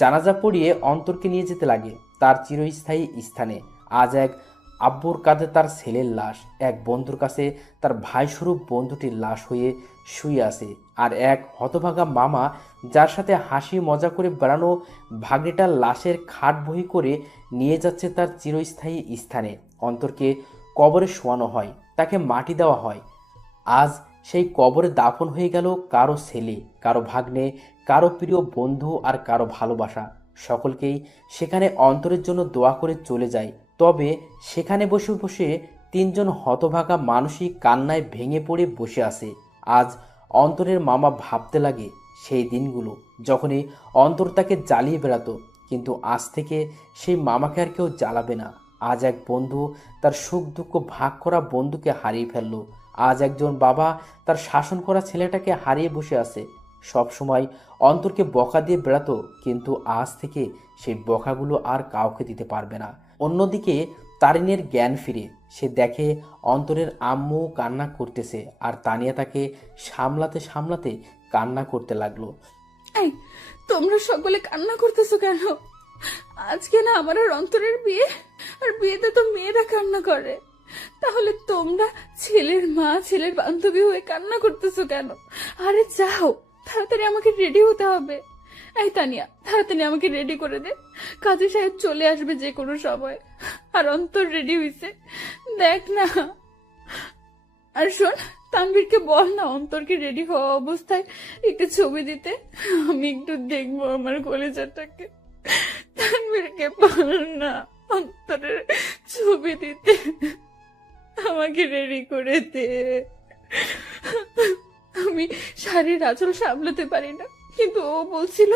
জানাজা পড়িয়ে অন্তরকে নিয়ে যেতে লাগে তার চিরস্থায়ী স্থানে। আজ এক আব্বুর কাঁধে তার ছেলের লাশ, এক বন্ধুর কাছে তার ভাইস্বরূপ বন্ধুটির লাশ হয়ে শুয়ে আছে, আর এক হতভাগা মামা যার সাথে হাসি মজা করে বেড়ানো ভাগ্নেটার লাশের খাট বহি করে নিয়ে যাচ্ছে তার চিরস্থায়ী স্থানে। অন্তরকে কবরে শোয়ানো হয়, তাকে মাটি দেওয়া হয়। আজ সেই কবরে দাফন হয়ে গেল কারো ছেলে, কারো ভাগ্নে, কারো প্রিয় বন্ধু আর কারো ভালোবাসা। সকলকেই সেখানে অন্তরের জন্য দোয়া করে চলে যায়। তবে সেখানে বসে বসে তিনজন হতভাগা মানসিক কান্নায় ভেঙে পড়ে বসে আছে। আজ অন্তরের মামা ভাবতে লাগে সেই দিনগুলো যখনই অন্তর তাকে জ্বালিয়ে বেড়াতো, কিন্তু আজ থেকে সেই মামাকে আর কেউ জ্বালাবে না। আজ এক বন্ধু তার সুখ দুঃখ ভাগ করা বন্ধুকে হারিয়ে ফেলল। আজ একজন বাবা তার শাসন করা ছেলেটাকে হারিয়ে বসে আছে। সব সময় অন্তরকে বকা দিয়ে বেড়াতো, কিন্তু আজ থেকে সেই বকাগুলো আর কাউকে দিতে পারবে না। অন্যদিকে তারিনের জ্ঞান ফিরে, সে দেখে অন্তরের আম্মু কান্না করতেছে আর তানিয়া তাকে সামলাতে সামলাতে কান্না করতে লাগলো। এই, তোমরা সকলে কান্না করতেছো কেন? আজকে না আমার আর অন্তরের বিয়ে, আর বিয়েতে তো মেয়েরা কান্না করে, তাহলে তোমরা ছেলের মা ছেলের বান্ধবী হয়ে কান্না করতেছো কেন? আরে যাও, তাড়াতাড়ি আমাকে রেডি হতে হবে। এই তানিয়া, তাড়াতাড়ি আমাকে রেডি করে দে, কাজী সাহেব চলে আসবে যে কোনো সময়। আর অন্তর রেডি হইছে, দেখ না। আর শোন, তানভীরকে বল না অন্তরকে রেডি হওয়া অবস্থায় একটু ছবি দিতে, আমি একটু দেখবো আমার কলেজাটাকে। তানভীরকে বল না অন্তরের ছবি দিতে আমাকে রেডি করে দে। আমি শাড়ির আঁচল সামলাতে পারি না, কিন্তু ও বলছিল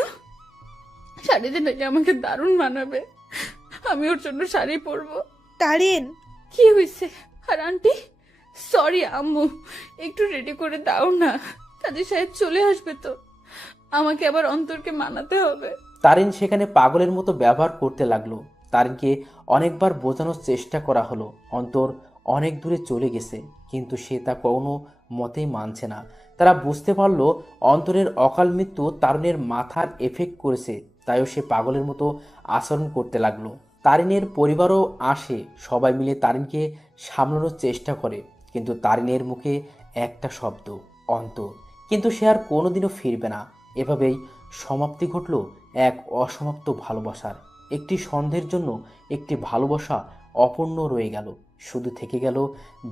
শাড়িতে নাকি আমাকে দারুণ মানাবে, আমি ওর জন্য শাড়ি পরবো। তারিন, কি হয়েছে? আর আন্টি, সরি আম্মু, একটু রেডি করে দাও না, কাজী সাহেব চলে আসবে তো, আমাকে আবার অন্তরকে মানাতে হবে। তারিন সেখানে পাগলের মতো ব্যবহার করতে লাগলো। তারিনকে অনেকবার বোঝানোর চেষ্টা করা হলো অন্তর অনেক দূরে চলে গেছে, কিন্তু সে তা কোনো মতেই মানছে না। তারা বুঝতে পারলো অন্তরের অকাল মৃত্যু তারুণের মাথার এফেক্ট করেছে, তাইও সে পাগলের মতো আচরণ করতে লাগলো। তারিনের পরিবারও আসে, সবাই মিলে তারিনকে সামলানোর চেষ্টা করে, কিন্তু তারিনের মুখে একটা শব্দ, অন্তর। কিন্তু সে আর কোনোদিনও ফিরবে না। এভাবেই সমাপ্তি ঘটল এক অসমাপ্ত ভালোবাসার। একটি সন্ধ্যের জন্য একটি ভালোবাসা অপূর্ণ রয়ে গেল, শুধু থেকে গেল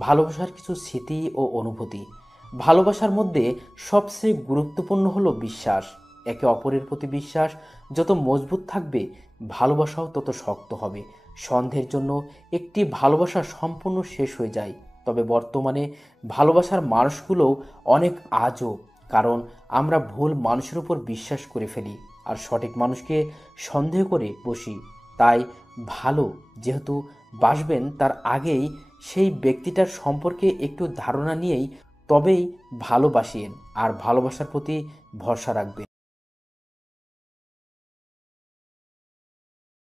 ভালোবাসার কিছু স্মৃতি ও অনুভূতি। ভালোবাসার মধ্যে সবচেয়ে গুরুত্বপূর্ণ হলো বিশ্বাস। একে অপরের প্রতি বিশ্বাস যত মজবুত থাকবে, ভালোবাসাও তত শক্ত হবে। সন্ধ্যের জন্য একটি ভালোবাসা সম্পূর্ণ শেষ হয়ে যায়, তবে বর্তমানে ভালোবাসার মানুষগুলোও অনেক আজব, কারণ আমরা ভুল মানুষের উপর বিশ্বাস করে ফেলি আর সঠিক মানুষকে সন্দেহ করে বসি। তাই ভালো যেহেতু বাসবেন, তার আগেই সেই ব্যক্তিটার সম্পর্কে একটু ধারণা নিয়েই তবেই ভালোবাসিয়েন আর ভালোবাসার প্রতি ভরসা রাখবেন।